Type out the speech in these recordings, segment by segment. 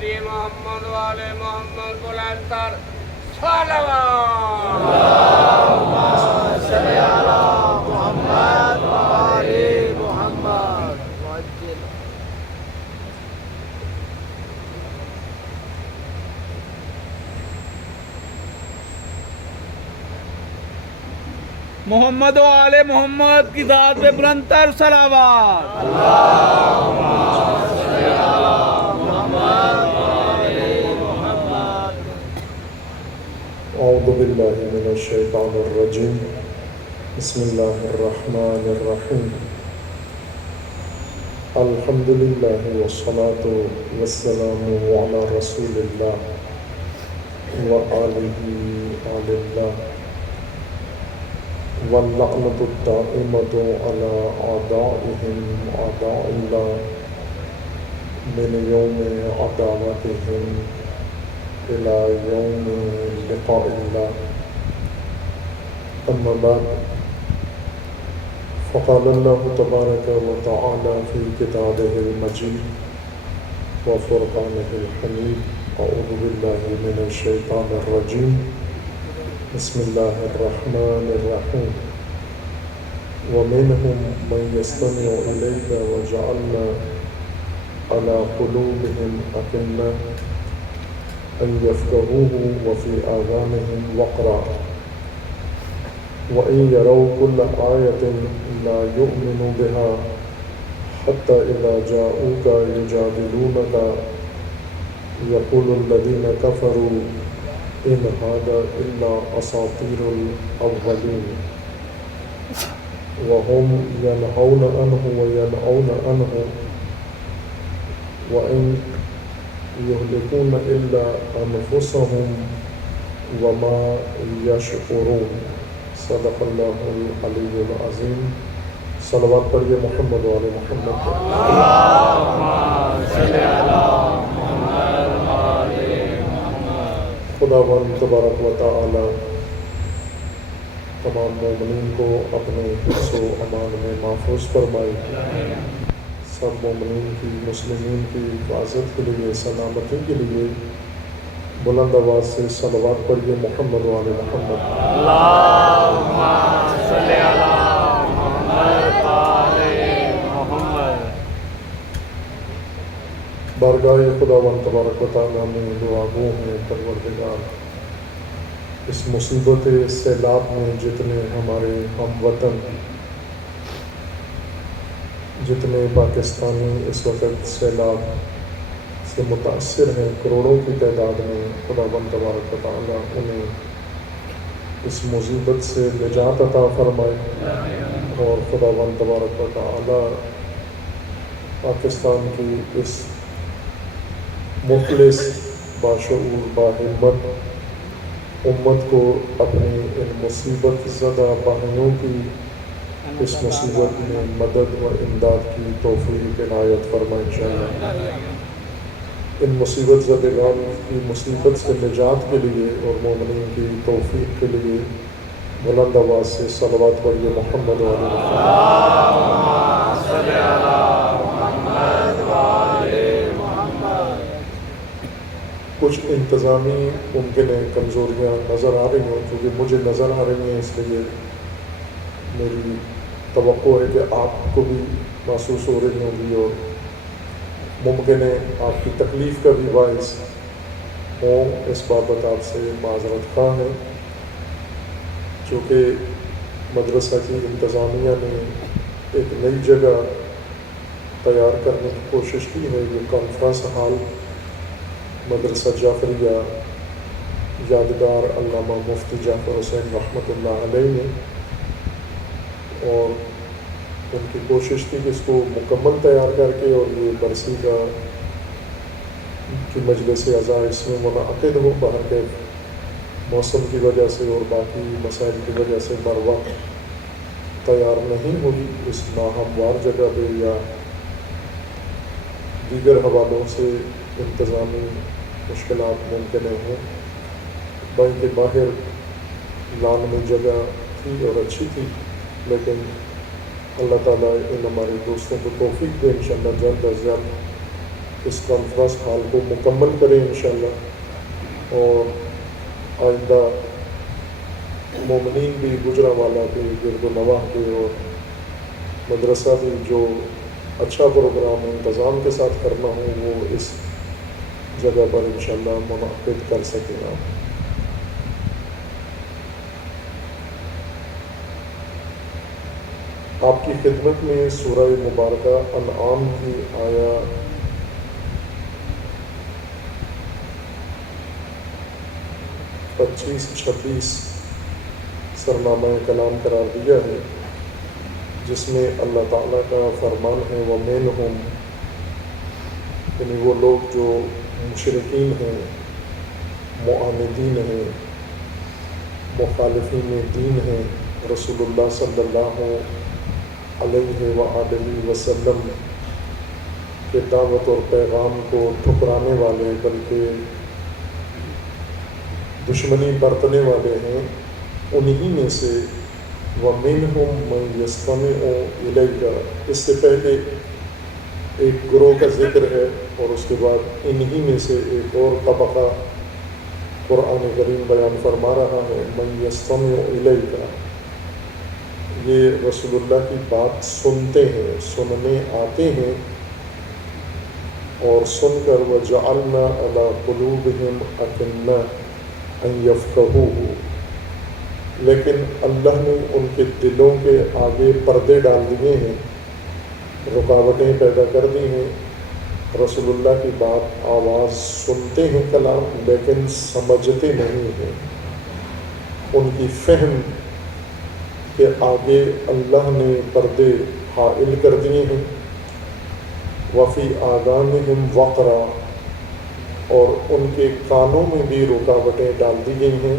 حضور محمد والے محمد بلند تر صلوات اللہم صلی علی محمد وآل محمد وعجل محمد و آل محمد کی ذات پہ بلند تر صلوات اللہم صلی علی محمد وآل محمد اعوذ باللہ من الشیطان الرجیم بسم اللہ الرحمن الرحیم الحمد للہ والصلاة والسلام علی رسول اللہ وآلہ آل اللہ واللعنة الدائمة على أعدائهم أعداء الله من يوم عداوتهم إلى يوم لقاء الله أما بعد فقال الله تبارك وتعالى في كتابه المجيد وفرقانه الحميد أعوذ بالله من الشيطان الرجيم بسم الله الرحمن الرحيم ومنهم من يستمع إليك وجعلنا على قلوبهم أكنة أن يفقهوه وفي آذانهم وقرا وإن يروا كل آية لا يؤمنوا بها حتى إذا جاءوك يجادلونك يقول الذين كفروا إن هذا إلا أساطير الأولين وهم ينهون عنه وينأون عنه وإن يهلكون إلا أنفسهم وما يشعرون صدق الله العلي العظيم صلوات پڑھیے محمد والے محمد اللہم صلی علی محمد وآل محمد خداوند تبارک و تعالی تمام مومنین کو اپنے حفظ و امان میں محفوظ فرمائے، سب مومنین کی مسلمین کی حفاظت کے لیے سلامتی کے لیے بلند آواز سے صلوات پڑھیے محمد والے محمد اللہم صلی علی محمد وآل محمد بارگاہ خداوند تبارک و تعالیٰ میں دعا گو ہیں پروردگار، اس مصیبت سیلاب میں جتنے ہمارے ہم وطن، جتنے پاکستانی اس وقت سیلاب سے متاثر ہیں کروڑوں کی تعداد میں، خداوند تبارک و تعالیٰ انہیں اس مصیبت سے نجات عطا فرمائے، اور خداوند تبارک و تعالیٰ پاکستان کی اس مخلص باشعور باہمت امت کو اپنی ان مصیبت زدہ بھائیوں کی اس مصیبت میں مدد و امداد کی توفیق عنایت فرمائے انشاءاللہ۔ ان مصیبت زدگان کی مصیبت سے نجات کے لیے اور مومنین کی توفیق کے لیے بلند آواز سے صلوات پڑھیے محمد والے محمد۔ اللہم صلی علی محمد وآل محمد کچھ انتظامی ممکن ہے کمزوریاں نظر آ رہی ہیں، کیونکہ مجھے نظر آ رہی ہیں، اس لیے میری توقع ہے کہ آپ کو بھی محسوس ہو رہی ہوں گی، اور ممکن ہے آپ کی تکلیف کا بھی باعث ہوں، اس بابت آپ سے معذرت خواہ ہیں۔ چونکہ مدرسہ کی انتظامیہ نے ایک نئی جگہ تیار کرنے کی کوشش کی ہے، یہ کانفرنس ہال مدرسہ جعفریہ یادگار علامہ مفتی جعفر حسین رحمۃ اللہ علیہ نے، اور ان کی کوشش تھی کہ اس کو مکمل تیار کر کے اور یہ برسی کا کی مجلس اعزاء اس میں منعقد ہو، باہر کے موسم کی وجہ سے اور باقی مسائل کی وجہ سے بر وقت تیار نہیں ہوئی اس ناہموار جگہ پہ، یا دیگر حوالوں سے انتظامی مشکلات ممکن ہوں۔ بلکہ باہر لان میں جگہ تھی اور اچھی تھی، لیکن اللہ تعالیٰ ان ہمارے دوستوں کو توفیق دے انشاءاللہ جلد از جلد اس کانفرنس ہال کو مکمل کریں انشاءاللہ، اور آئندہ مومنین بھی، گجرانوالہ کے، گرد و نواح کے اور مدرسہ بھی جو اچھا پروگرام انتظام کے ساتھ کرنا ہو وہ اس جگہ پر انشاءاللہ منعقد کر سکیں آپ۔ آپ کی خدمت میں سورہ مبارکہ انعام کی آیا 25-26 سرنامہ کلام قرار دیا ہے، جس میں اللہ تعالیٰ کا فرمان ہے وَمِنْهُمْ، یعنی وہ لوگ جو مشرکین ہیں، معاندین ہیں، مخالفین دین ہیں، رسول اللہ صلی اللہ علیہ وآلہ وسلم کے دعوت اور پیغام کو ٹھکرانے والے، بلکہ دشمنی برتنے والے ہیں، انہی میں سے وَمِنْهُمْ مَنْ يَسْتَمِعُ إِلَيْكَ، اس سے پہلے ایک گروہ کا ذکر ہے اور اس کے بعد انہی میں سے ایک اور طبقہ قرآن کریم بیان فرما رہا ہے مَنْ يَسْتَمِعُ إِلَيْكَ، یہ رسول اللہ کی بات سنتے ہیں، سننے آتے ہیں، اور سن کر وَجَعَلْنَا عَلَىٰ قُلُوبِهِمْ أَكِنَّةً أَن يَفْقَهُوهُ، لیکن اللہ نے ان کے دلوں کے آگے پردے ڈال دیے ہیں، رکاوٹیں پیدا کر دی ہیں۔ رسول اللہ کی بات آواز سنتے ہیں کلام، لیکن سمجھتے نہیں ہیں، ان کی فہم کے آگے اللہ نے پردے حائل کر دیے ہیں۔ وفی آذانہم وقرا، اور ان کے کانوں میں بھی رکاوٹیں ڈال دی گئی ہیں۔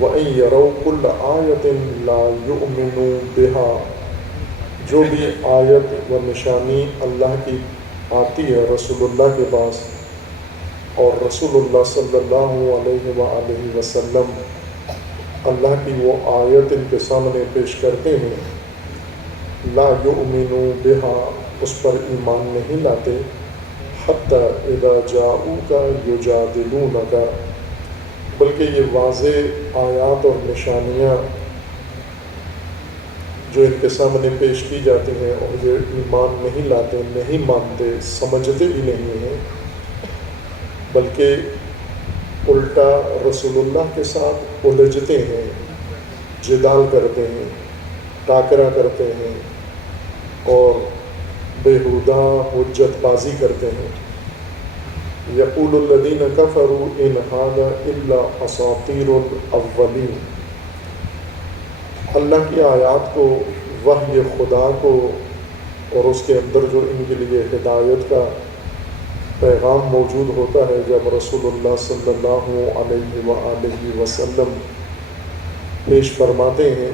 وَإِن يَرَوْا كُلَّ آیَةٍ لَا يُؤْمِنُوا بِهَا، جو بھی آیت و نشانی اللہ کی آتی ہے رسول اللہ کے پاس، اور رسول اللہ صلی اللہ علیہ وآلہ وسلم اللہ کی وہ آیت ان کے سامنے پیش کرتے ہیں، لا یؤمنوا بها، اس پر ایمان نہیں لاتے، حتی اذا جاؤوک یجادلونک، بلکہ یہ واضح آیات اور نشانیاں جو ان کے سامنے پیش کی جاتی ہیں اور یہ ایمان نہیں لاتے، نہیں مانتے، سمجھتے بھی نہیں ہیں، بلکہ الٹا رسول اللہ کے ساتھ الجھتے ہیں، جدال کرتے ہیں، ٹاکرا کرتے ہیں اور بیہودہ حجت بازی کرتے ہیں۔ یقول الذین کفروا ان ھذا الا اساطیر الاولین، اللہ کی آیات کو، وحی خدا کو، اور اس کے اندر جو ان کے لیے ہدایت کا پیغام موجود ہوتا ہے، جب رسول اللہ صلی اللہ علیہ وآلہ وسلم پیش فرماتے ہیں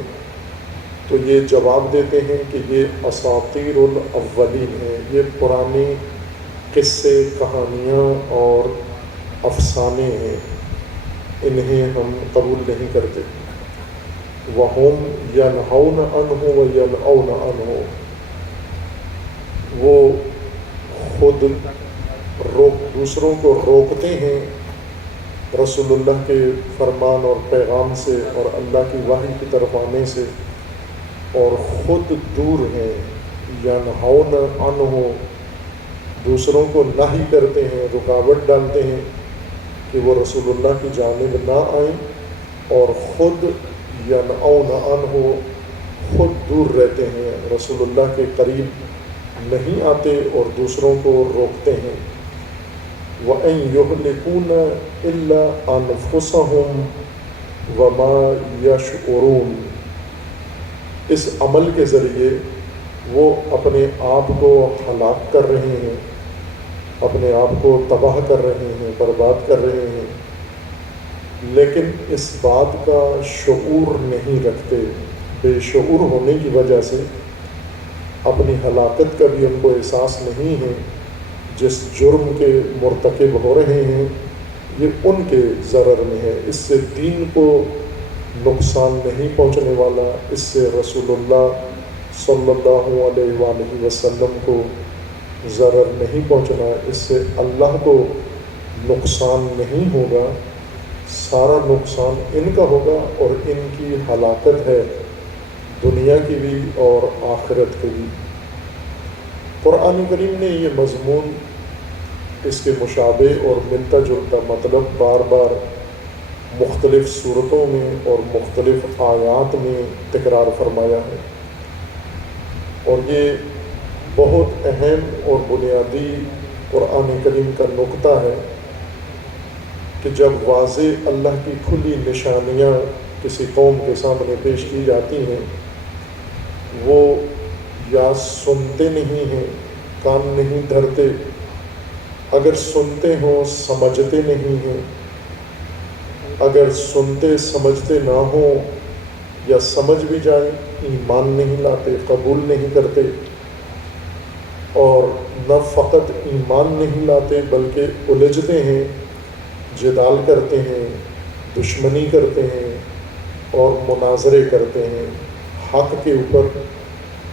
تو یہ جواب دیتے ہیں کہ یہ اساطیر الاولین ہیں، یہ پرانی قصے، کہانیاں اور افسانے ہیں، انہیں ہم قبول نہیں کرتے۔ وَهُمْ يَنْهَوْنَ عَنْهُ وَيَنْأَوْنَ عَنْهُ، وہ خود دوسروں کو روکتے ہیں رسول اللہ کے فرمان اور پیغام سے اور اللہ کی وحی کی طرف آنے سے، اور خود دور ہیں۔ يَنْهَوْنَ عَنْهُ، دوسروں کو نہی کرتے ہیں، رکاوٹ ڈالتے ہیں کہ وہ رسول اللہ کی جانب نہ آئیں، اور خود يَنْأَوْنَ عَنْهُ، خود دور رہتے ہیں، رسول اللہ کے قریب نہیں آتے اور دوسروں کو روکتے ہیں۔ وَإِن يُهْلِكُونَ إِلَّا أَنفُسَهُمْ وَمَا يَشْعُرُونَ، اس عمل کے ذریعے وہ اپنے آپ کو ہلاک کر رہے ہیں، اپنے آپ کو تباہ کر رہے ہیں، برباد کر رہے ہیں، لیکن اس بات کا شعور نہیں رکھتے، بے شعور ہونے کی وجہ سے اپنی ہلاکت کا بھی ان کو احساس نہیں ہے۔ جس جرم کے مرتکب ہو رہے ہیں یہ ان کے ضرر میں ہے، اس سے دین کو نقصان نہیں پہنچنے والا، اس سے رسول اللہ صلی اللہ علیہ وآلہ وسلم کو ضرر نہیں پہنچنا، اس سے اللہ کو نقصان نہیں ہوگا، سارا نقصان ان کا ہوگا اور ان کی ہلاکت ہے دنیا کی بھی اور آخرت کی بھی۔ قرآن کریم نے یہ مضمون، اس کے مشابہ اور ملتا جلتا مطلب بار بار مختلف صورتوں میں اور مختلف آیات میں تکرار فرمایا ہے، اور یہ بہت اہم اور بنیادی قرآن کریم کا نقطہ ہے کہ جب واضح اللہ کی کھلی نشانیاں کسی قوم کے سامنے پیش کی جاتی ہیں، وہ یا سنتے نہیں ہیں، کان نہیں دھرتے، اگر سنتے ہوں سمجھتے نہیں ہیں، اگر سنتے سمجھتے نہ ہوں یا سمجھ بھی جائیں ایمان نہیں لاتے، قبول نہیں کرتے، اور نہ فقط ایمان نہیں لاتے بلکہ الجھتے ہیں، جدال کرتے ہیں، دشمنی کرتے ہیں اور مناظرے کرتے ہیں حق کے اوپر،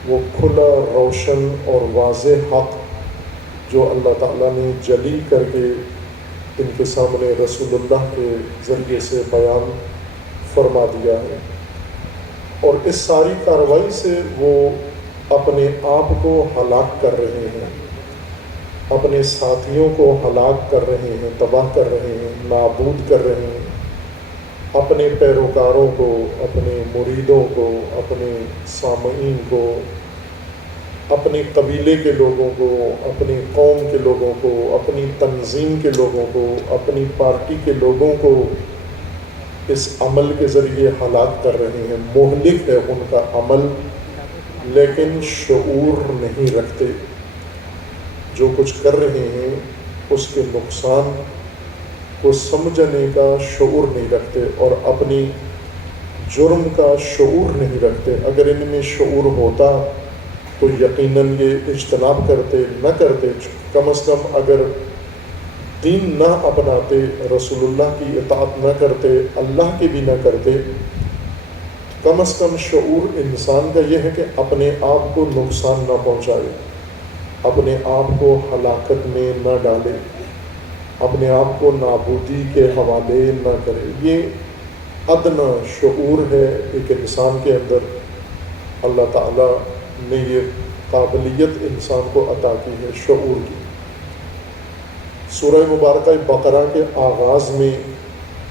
وہ کھلا روشن اور واضح حق جو اللہ تعالیٰ نے جلی کر کے ان کے سامنے رسول اللہ کے ذریعے سے بیان فرما دیا ہے، اور اس ساری کارروائی سے وہ اپنے آپ کو ہلاک کر رہے ہیں، اپنے ساتھیوں کو ہلاک کر رہے ہیں، تباہ کر رہے ہیں، نابود کر رہے ہیں، اپنے پیروکاروں کو، اپنے مریدوں کو، اپنے سامعین کو، اپنے قبیلے کے لوگوں کو، اپنی قوم کے لوگوں کو، اپنی تنظیم کے لوگوں کو، اپنی پارٹی کے لوگوں کو اس عمل کے ذریعے ہلاک کر رہے ہیں۔ مہلک ہے ان کا عمل، لیکن شعور نہیں رکھتے، جو کچھ کر رہے ہیں اس کے نقصان کو سمجھنے کا شعور نہیں رکھتے اور اپنی جرم کا شعور نہیں رکھتے۔ اگر ان میں شعور ہوتا تو یقیناً یہ اجتناب کرتے، نہ کرتے، کم از کم اگر دین نہ اپناتے، رسول اللہ کی اطاعت نہ کرتے، اللہ کی بھی نہ کرتے، کم از کم شعور انسان کا یہ ہے کہ اپنے آپ کو نقصان نہ پہنچائے، اپنے آپ کو ہلاکت میں نہ ڈالے، اپنے آپ کو نابودی کے حوالے نہ کرے۔ یہ ادنا شعور ہے ایک انسان کے اندر، اللہ تعالیٰ نے یہ قابلیت انسان کو عطا کی ہے شعور کی۔ سورہ مبارکہ بقرہ کے آغاز میں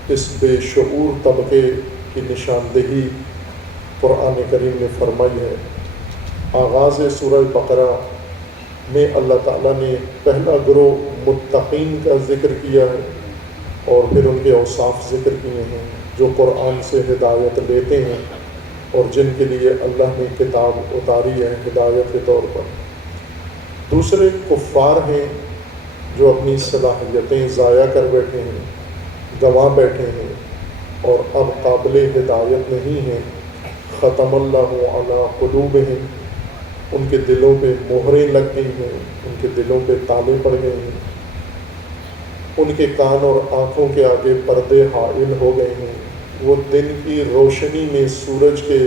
اس بے شعور طبقے کی نشاندہی قرآن کریم نے فرمائی ہے۔ آغاز سورہ بقرہ میں اللہ تعالیٰ نے پہلا گروہ متقین کا ذکر کیا ہے اور پھر ان کے اوصاف ذکر کیے ہیں، جو قرآن سے ہدایت لیتے ہیں اور جن کے لیے اللہ نے کتاب اتاری ہے ہدایت کے طور پر۔ دوسرے کفار ہیں جو اپنی صلاحیتیں ضائع کر بیٹھے ہیں، گنوا بیٹھے ہیں اور اب قابل ہدایت نہیں ہیں۔ ختم اللہ علی قلوبہم، ان کے دلوں پہ مہریں لگ گئی ہیں، ان کے دلوں پہ تالے پڑ گئے ہیں، ان کے کان اور آنکھوں کے آگے پردے حائل ہو گئے ہیں، وہ دن کی روشنی میں سورج کے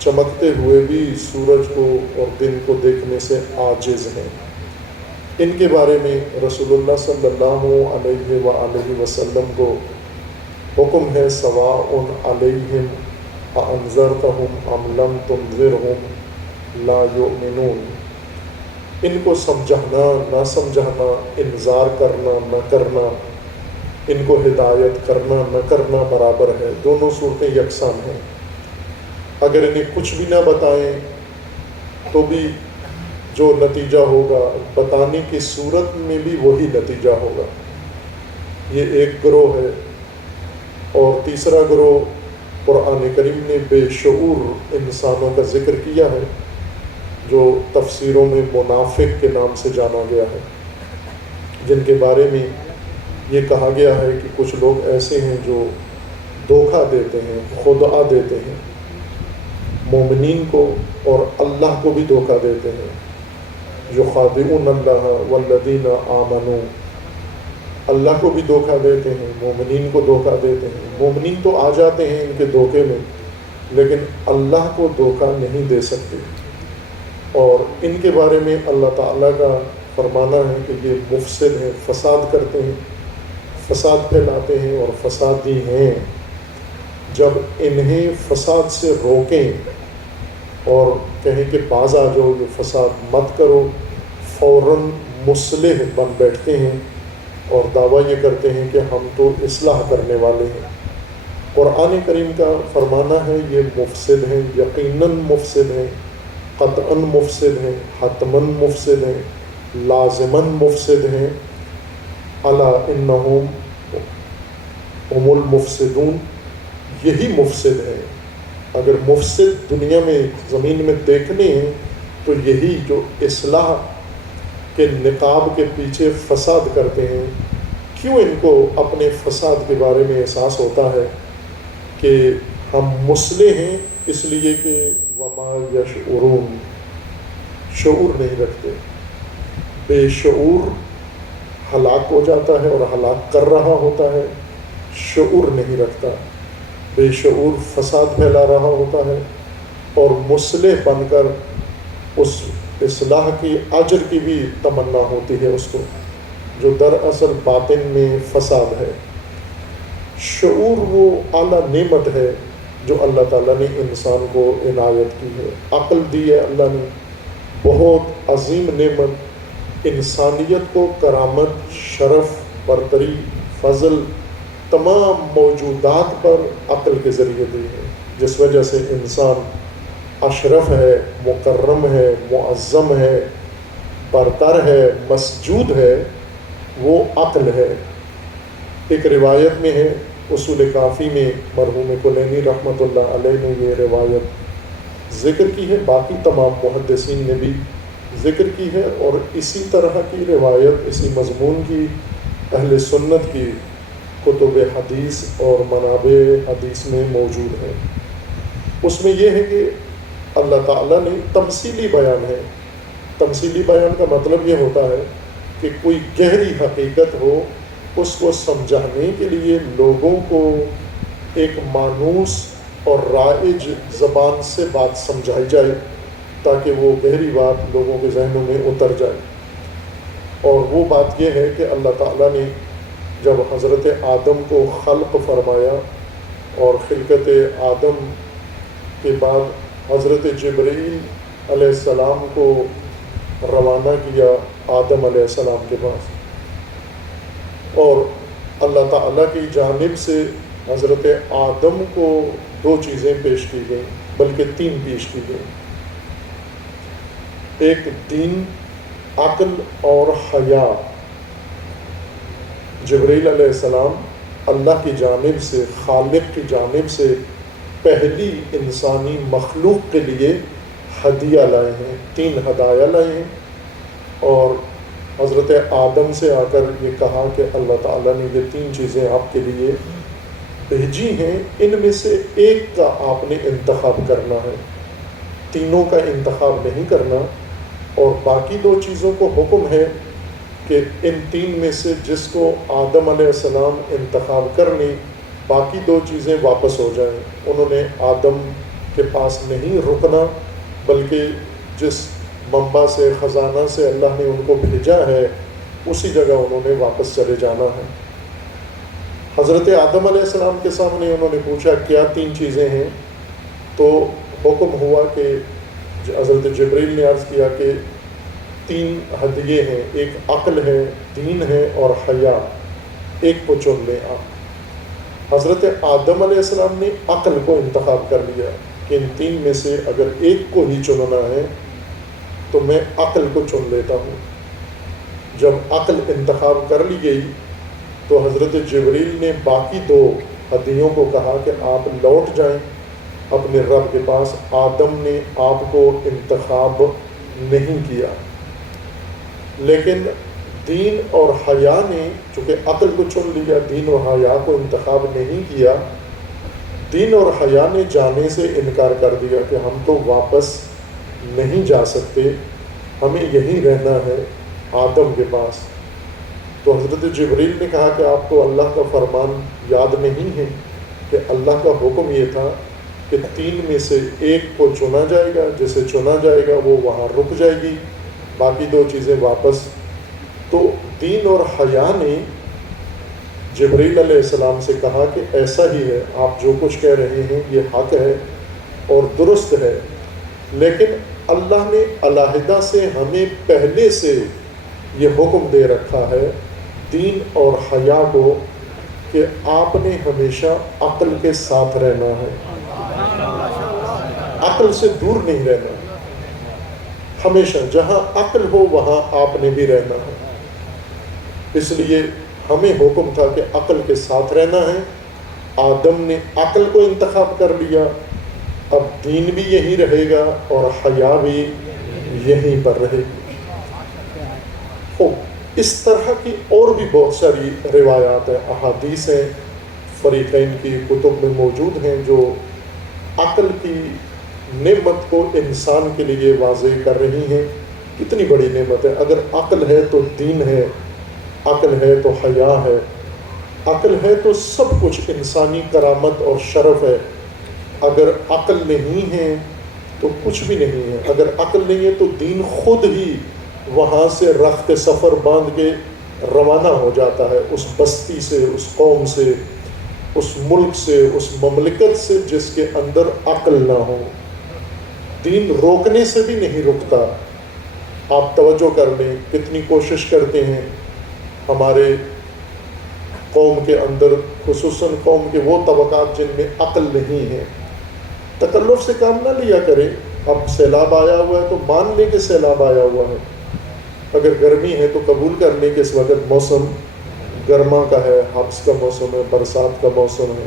چمکتے ہوئے بھی سورج کو اور دن کو دیکھنے سے عاجز ہیں۔ ان کے بارے میں رسول اللہ صلی اللہ علیہ وآلہ وسلم کو حکم ہے، سواء علیہم اانذرتہم ام لم تنذرہم لا یؤمنون۔ ان کو سمجھانا نہ سمجھانا، انذار کرنا نہ کرنا، ان کو ہدایت کرنا نہ کرنا برابر ہے، دونوں صورتیں یکساں ہیں۔ اگر انہیں کچھ بھی نہ بتائیں تو بھی جو نتیجہ ہوگا، بتانے کی صورت میں بھی وہی نتیجہ ہوگا۔ یہ ایک گروہ ہے۔ اور تیسرا گروہ قرآن کریم نے بے شعور انسانوں کا ذکر کیا ہے، جو تفسیروں میں منافق کے نام سے جانا گیا ہے، جن کے بارے میں یہ کہا گیا ہے کہ کچھ لوگ ایسے ہیں جو دھوکہ دیتے ہیں، خدعہ دیتے ہیں مومنین کو اور اللہ کو بھی دھوکہ دیتے ہیں۔ یخادعون اللہ والذین آمنوا، اللہ کو بھی دھوکہ دیتے ہیں، مومنین کو دھوکہ دیتے ہیں۔ مومنین تو آ جاتے ہیں ان کے دھوکے میں، لیکن اللہ کو دھوکہ نہیں دے سکتے۔ اور ان کے بارے میں اللہ تعالیٰ کا فرمانا ہے کہ یہ مفسد ہیں، فساد کرتے ہیں، فساد پھیلاتے ہیں اور فسادی ہیں۔ جب انہیں فساد سے روکیں اور کہیں کہ باز آ جاؤ، یہ فساد مت کرو، فوراً مصلح بن بیٹھتے ہیں اور دعویٰ یہ کرتے ہیں کہ ہم تو اصلاح کرنے والے ہیں۔ قرآن کریم کا فرمانا ہے یہ مفسد ہیں، یقیناً مفسد ہیں، قطعاً مفسد ہیں، حتماً مفسد ہیں، لازماً مفسد ہیں۔ الا انہم هم المفسدون، یہی مفسد ہیں۔ اگر مفسد دنیا میں زمین میں دیکھنے ہیں تو یہی جو اصلاح کے نقاب کے پیچھے فساد کرتے ہیں۔ کیوں ان کو اپنے فساد کے بارے میں احساس ہوتا ہے کہ ہم مصلح ہیں؟ اس لیے کہ وما یشعرون، شعور نہیں رکھتے۔ بے شعور ہلاک ہو جاتا ہے اور ہلاک کر رہا ہوتا ہے، شعور نہیں رکھتا، بے شعور فساد پھیلا رہا ہوتا ہے اور مصلح بن کر اس اصلاح کی اجر کی بھی تمنا ہوتی ہے اس کو، جو دراصل باطن میں فساد ہے۔ شعور وہ اعلیٰ نعمت ہے جو اللہ تعالیٰ نے انسان کو عنایت کی ہے، عقل دی ہے اللہ نے، بہت عظیم نعمت، انسانیت کو کرامت، شرف، برتری، فضل تمام موجودات پر عقل کے ذریعے دی ہے، جس وجہ سے انسان اشرف ہے، مکرم ہے، معظم ہے، برتر ہے، مسجود ہے، وہ عقل ہے۔ ایک روایت میں ہے، اصول کافی میں مرحوم کلینی رحمۃ اللہ علیہ نے یہ روایت ذکر کی ہے، باقی تمام محدثین نے بھی ذکر کی ہے، اور اسی طرح کی روایت، اسی مضمون کی اہل سنت کی کتب حدیث اور منابع حدیث میں موجود ہے۔ اس میں یہ ہے کہ اللہ تعالیٰ نے تمثیلی بیان ہے۔ تمثیلی بیان کا مطلب یہ ہوتا ہے کہ کوئی گہری حقیقت ہو، اس کو سمجھانے کے لیے لوگوں کو ایک مانوس اور رائج زبان سے بات سمجھائی جائے تاکہ وہ گہری بات لوگوں کے ذہنوں میں اتر جائے۔ اور وہ بات یہ ہے کہ اللہ تعالیٰ نے جب حضرت آدم کو خلق فرمایا اور خلقت آدم کے بعد حضرت جبرائیل علیہ السلام کو روانہ کیا آدم علیہ السلام کے پاس، اور اللہ تعالیٰ کی جانب سے حضرت آدم کو 2 چیزیں پیش کی گئیں، بلکہ 3 پیش کی گئیں۔ ایک دین، عقل اور حیا۔ جبرائیل علیہ السلام اللہ کی جانب سے، خالق کی جانب سے پہلی انسانی مخلوق کے لیے ہدیہ لائے ہیں، 3 ہدایہ لائے ہیں، اور حضرت آدم سے آ کر یہ کہا کہ اللہ تعالیٰ نے یہ 3 چیزیں آپ کے لیے بھیجی ہیں، ان میں سے ایک کا آپ نے انتخاب کرنا ہے، تینوں کا انتخاب نہیں کرنا، اور باقی 2 چیزوں کو حکم ہے کہ ان 3 میں سے جس کو آدم علیہ السلام انتخاب کر لیں، باقی 2 چیزیں واپس ہو جائیں۔ انہوں نے آدم کے پاس نہیں رکنا، بلکہ جس منبع سے، خزانہ سے اللہ نے ان کو بھیجا ہے، اسی جگہ انہوں نے واپس چلے جانا ہے۔ حضرت آدم علیہ السلام کے سامنے انہوں نے پوچھا کیا 3 چیزیں ہیں، تو حکم ہوا کہ حضرت جبرائیل نے عرض کیا کہ 3 ہدیے ہیں، ایک عقل ہے، دین ہے اور حیا، ایک کو چن لیں آپ۔ حضرت آدم علیہ السلام نے عقل کو انتخاب کر لیا کہ ان 3 میں سے اگر ایک کو ہی چننا ہے تو میں عقل کو چن لیتا ہوں۔ جب عقل انتخاب کر لی گئی تو حضرت جبرائیل نے باقی 2 ہدیوں کو کہا کہ آپ لوٹ جائیں اپنے رب کے پاس، آدم نے آپ کو انتخاب نہیں کیا۔ لیکن دین اور حیا نے، چونکہ عقل کو چن لیا، دین اور حیا کو انتخاب نہیں کیا، دین اور حیا نے جانے سے انکار کر دیا کہ ہم تو واپس نہیں جا سکتے، ہمیں یہیں رہنا ہے آدم کے پاس۔ تو حضرت جبرائیل نے کہا کہ آپ کو اللہ کا فرمان یاد نہیں ہے کہ اللہ کا حکم یہ تھا کہ کہ 3 میں سے ایک کو چنا جائے گا، جسے چنا جائے گا وہ وہاں رک جائے گی، باقی 2 چیزیں واپس۔ تو دین اور حیا نے جبرائیل علیہ السلام سے کہا کہ ایسا ہی ہے، آپ جو کچھ کہہ رہے ہیں یہ حق ہے اور درست ہے، لیکن اللہ نے علیحدہ سے ہمیں پہلے سے یہ حکم دے رکھا ہے دین اور حیا کو کہ آپ نے ہمیشہ عقل کے ساتھ رہنا ہے، عقل سے دور نہیں رہنا، ہمیشہ جہاں عقل ہو وہاں آپ نے بھی رہنا ہے۔ اس لیے ہمیں حکم تھا کہ عقل کے ساتھ رہنا ہے۔ آدم نے عقل کو انتخاب کر لیا، اب دین بھی یہی رہے گا اور حیا بھی یہیں پر رہے گی۔ اس طرح کی اور بھی بہت ساری روایات ہیں، احادیث ہیں، فریقین کی کتب میں موجود ہیں، جو عقل کی نعمت کو انسان کے لیے واضح کر رہی ہیں۔ کتنی بڑی نعمت ہے، اگر عقل ہے تو دین ہے، عقل ہے تو حیا ہے، عقل ہے تو سب کچھ انسانی کرامت اور شرف ہے۔ اگر عقل نہیں ہے تو کچھ بھی نہیں ہے، اگر عقل نہیں ہے تو دین خود ہی وہاں سے رخت سفر باندھ کے روانہ ہو جاتا ہے، اس بستی سے، اس قوم سے، اس ملک سے، اس مملکت سے جس کے اندر عقل نہ ہو۔ دین روکنے سے بھی نہیں رکتا۔ آپ توجہ کر لیں، کتنی کوشش کرتے ہیں ہمارے قوم کے اندر، خصوصاً قوم کے وہ طبقات جن میں عقل نہیں ہے۔ تکلف سے کام نہ لیا کرے، اب سیلاب آیا ہوا ہے تو مان لیں کہ سیلاب آیا ہوا ہے، اگر گرمی ہے تو قبول کر لیں کہ اس وقت موسم گرما کا ہے، حبس کا موسم ہے، برسات کا موسم ہے۔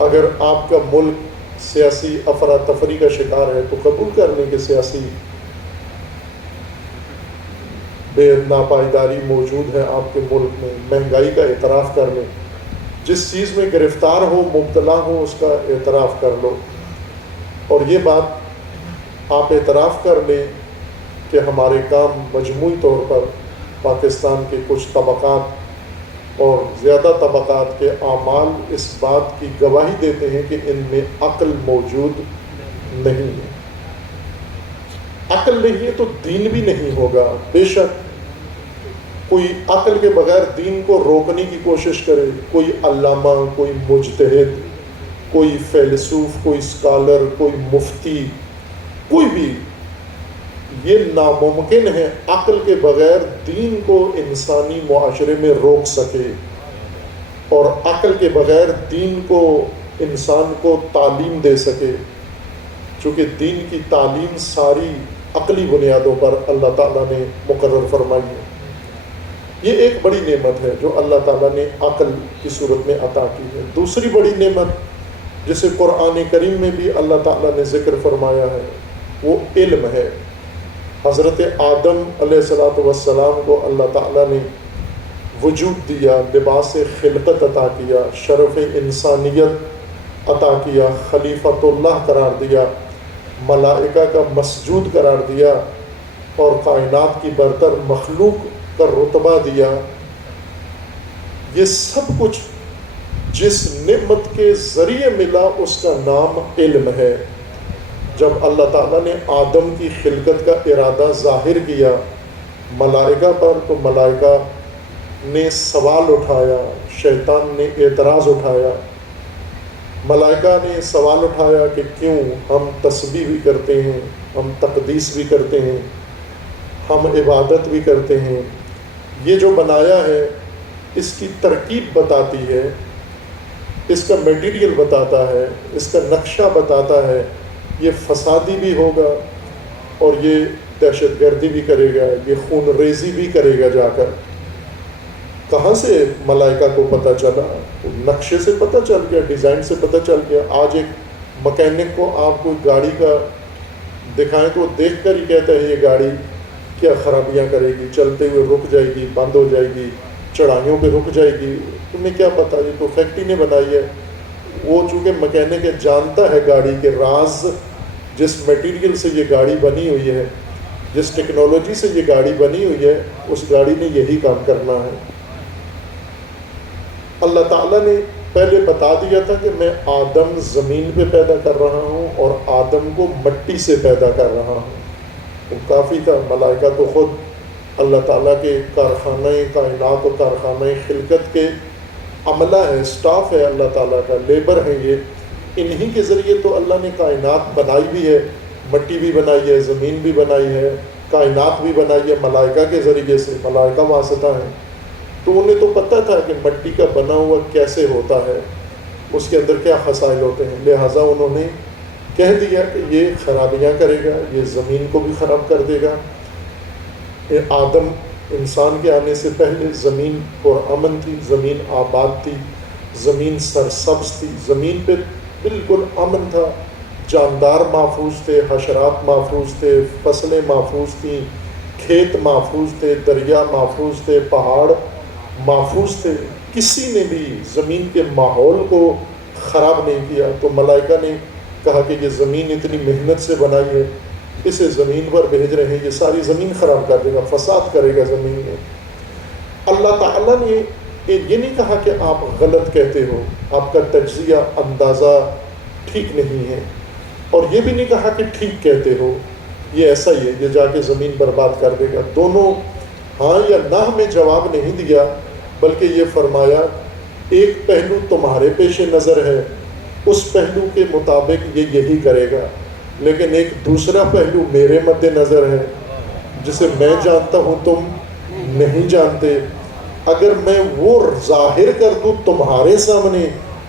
اگر آپ کا ملک سیاسی افراتفری کا شکار ہے تو قبول کر لیں کہ سیاسی بے ناپائیداری موجود ہے آپ کے ملک میں، مہنگائی کا اعتراف کر لیں، جس چیز میں گرفتار ہو، مبتلا ہو، اس کا اعتراف کر لو۔ اور یہ بات آپ اعتراف کر لیں کہ ہمارے کام مجموعی طور پر پاکستان کے کچھ طبقات اور زیادہ طبقات کے اعمال اس بات کی گواہی دیتے ہیں کہ ان میں عقل موجود نہیں ہے۔ عقل نہیں ہے تو دین بھی نہیں ہوگا۔ بے شک کوئی عقل کے بغیر دین کو روکنے کی کوشش کرے، کوئی علامہ، کوئی مجتہد، کوئی فیلسوف، کوئی اسکالر، کوئی مفتی، کوئی بھی، یہ ناممکن ہے عقل کے بغیر دین کو انسانی معاشرے میں روک سکے، اور عقل کے بغیر دین کو انسان کو تعلیم دے سکے، چونکہ دین کی تعلیم ساری عقلی بنیادوں پر اللہ تعالیٰ نے مقرر فرمائی ہے۔ یہ ایک بڑی نعمت ہے جو اللہ تعالیٰ نے عقل کی صورت میں عطا کی ہے۔ دوسری بڑی نعمت جسے قرآن کریم میں بھی اللہ تعالیٰ نے ذکر فرمایا ہے وہ علم ہے۔ حضرت آدم علیہ السلام کو اللہ تعالیٰ نے وجود دیا، لباس خلقت عطا کیا، شرف انسانیت عطا کیا، خلیفۃ اللہ قرار دیا، ملائکہ کا مسجود قرار دیا، اور کائنات کی برتر مخلوق کا رتبہ دیا۔ یہ سب کچھ جس نعمت کے ذریعے ملا اس کا نام علم ہے۔ جب اللہ تعالیٰ نے آدم کی خلقت کا ارادہ ظاہر کیا ملائکہ پر، تو ملائکہ نے سوال اٹھایا، شیطان نے اعتراض اٹھایا، ملائکہ نے سوال اٹھایا کہ کیوں ہم تسبیح بھی کرتے ہیں، ہم تقدیس بھی کرتے ہیں، ہم عبادت بھی کرتے ہیں، یہ جو بنایا ہے اس کی ترکیب بتاتی ہے، اس کا میٹیریل بتاتا ہے، اس کا نقشہ بتاتا ہے، یہ فسادی بھی ہوگا اور یہ دہشت گردی بھی کرے گا، یہ خون ریزی بھی کرے گا۔ جا کر کہاں سے ملائکہ کو پتہ چلا؟ نقشے سے پتہ چل گیا، ڈیزائن سے پتہ چل گیا۔ آج ایک مکینک کو آپ کوئی گاڑی کا دکھائیں تو وہ دیکھ کر ہی کہتا ہے یہ گاڑی کیا خرابیاں کرے گی، چلتے ہوئے رک جائے گی، بند ہو جائے گی، چڑھائیوں پہ رک جائے گی، تمہیں کیا پتہ، یہ تو فیکٹری نے بنائی ہے۔ وہ چونکہ مکینک جانتا ہے گاڑی کے راز، جس میٹیریل سے یہ گاڑی بنی ہوئی ہے، جس ٹیکنالوجی سے یہ گاڑی بنی ہوئی ہے، اس گاڑی نے یہی کام کرنا ہے۔ اللہ تعالیٰ نے پہلے بتا دیا تھا کہ میں آدم زمین پہ پیدا کر رہا ہوں اور آدم کو مٹی سے پیدا کر رہا ہوں. وہ کافی تھا. ملائکہ تو خود اللہ تعالیٰ کے کارخانہ کائنات و کارخانہ خلقت کے عملہ ہے، اسٹاف ہے اللہ تعالیٰ کا، لیبر ہے یہ. انہی کے ذریعے تو اللہ نے کائنات بنائی بھی ہے، مٹی بھی بنائی ہے، زمین بھی بنائی ہے، کائنات بھی بنائی ہے ملائکہ کے ذریعے سے. ملائکہ واسطہ ہیں. تو انہیں تو پتہ تھا کہ مٹی کا بنا ہوا کیسے ہوتا ہے، اس کے اندر کیا خصائل ہوتے ہیں. لہٰذا انہوں نے کہہ دیا کہ یہ خرابیاں کرے گا، یہ زمین کو بھی خراب کر دے گا. آدم انسان کے آنے سے پہلے زمین پرامن تھی، زمین آباد تھی، زمین سرسبز تھی، زمین پہ بالکل امن تھا. جاندار محفوظ تھے، حشرات محفوظ تھے، فصلیں محفوظ تھیں، کھیت محفوظ تھے، دریا محفوظ تھے، پہاڑ محفوظ تھے. کسی نے بھی زمین کے ماحول کو خراب نہیں کیا. تو ملائکہ نے کہا کہ یہ زمین اتنی محنت سے بنائی ہے، اسے زمین پر بھیج رہے ہیں، یہ ساری زمین خراب کر دے گا، فساد کرے گا زمین میں. اللہ تعالیٰ نے یہ نہیں کہا کہ آپ غلط کہتے ہو، آپ کا تجزیہ اندازہ ٹھیک نہیں ہے، اور یہ بھی نہیں کہا کہ ٹھیک کہتے ہو، یہ ایسا ہی ہے، یہ جا کے زمین برباد کر دے گا. دونوں ہاں یا نہ میں جواب نہیں دیا، بلکہ یہ فرمایا ایک پہلو تمہارے پیش نظر ہے، اس پہلو کے مطابق یہ یہی کرے گا، لیکن ایک دوسرا پہلو میرے مد نظر ہے جسے میں جانتا ہوں تم نہیں جانتے. اگر میں وہ ظاہر کر دوں تمہارے سامنے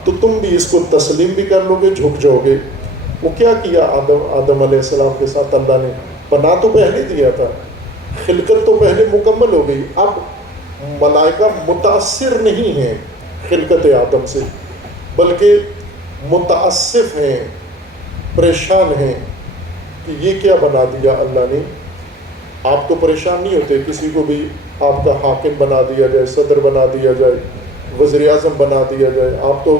تو تم بھی اس کو تسلیم بھی کر لو گے، جھک جاؤ گے. وہ کیا کیا آدم علیہ السلام کے ساتھ اللہ نے؟ پناہ تو پہلے دیا تھا، خلقت تو پہلے مکمل ہو گئی. اب ملائکہ متاثر نہیں ہیں خلقت آدم سے، بلکہ متاسف ہیں، پریشان ہیں کہ یہ کیا بنا دیا اللہ نے. آپ تو پریشان نہیں ہوتے کسی کو بھی آپ کا حاکم بنا دیا جائے، صدر بنا دیا جائے، وزیر اعظم بنا دیا جائے، آپ تو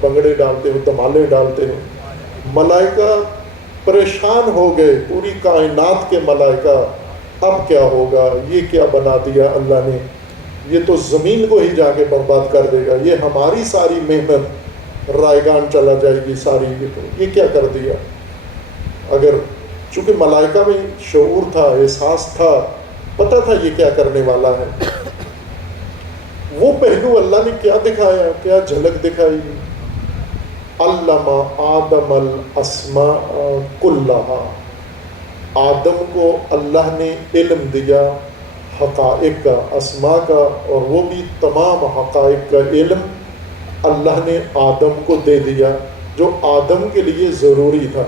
بنگڑے ڈالتے ہو، دمالے ڈالتے ہو. ملائکہ پریشان ہو گئے، پوری کائنات کے ملائکہ، اب کیا ہوگا، یہ کیا بنا دیا اللہ نے، یہ تو زمین کو ہی جا کے برباد کر دے گا، یہ ہماری ساری محنت رائگان چلا جائے گی ساری، یہ کیا کر دیا. اگر چونکہ ملائکہ میں شعور تھا، احساس تھا، پتہ تھا یہ کیا کرنے والا ہے. وہ پہلو اللہ نے کیا دکھایا، کیا جھلک دکھائی. علم آدم الاسماء کلہا، آدم کو اللہ نے علم دیا حقائق کا، اسماء کا، اور وہ بھی تمام حقائق کا علم اللہ نے آدم کو دے دیا، جو آدم کے لیے ضروری تھا.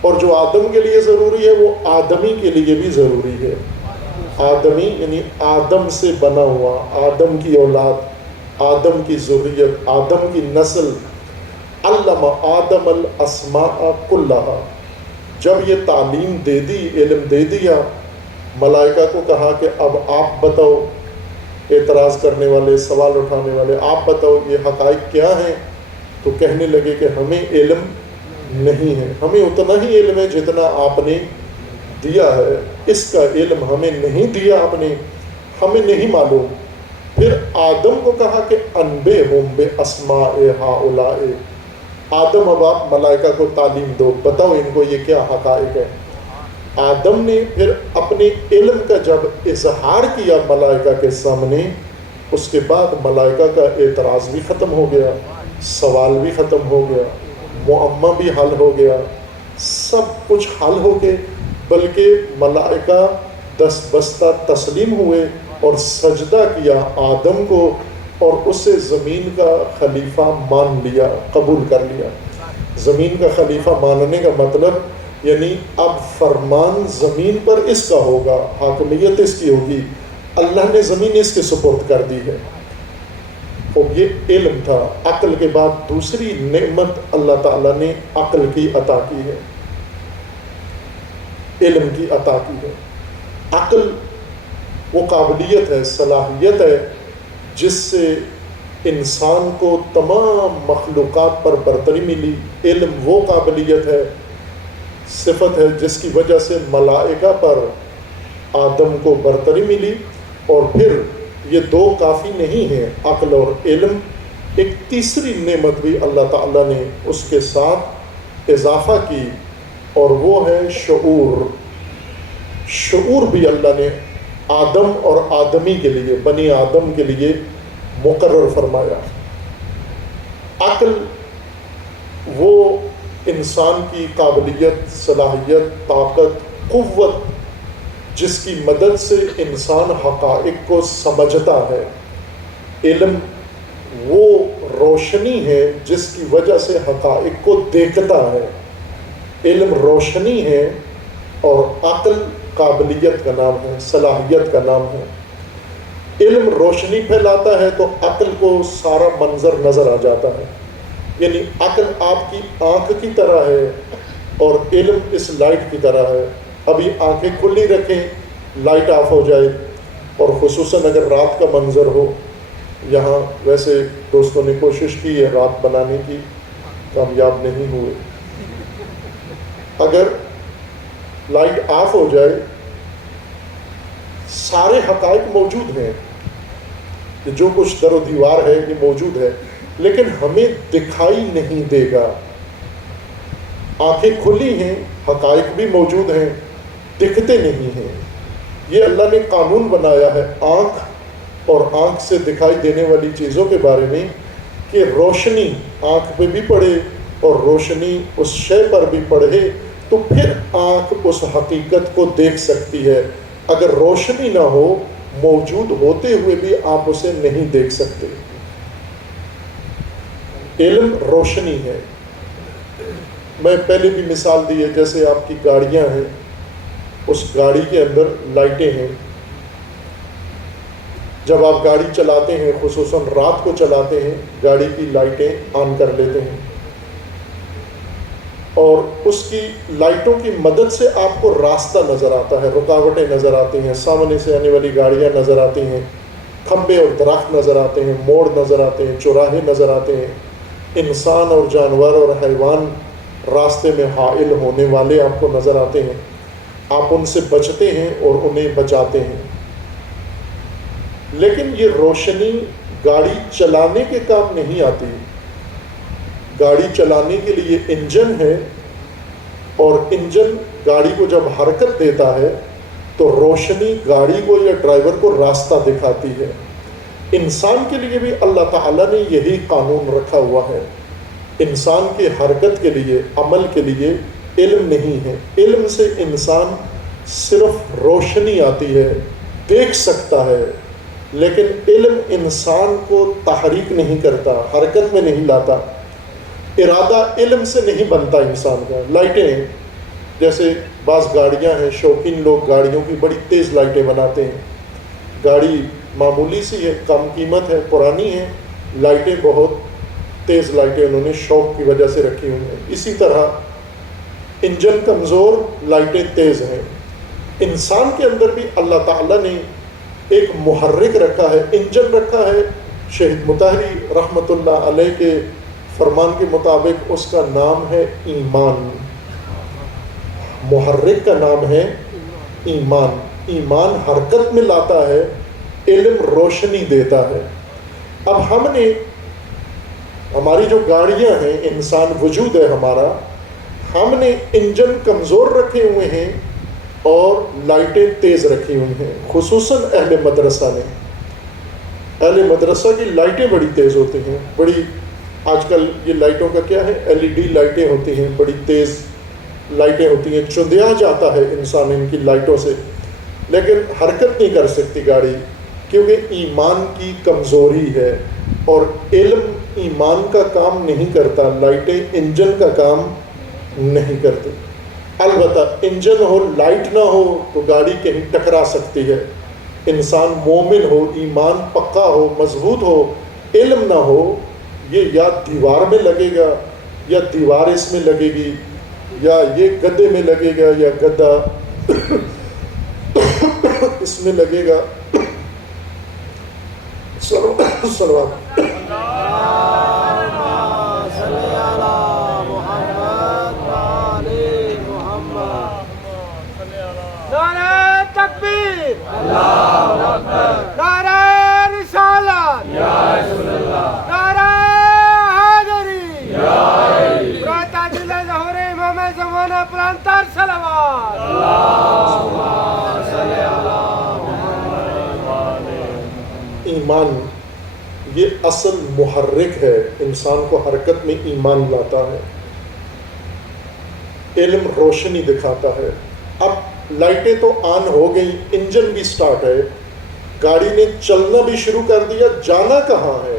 اور جو آدم کے لیے ضروری ہے وہ آدمی کے لیے بھی ضروری ہے. آدمی یعنی آدم سے بنا ہوا، آدم کی اولاد، آدم کی ذریت، آدم کی نسل. علم آدم الاسماء کلہا، جب یہ تعلیم دے دی، علم دے دیا، ملائکہ کو کہا کہ اب آپ بتاؤ، اعتراض کرنے والے، سوال اٹھانے والے، آپ بتاؤ یہ حقائق کیا ہیں. تو کہنے لگے کہ ہمیں علم نہیں ہے، ہمیں اتنا ہی علم ہے جتنا آپ نے دیا ہے، اس کا علم ہمیں نہیں دیا آپ نے، ہمیں نہیں معلوم. پھر آدم کو کہا کہ انبئہم باسماء ہؤلاء، آدم اب آپ ملائکہ کو تعلیم دو، بتاؤ ان کو یہ کیا حقائق ہے. آدم نے پھر اپنے علم کا جب اظہار کیا ملائکہ کے سامنے، اس کے بعد ملائکہ کا اعتراض بھی ختم ہو گیا، سوال بھی ختم ہو گیا، معمہ بھی حل ہو گیا، سب کچھ حل ہو کے، بلکہ ملائکہ دست بستہ تسلیم ہوئے اور سجدہ کیا آدم کو، اور اسے زمین کا خلیفہ مان لیا، قبول کر لیا. زمین کا خلیفہ ماننے کا مطلب یعنی اب فرمان زمین پر اس کا ہوگا، حاکمیت اس کی ہوگی، اللہ نے زمین اس کے سپرد کر دی ہے. اور یہ علم تھا. عقل کے بعد دوسری نعمت اللہ تعالیٰ نے عقل کی عطا کی ہے، علم کی عطا کی ہے. عقل وہ قابلیت ہے، صلاحیت ہے جس سے انسان کو تمام مخلوقات پر برتری ملی. علم وہ قابلیت ہے، صفت ہے جس کی وجہ سے ملائکہ پر آدم کو برتری ملی. اور پھر یہ دو کافی نہیں ہیں، عقل اور علم، ایک تیسری نعمت بھی اللہ تعالیٰ نے اس کے ساتھ اضافہ کی، اور وہ ہے شعور۔ شعور بھی اللہ نے آدم اور آدمی کے لیے، بنی آدم کے لیے مقرر فرمایا۔ عقل وہ انسان کی قابلیت، صلاحیت، طاقت، قوت جس کی مدد سے انسان حقائق کو سمجھتا ہے۔ علم وہ روشنی ہے جس کی وجہ سے حقائق کو دیکھتا ہے۔ علم روشنی ہے اور عقل قابلیت کا نام ہے، صلاحیت کا نام ہے۔ علم روشنی پھیلاتا ہے تو عقل کو سارا منظر نظر آ جاتا ہے، یعنی عقل آپ کی آنکھ کی طرح ہے اور علم اس لائٹ کی طرح ہے۔ ابھی آنکھیں کھلی رکھیں، لائٹ آف ہو جائے، اور خصوصاً اگر رات کا منظر ہو، یہاں ویسے دوستوں نے کوشش کی ہے رات بنانے کی، کامیاب نہیں ہوئے۔ اگر لائٹ آف ہو جائے، سارے حقائق موجود ہیں، کہ جو کچھ در و دیوار ہے یہ موجود ہے، لیکن ہمیں دکھائی نہیں دے گا۔ آنکھیں کھلی ہیں، حقائق بھی موجود ہیں، دکھتے نہیں ہیں۔ یہ اللہ نے قانون بنایا ہے آنکھ اور آنکھ سے دکھائی دینے والی چیزوں کے بارے میں، کہ روشنی آنکھ پہ بھی پڑے اور روشنی اس شے پر بھی پڑے تو پھر آنکھ اس حقیقت کو دیکھ سکتی ہے۔ اگر روشنی نہ ہو، موجود ہوتے ہوئے بھی آپ اسے نہیں دیکھ سکتے۔ علم روشنی ہے۔ میں پہلے بھی مثال دی ہے، جیسے آپ کی گاڑیاں ہیں، اس گاڑی کے اندر لائٹیں ہیں۔ جب آپ گاڑی چلاتے ہیں، خصوصاً رات کو چلاتے ہیں، گاڑی کی لائٹیں آن کر لیتے ہیں، اور اس کی لائٹوں کی مدد سے آپ کو راستہ نظر آتا ہے، رکاوٹیں نظر آتی ہیں، سامنے سے آنے والی گاڑیاں نظر آتی ہیں، کھمبے اور درخت نظر آتے ہیں، موڑ نظر آتے ہیں، چوراہے نظر آتے ہیں، انسان اور جانور اور حیوان راستے میں حائل ہونے والے آپ کو نظر آتے ہیں۔ آپ ان سے بچتے ہیں اور انہیں بچاتے ہیں۔ لیکن یہ روشنی گاڑی چلانے کے کام نہیں آتی۔ گاڑی چلانے کے لیے انجن ہے، اور انجن گاڑی کو جب حرکت دیتا ہے تو روشنی گاڑی کو یا ڈرائیور کو راستہ دکھاتی ہے۔ انسان کے لیے بھی اللہ تعالیٰ نے یہی قانون رکھا ہوا ہے۔ انسان کی حرکت کے لیے، عمل کے لیے علم نہیں ہے۔ علم سے انسان صرف روشنی آتی ہے، دیکھ سکتا ہے، لیکن علم انسان کو تحریک نہیں کرتا، حرکت میں نہیں لاتا۔ ارادہ علم سے نہیں بنتا انسان کا۔ لائٹیں، جیسے بعض گاڑیاں ہیں، شوقین لوگ گاڑیوں کی بڑی تیز لائٹیں بناتے ہیں۔ گاڑی معمولی سی ہے، کم قیمت ہے، پرانی ہے، لائٹیں بہت تیز لائٹیں انہوں نے شوق کی وجہ سے رکھی ہوئی ہیں۔ اسی طرح انجن کمزور، لائٹیں تیز ہیں۔ انسان کے اندر بھی اللہ تعالیٰ نے ایک محرک رکھا ہے، انجن رکھا ہے۔ شہید مطہری رحمۃ اللہ علیہ کے فرمان کے مطابق اس کا نام ہے ایمان۔ محرک کا نام ہے ایمان۔ ایمان حرکت میں لاتا ہے، علم روشنی دیتا ہے۔ اب ہم نے، ہماری جو گاڑیاں ہیں، انسان وجود ہے ہمارا، ہم نے انجن کمزور رکھے ہوئے ہیں اور لائٹیں تیز رکھی ہوئی ہیں، خصوصاً اہل مدرسہ نے۔ اہل مدرسہ کی لائٹیں بڑی تیز ہوتی ہیں، بڑی، آج کل یہ لائٹوں کا کیا ہے، LED لائٹیں ہوتی ہیں، بڑی تیز لائٹیں ہوتی ہیں، چندیا جاتا ہے انسان ان کی لائٹوں سے، لیکن حرکت نہیں کر سکتی گاڑی، کیونکہ ایمان کی کمزوری ہے، اور علم ایمان کا کام نہیں کرتا، لائٹیں انجن کا کام نہیں کرتی۔ البتہ انجن ہو، لائٹ نہ ہو تو گاڑی کہیں ٹکرا سکتی ہے۔ انسان مومن ہو، ایمان پکا ہو، مضبوط ہو، علم نہ ہو، یہ یا دیوار میں لگے گا، یا دیوار اس میں لگے گی، یا یہ گدے میں لگے گا، یا گدا اس میں لگے گا۔ صلوات نعرہ تکبیر، نعرہ رسالت، نعرہ ایمان یہ اصل محرک ہے، انسان کو حرکت میں ایمان لاتا ہے، علم روشنی دکھاتا ہے۔ اب لائٹیں تو آن ہو گئی، انجن بھی سٹارٹ ہے، گاڑی نے چلنا بھی شروع کر دیا، جانا کہاں ہے؟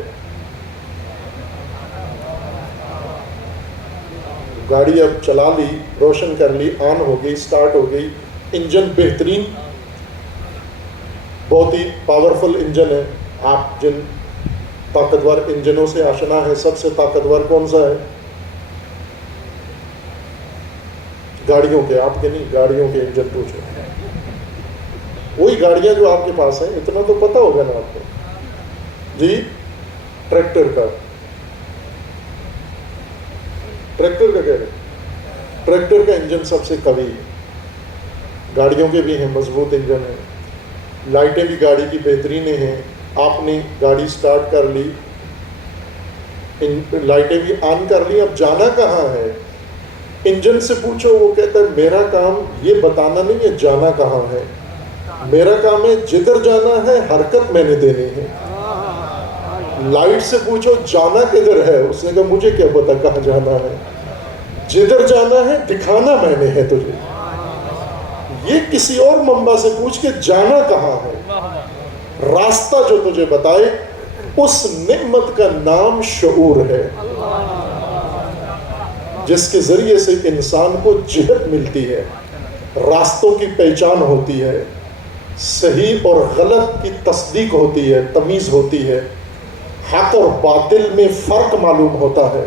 گاڑی اب چلا لی، روشن کر لی، آن ہو گئی، سٹارٹ ہو گئی، انجن بہترین، بہت ہی پاورفل انجن ہے۔ آپ جن طاقتور انجنوں سے آشنا ہے، سب سے طاقتور کون سا ہے؟ گاڑیوں کے، آپ کے نہیں، گاڑیوں کے انجن پوچھو، وہی گاڑیاں جو آپ کے پاس ہیں، اتنا تو پتہ ہوگا نا آپ کو جی۔ ٹریکٹر کا کہہ رہے، ٹریکٹر کا انجن سب سے قوی ہے، گاڑیوں کے بھی ہیں مضبوط انجن ہیں، لائٹیں بھی گاڑی کی بہترین ہیں۔ آپ نے گاڑی سٹارٹ کر لی، لائٹیں بھی آن کر لی، اب جانا کہاں ہے؟ انجن سے پوچھو، وہ کہتا ہے میرا کام یہ بتانا نہیں ہے جانا کہاں ہے، میرا کام ہے جدھر جانا ہے حرکت میں نے دینی ہے۔ لائٹ سے پوچھو جانا کدھر ہے، اس نے کہا مجھے کیا پتا کہاں جانا ہے، جدھر جانا ہے دکھانا میں نے ہے تجھے۔ یہ کسی اور منبع سے پوچھ کے جانا کہاں ہے، راستہ جو تجھے بتائے، اس نعمت کا نام شعور ہے، جس کے ذریعے سے انسان کو جہت ملتی ہے، راستوں کی پہچان ہوتی ہے، صحیح اور غلط کی تصدیق ہوتی ہے، تمیز ہوتی ہے، حق اور باطل میں فرق معلوم ہوتا ہے۔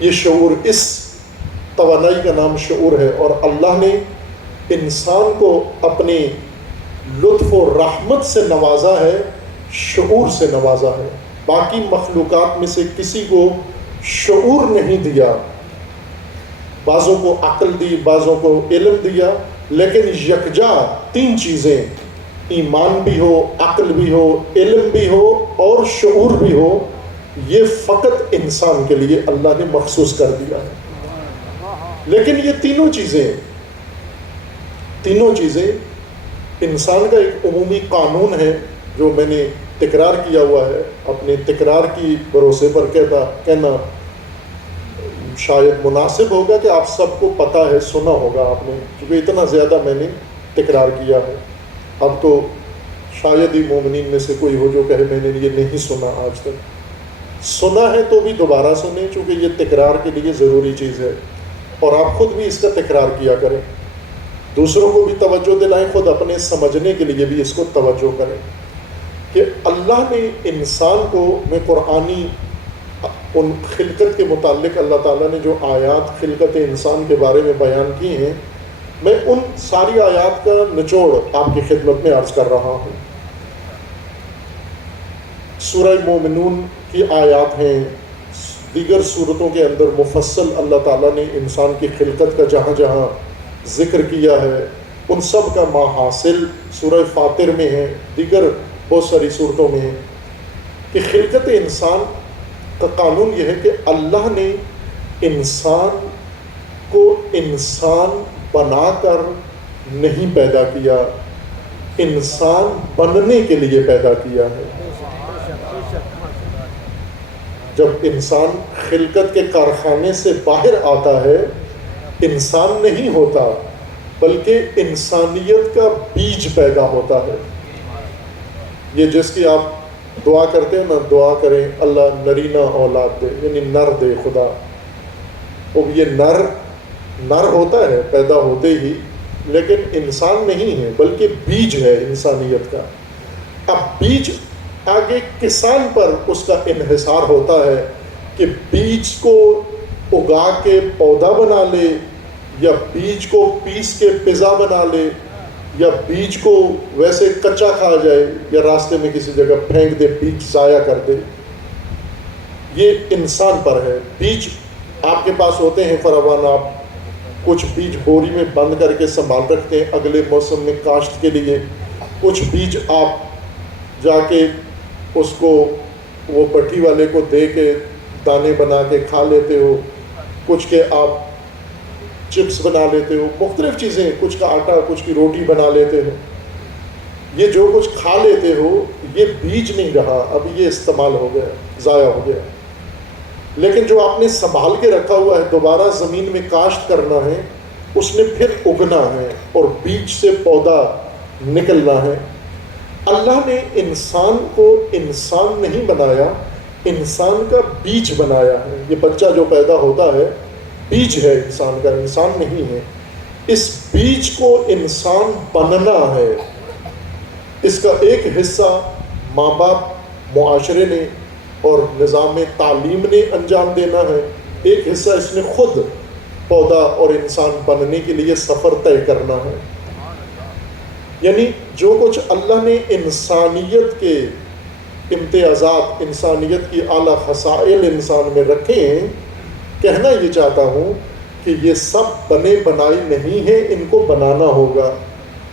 یہ شعور، اس توانائی کا نام شعور ہے، اور اللہ نے انسان کو اپنی لطف و رحمت سے نوازا ہے، شعور سے نوازا ہے۔ باقی مخلوقات میں سے کسی کو شعور نہیں دیا، بعضوں کو عقل دی، بعضوں کو علم دیا، لیکن یکجا تین چیزیں، ایمان بھی ہو، عقل بھی ہو، علم بھی ہو اور شعور بھی ہو، یہ فقط انسان کے لیے اللہ نے مخصوص کر دیا ہے۔ لیکن یہ تینوں چیزیں انسان کا ایک عمومی قانون ہے، جو میں نے تکرار کیا ہوا ہے، اپنے تکرار کی بھروسے پر کہنا شاید مناسب ہوگا کہ آپ سب کو پتہ ہے، سنا ہوگا آپ نے، کیونکہ اتنا زیادہ میں نے تکرار کیا ہے۔ اب تو شاید ہی مومنین میں سے کوئی ہو جو کہے میں نے یہ نہیں سنا آج تک۔ سنا ہے تو بھی دوبارہ سنیں، چونکہ یہ تکرار کے لیے ضروری چیز ہے، اور آپ خود بھی اس کا تکرار کیا کریں، دوسروں کو بھی توجہ دلائیں، خود اپنے سمجھنے کے لیے بھی اس کو توجہ کریں کہ اللہ نے انسان کو، میں قرآنی ان خلقت کے متعلق اللہ تعالیٰ نے جو آیات خلقت انسان کے بارے میں بیان کی ہیں، میں ان ساری آیات کا نچوڑ آپ کی خدمت میں عرض کر رہا ہوں۔ سورہ مومنون کی آیات ہیں، دیگر صورتوں کے اندر مفصل اللہ تعالیٰ نے انسان کی خلقت کا جہاں جہاں ذکر کیا ہے، ان سب کا ماحاصل سورہ فاطر میں ہے، دیگر بہت ساری صورتوں میں ہے، کہ خلقت انسان کا قانون یہ ہے کہ اللہ نے انسان کو انسان بنا کر نہیں پیدا کیا، انسان بننے کے لیے پیدا کیا ہے۔ جب انسان خلقت کے کارخانے سے باہر آتا ہے، انسان نہیں ہوتا بلکہ انسانیت کا بیج پیدا ہوتا ہے۔ یہ جس کی آپ دعا کرتے ہیں نا، دعا کریں اللہ نرینہ اولاد دے، یعنی نر دے خدا، اب یہ نر ہوتا ہے پیدا ہوتے ہی، لیکن انسان نہیں ہے بلکہ بیج ہے انسانیت کا۔ اب بیج آگے کسان پر اس کا انحصار ہوتا ہے کہ بیج کو اگا کے پودا بنا لے، یا بیج کو پیس کے پزا بنا لے، یا بیج کو ویسے کچا کھا جائے، یا راستے میں کسی جگہ پھینک دے، بیج ضائع کر دے۔ یہ انسان پر ہے۔ بیج آپ کے پاس ہوتے ہیں فراوان، آپ کچھ بیج بوری میں بند کر کے سنبھال رکھتے ہیں اگلے موسم میں کاشت کے لیے، کچھ بیج آپ جا کے اس کو وہ پٹھی والے کو دے کے دانے بنا کے کھا لیتے ہو، کچھ کے آپ چپس بنا لیتے ہو، مختلف چیزیں، کچھ کا آٹا، کچھ کی روٹی بنا لیتے ہو۔ یہ جو کچھ کھا لیتے ہو یہ بیج نہیں رہا، اب یہ استعمال ہو گیا، ضائع ہو گیا، لیکن جو آپ نے سنبھال کے رکھا ہوا ہے دوبارہ زمین میں کاشت کرنا ہے، اس نے پھر اگنا ہے اور بیج سے پودا نکلنا ہے۔ اللہ نے انسان کو انسان نہیں بنایا، انسان کا بیج بنایا ہے۔ یہ بچہ جو پیدا ہوتا ہے بیج ہے انسان کا، انسان نہیں ہے۔ اس بیج کو انسان بننا ہے، اس کا ایک حصہ ماں باپ معاشرے نے اور نظام تعلیم نے انجام دینا ہے، ایک حصہ اس نے خود پودا اور انسان بننے کے لیے سفر طے کرنا ہے۔ یعنی جو کچھ اللہ نے انسانیت کے امتیازات، انسانیت کی اعلیٰ خصائل انسان میں رکھے ہیں، کہنا یہ چاہتا ہوں کہ یہ سب بنے بنائی نہیں ہیں، ان کو بنانا ہوگا،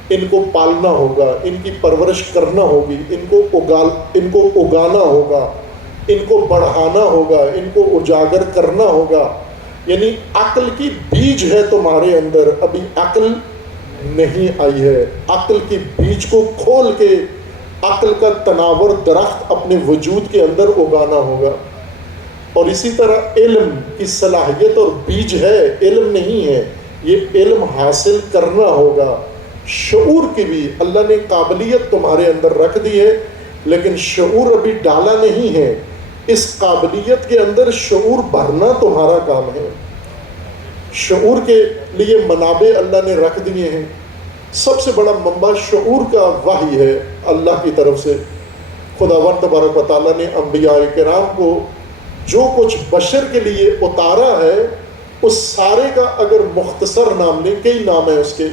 ان کو پالنا ہوگا، ان کی پرورش کرنا ہوگی، ان کو اگانا ہوگا، ان کو بڑھانا ہوگا، ان کو اجاگر کرنا ہوگا۔ یعنی عقل کی بیج ہے تمہارے اندر، ابھی عقل نہیں آئی ہے، عقل کی بیج کو کھول کے عقل کا تناور درخت اپنے وجود کے اندر اگانا ہوگا۔ اور اسی طرح علم کی صلاحیت اور بیج ہے، علم نہیں ہے، یہ علم حاصل کرنا ہوگا۔ شعور کی بھی اللہ نے قابلیت تمہارے اندر رکھ دی ہے، لیکن شعور ابھی ڈالا نہیں ہے۔ اس قابلیت کے اندر شعور بھرنا تمہارا کام ہے۔ شعور کے لیے منابع اللہ نے رکھ دیے ہیں۔ سب سے بڑا منبع شعور کا وحی ہے اللہ کی طرف سے۔ خداوند تبارک و تعالیٰ نے انبیاء کرام کو جو کچھ بشر کے لیے اتارا ہے اس سارے کا اگر مختصر نام لیں، کئی نام ہیں اس کے،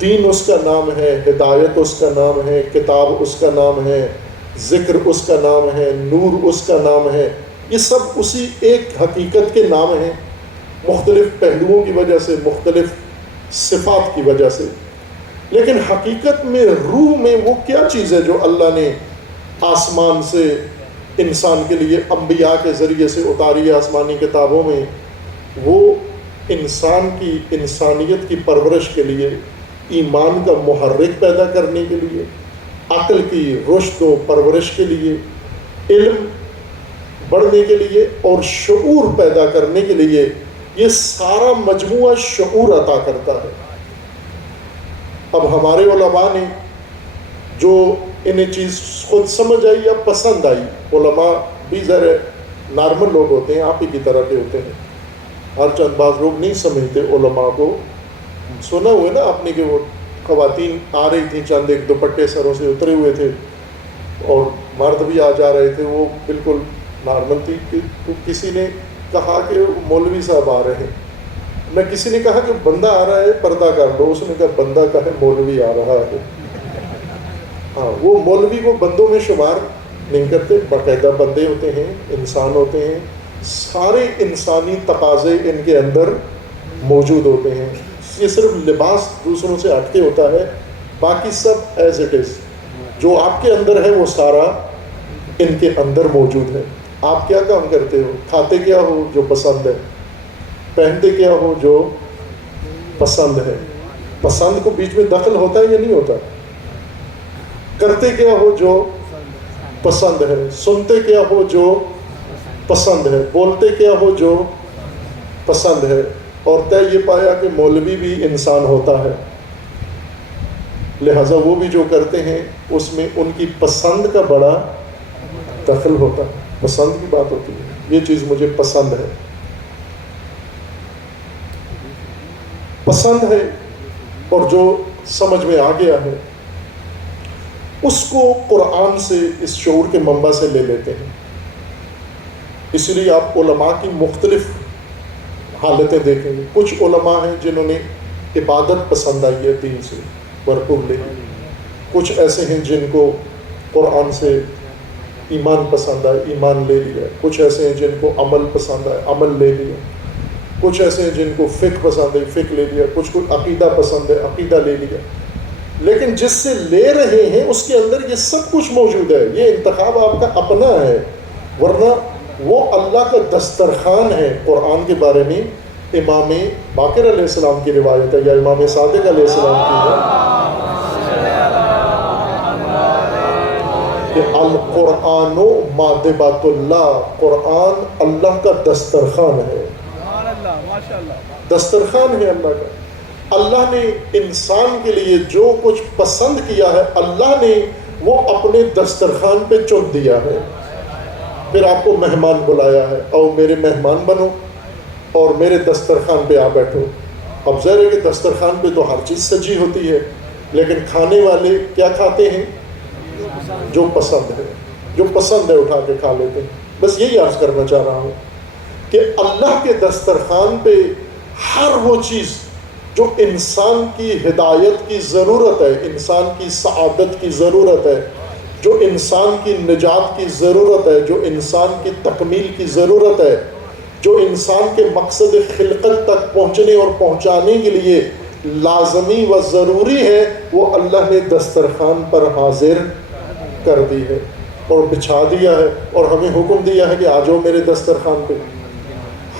دین اس کا نام ہے، ہدایت اس کا نام ہے، کتاب اس کا نام ہے، ذکر اس کا نام ہے، نور اس کا نام ہے، یہ سب اسی ایک حقیقت کے نام ہیں، مختلف پہلوؤں کی وجہ سے، مختلف صفات کی وجہ سے۔ لیکن حقیقت میں روح میں وہ کیا چیز ہے جو اللہ نے آسمان سے انسان کے لیے انبیاء کے ذریعے سے اتاری ہے آسمانی کتابوں میں؟ وہ انسان کی انسانیت کی پرورش کے لیے، ایمان کا محرک پیدا کرنے کے لیے، عقل کی رشد و پرورش کے لیے، علم بڑھنے کے لیے اور شعور پیدا کرنے کے لیے، یہ سارا مجموعہ شعور عطا کرتا ہے۔ اب ہمارے علماء نے جو انہیں چیز خود سمجھ آئی یا پسند آئی، علماء بھی ذرا نارمل لوگ ہوتے ہیں، آپ ہی کی طرح کے ہوتے ہیں، ہر چند بعض لوگ نہیں سمجھتے علماء کو۔ سنا ہوا نا آپ نے کہ وہ خواتین آ رہی تھیں، چند ایک دوپٹے سروں سے اترے ہوئے تھے اور مرد بھی آ جا رہے تھے، وہ بالکل نارمل تھی۔ تو کسی نے کہا کہ مولوی صاحب آ رہے ہیں، نہ کسی نے کہا کہ بندہ آ رہا ہے پردہ کر لو، اس نے کہا بندہ کا ہے، مولوی آ رہا ہے۔ ہاں، وہ مولوی کو بندوں میں شمار نہیں کرتے، باقاعدہ بندے ہوتے ہیں، انسان ہوتے ہیں، سارے انسانی تقاضے ان کے اندر موجود ہوتے ہیں۔ یہ صرف لباس دوسروں سے ہٹ کے ہوتا ہے، باقی سب ایز اٹ از، جو آپ کے اندر ہے وہ سارا ان کے اندر موجود ہے۔ آپ کیا کام کرتے ہو، کھاتے کیا ہو جو پسند ہے، پہنتے کیا ہو جو پسند ہے، پسند کو بیچ میں دخل ہوتا ہے یا نہیں ہوتا، کرتے کیا ہو جو پسند ہے، سنتے کیا ہو جو پسند ہے، بولتے کیا ہو جو پسند ہے۔ اور طے یہ پایا کہ مولوی بھی انسان ہوتا ہے، لہٰذا وہ بھی جو کرتے ہیں اس میں ان کی پسند کا بڑا دخل ہوتا ہے، پسند کی بات ہوتی ہے، یہ چیز مجھے پسند ہے، پسند ہے، اور جو سمجھ میں آ گیا ہے اس کو قرآن سے، اس شعور کے منبع سے لے لیتے ہیں۔ اس لیے آپ علماء کی مختلف حالتیں دیکھیں گے۔ کچھ علماء ہیں جنہوں نے عبادت پسند آئی ہے، دین سے بھرپور لے لی، کچھ ایسے ہیں جن کو قرآن سے ایمان پسند آئے، ایمان لے لیا، کچھ ایسے ہیں جن کو عمل پسند آئے، عمل لے لیا، کچھ ایسے ہیں جن کو فقہ پسند ہے، فقہ لے لیا، کچھ کو عقیدہ پسند ہے، عقیدہ لے لیا۔ لیکن جس سے لے رہے ہیں اس کے اندر یہ سب کچھ موجود ہے، یہ انتخاب آپ کا اپنا ہے، ورنہ وہ اللہ کا دسترخوان ہے۔ قرآن کے بارے میں امام باقر علیہ السلام کی روایت ہے، یا امام صادق علیہ السلام کی ہے، القرآن مادبات اللہ، قرآن اللہ کا دسترخوان ہے، سبحان اللہ، ماشاء اللہ، دسترخوان ہے اللہ کا۔ اللہ نے انسان کے لیے جو کچھ پسند کیا ہے اللہ نے وہ اپنے دسترخوان پہ چن دیا ہے۔ پھر آپ کو مہمان بلایا ہے، او میرے مہمان بنو اور میرے دسترخوان پہ آ بیٹھو۔ اب ظاہر ہے کہ دسترخوان پہ تو ہر چیز سجی ہوتی ہے، لیکن کھانے والے کیا کھاتے ہیں؟ جو پسند ہے، جو پسند ہے اٹھا کے کھا لیتے ہیں۔ بس یہی عرض کرنا چاہ رہا ہوں کہ اللہ کے دسترخوان پہ ہر وہ چیز جو انسان کی ہدایت کی ضرورت ہے، انسان کی سعادت کی ضرورت ہے، جو انسان کی نجات کی ضرورت ہے، جو انسان کی تکمیل کی ضرورت ہے، جو انسان کے مقصد خلقت تک پہنچنے اور پہنچانے کے لیے لازمی و ضروری ہے، وہ اللہ نے دسترخوان پر حاضر کر دی ہے اور بچھا دیا ہے، اور ہمیں حکم دیا ہے کہ آ جاؤ میرے دسترخوان پہ۔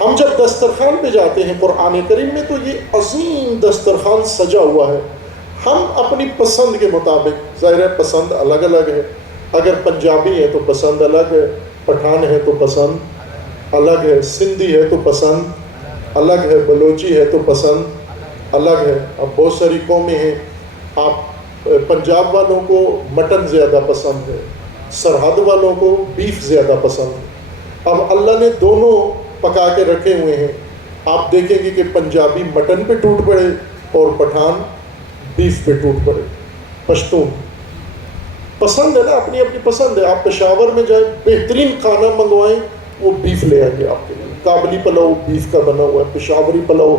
ہم جب دسترخوان پہ جاتے ہیں قرآن کریم میں تو یہ عظیم دسترخوان سجا ہوا ہے، ہم اپنی پسند کے مطابق، ظاہر ہے پسند الگ الگ ہے، اگر پنجابی ہے تو پسند الگ ہے، پٹھان ہے تو پسند الگ ہے، سندھی ہے تو پسند الگ ہے، بلوچی ہے تو پسند الگ ہے۔ اب بہت ساری قومیں ہیں، آپ پنجاب والوں کو مٹن زیادہ پسند ہے، سرحد والوں کو بیف زیادہ پسند ہے۔ اب اللہ نے دونوں پکا کے رکھے ہوئے ہیں، آپ دیکھیں گے کہ پنجابی مٹن پہ ٹوٹ پڑے اور پٹھان بیف پہ ٹوٹ پڑے۔ پشتون پسند ہے نا، اپنی اپنی پسند ہے۔ آپ پشاور میں جائیں، بہترین کھانا منگوائیں، وہ بیف لے آئیں گے آپ کے لیے۔ کابلی پلاؤ بیف کا بنا ہوا ہے، پشاوری پلاؤ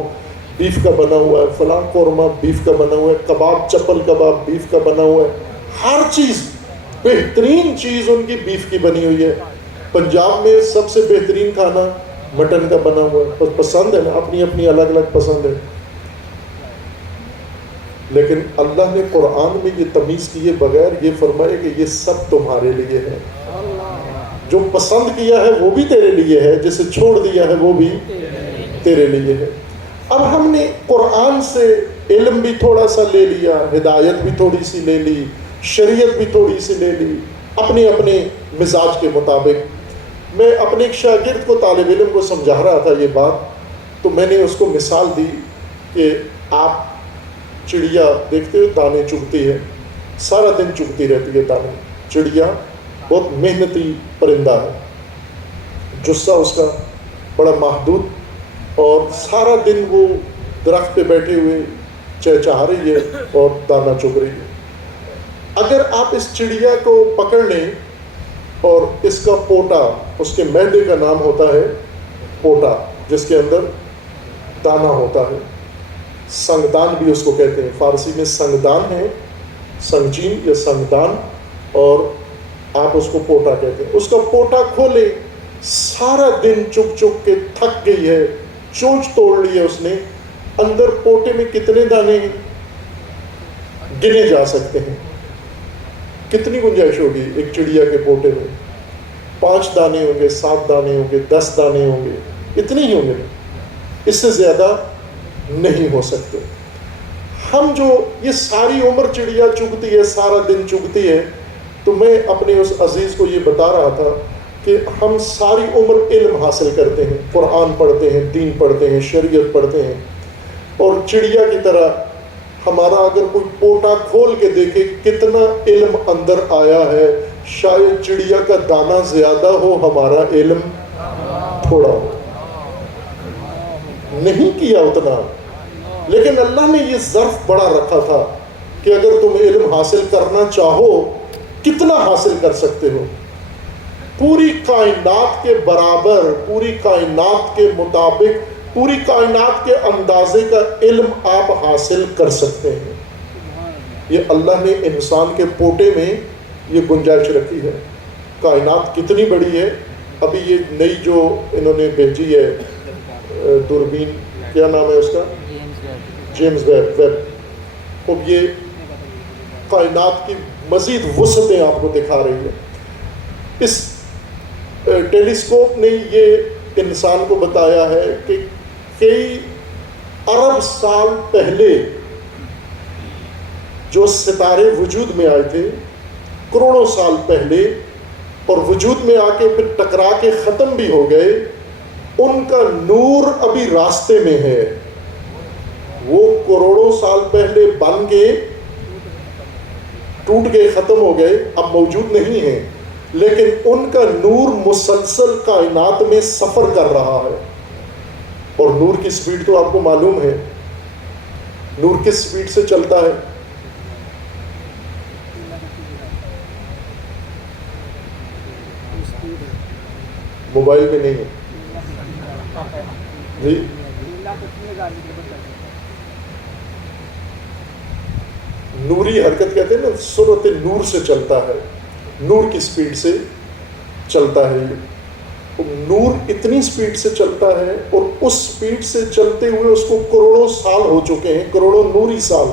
بیف کا بنا ہوا ہے، فلاں قورمہ بیف کا بنا ہوا ہے، کباب چپل کباب بیف کا بنا ہوا ہے، ہر چیز بہترین چیز ان کی بیف کی بنی ہوئی ہے۔ پنجاب میں سب سے بہترین کھانا مٹن کا بنا ہوا ہے۔ پسند ہے نا، اپنی اپنی الگ الگ پسند ہے۔ لیکن اللہ نے قرآن میں یہ تمیز کیے بغیر یہ فرمائے کہ یہ سب تمہارے لیے ہے، جو پسند کیا ہے وہ بھی تیرے لیے ہے، جسے چھوڑ دیا ہے وہ بھی تیرے لیے ہے۔ اب ہم نے قرآن سے علم بھی تھوڑا سا لے لیا، ہدایت بھی تھوڑی سی لے لی، شریعت بھی تھوڑی سی لے لی، اپنے اپنے مزاج کے مطابق۔ میں اپنے ایک شاگرد کو، طالب علم کو سمجھا رہا تھا یہ بات، تو میں نے اس کو مثال دی کہ آپ چڑیا دیکھتے ہو دانے چگتی ہے، سارا دن چگتی رہتی ہے دانے۔ چڑیا بہت محنتی پرندہ ہے، جثہ اس کا بڑا محدود، اور سارا دن وہ درخت پہ بیٹھے ہوئے چہچہا رہی ہے اور دانا چگ رہی ہے۔ اگر آپ اس چڑیا کو پکڑ لیں اور اس کا پوٹا، اس کے معدے کا نام ہوتا ہے پوٹا، جس کے اندر دانا ہوتا ہے، سنگدان بھی اس کو کہتے ہیں، فارسی میں سنگدان ہے، سنگچین یا سنگدان، اور آپ اس کو پوٹا کہتے ہیں۔ اس کا پوٹا کھولے، سارا دن چگ چگ کے تھک گئی ہے، چونچ توڑ لی ہے اس نے، اندر پوٹے میں کتنے دانے ہیں گنے جا سکتے ہیں؟ کتنی گنجائش ہوگی ایک چڑیا کے پوٹے میں؟ 5 دانے ہوں گے، 7 دانے ہوں گے، 10 دانے ہوں گے، اتنے ہی ہوں گے، اس سے زیادہ نہیں ہو سکتے۔ ہم جو یہ ساری عمر چڑیا چگتی ہے، سارا دن چگتی ہے، تو میں اپنے اس عزیز کو یہ بتا رہا تھا کہ ہم ساری عمر علم حاصل کرتے ہیں، قرآن پڑھتے ہیں، دین پڑھتے ہیں، شریعت پڑھتے ہیں، اور چڑیا کی طرح ہمارا اگر کوئی پوٹا کھول کے دیکھے کتنا علم اندر آیا ہے، شاید چڑیا کا دانہ زیادہ ہو، ہمارا علم تھوڑا ہو، نہیں کیا اتنا۔ لیکن اللہ نے یہ ظرف بڑا رکھا تھا کہ اگر تم علم حاصل کرنا چاہو کتنا حاصل کر سکتے ہو، پوری کائنات کے برابر، پوری کائنات کے مطابق، پوری کائنات کے اندازے کا علم آپ حاصل کر سکتے ہیں۔ یہ اللہ نے انسان کے پوٹے میں یہ گنجائش رکھی ہے۔ کائنات کتنی بڑی ہے، ابھی یہ نئی جو انہوں نے بھیجی ہے دوربین، کیا نام ہے اس کا؟ James Webb. اب یہ کائنات کی مزید وسعتیں آپ کو دکھا رہی ہے۔ اس ٹیلیسکوپ نے یہ انسان کو بتایا ہے کہ کئی ارب سال پہلے جو ستارے وجود میں آئے تھے، کروڑوں سال پہلے اور وجود میں آ کے پھر ٹکرا کے ختم بھی ہو گئے، ان کا نور ابھی راستے میں ہے. وہ کروڑوں سال پہلے بن کے ٹوٹ گئے، ختم ہو گئے، اب موجود نہیں ہیں، لیکن ان کا نور مسلسل کائنات میں سفر کر رہا ہے. اور نور کی سپیڈ تو آپ کو معلوم ہے. نور کس سپیڈ سے چلتا ہے؟ موبائل میں نہیں ہے جی، نوری حرکت کہتے ہیں نا، سرعت نور سے چلتا ہے، نور کی سپیڈ سے چلتا ہے. نور اتنی سپیڈ سے چلتا ہے، اور اس سپیڈ سے چلتے ہوئے اس کو کروڑوں سال ہو چکے ہیں، کروڑوں نوری سال،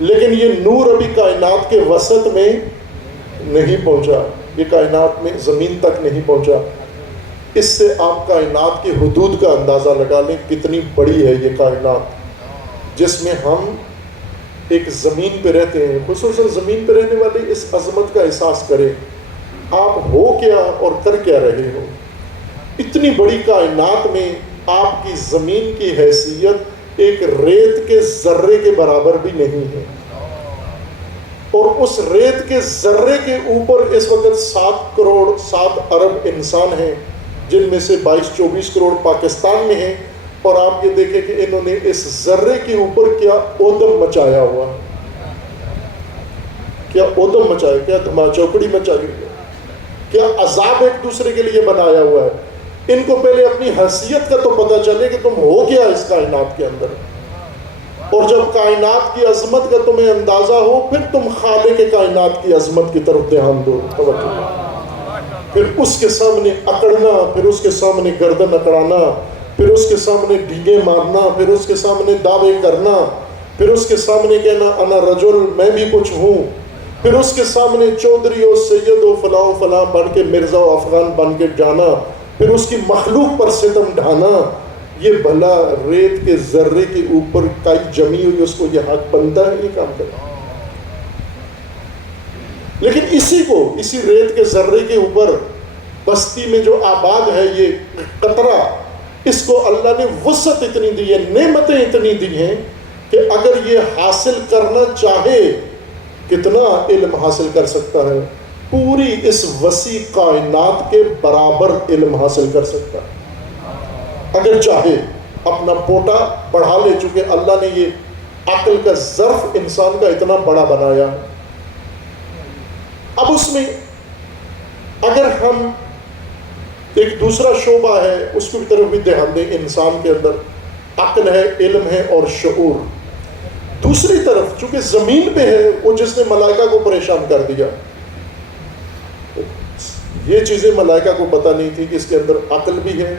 لیکن یہ نور ابھی کائنات کے وسط میں نہیں پہنچا، یہ کائنات میں زمین تک نہیں پہنچا. اس سے آپ کائنات کی حدود کا اندازہ لگا لیں کتنی بڑی ہے یہ کائنات، جس میں ہم ایک زمین پہ رہتے ہیں. خصوصاً زمین پہ رہنے والے اس عظمت کا احساس کریں، آپ ہو کیا اور کر کیا رہے ہو. اتنی بڑی کائنات میں آپ کی زمین کی حیثیت ایک ریت کے ذرے کے برابر بھی نہیں ہے، اور اس ریت کے ذرے کے اوپر اس وقت 7 کروڑ 7 ارب انسان ہیں، جن میں سے 22-24 کروڑ پاکستان میں ہیں. اور آپ یہ دیکھیں کہ انہوں نے اس ذرے کے اوپر کیا اودم مچایا ہوا، کیا اودم مچایا، کیا دھما چوکڑی مچائی ہے، کیا عذاب ایک دوسرے کے لیے بنایا ہوا ہے. ان کو پہلے اپنی حیثیت کا تو پتہ چلے کہ تم ہو کیا اس کائنات کے اندر، اور جب کائنات کی عظمت کا تمہیں اندازہ ہو، پھر تم خالق کائنات کی عظمت کی طرف دھیان دو، پھر اس کے سامنے اکڑنا، پھر اس کے سامنے گردن اکڑانا، پھر اس کے سامنے ڈیگے مارنا، پھر اس کے سامنے دعوے کرنا، پھر اس کے سامنے کہنا انا رجل، میں بھی کچھ ہوں، پھر اس کے سامنے چودھری و سید و فلاں و فلاں بن کے مرزا و افغان بن کے جانا، پھر اس کی مخلوق پر ستم ڈھانا. یہ بھلا ریت کے ذرے کے اوپر کائی جمی ہوئی، اس کو یہ حق بنتا ہے یہ کام کرنا؟ لیکن اسی ریت کے ذرے کے اوپر بستی میں جو آباد ہے یہ قطرہ، اس کو اللہ نے وسعت اتنی دی ہے، نعمتیں اتنی دی ہیں کہ اگر یہ حاصل کرنا چاہے کتنا علم حاصل کر سکتا ہے، پوری اس وسیع کائنات کے برابر علم حاصل کر سکتا ہے اگر چاہے. اپنا پوٹا بڑھا لے، چونکہ اللہ نے یہ عقل کا ظرف انسان کا اتنا بڑا بنایا. اب اس میں اگر ہم ایک دوسرا شعبہ ہے اس کی طرف بھی دھیان دیں، انسان کے اندر عقل ہے، علم ہے اور شعور. دوسری طرف چونکہ زمین پہ ہے وہ جس نے ملائکہ کو پریشان کر دیا، یہ چیزیں ملائکہ کو پتہ نہیں تھی کہ اس کے اندر عقل بھی ہے،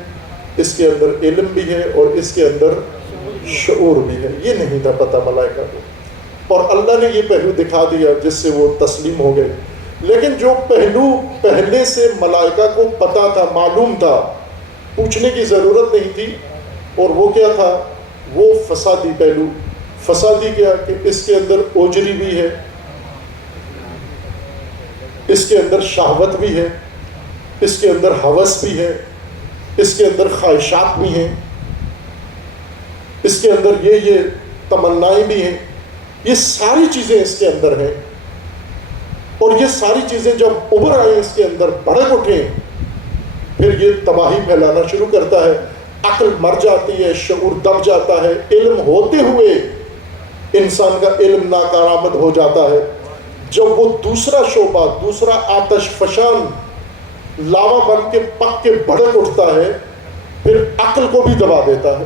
اس کے اندر علم بھی ہے، اور اس کے اندر شعور بھی ہے. یہ نہیں تھا پتہ ملائکہ کو، اور اللہ نے یہ پہلو دکھا دیا جس سے وہ تسلیم ہو گئے. لیکن جو پہلو پہلے سے ملائکہ کو پتہ تھا، معلوم تھا، پوچھنے کی ضرورت نہیں تھی، اور وہ کیا تھا؟ وہ فسادی پہلو. فسادی کیا کہ اس کے اندر اوجری بھی ہے، اس کے اندر شہوت بھی ہے، اس کے اندر ہوس بھی ہے، اس کے اندر خواہشات بھی ہیں، اس کے اندر یہ تمنائیں بھی ہیں. یہ ساری چیزیں اس کے اندر ہیں، اور یہ ساری چیزیں جب ابھر آئیں اس کے اندر، بھڑک اٹھیں، پھر یہ تباہی پھیلانا شروع کرتا ہے. عقل مر جاتی ہے، شعور دب جاتا ہے، علم ہوتے ہوئے انسان کا علم ناکارآمد ہو جاتا ہے. جب وہ دوسرا شعبہ، دوسرا آتش فشان لاوا بن کے پک کے بھڑک اٹھتا ہے، پھر عقل کو بھی دبا دیتا ہے.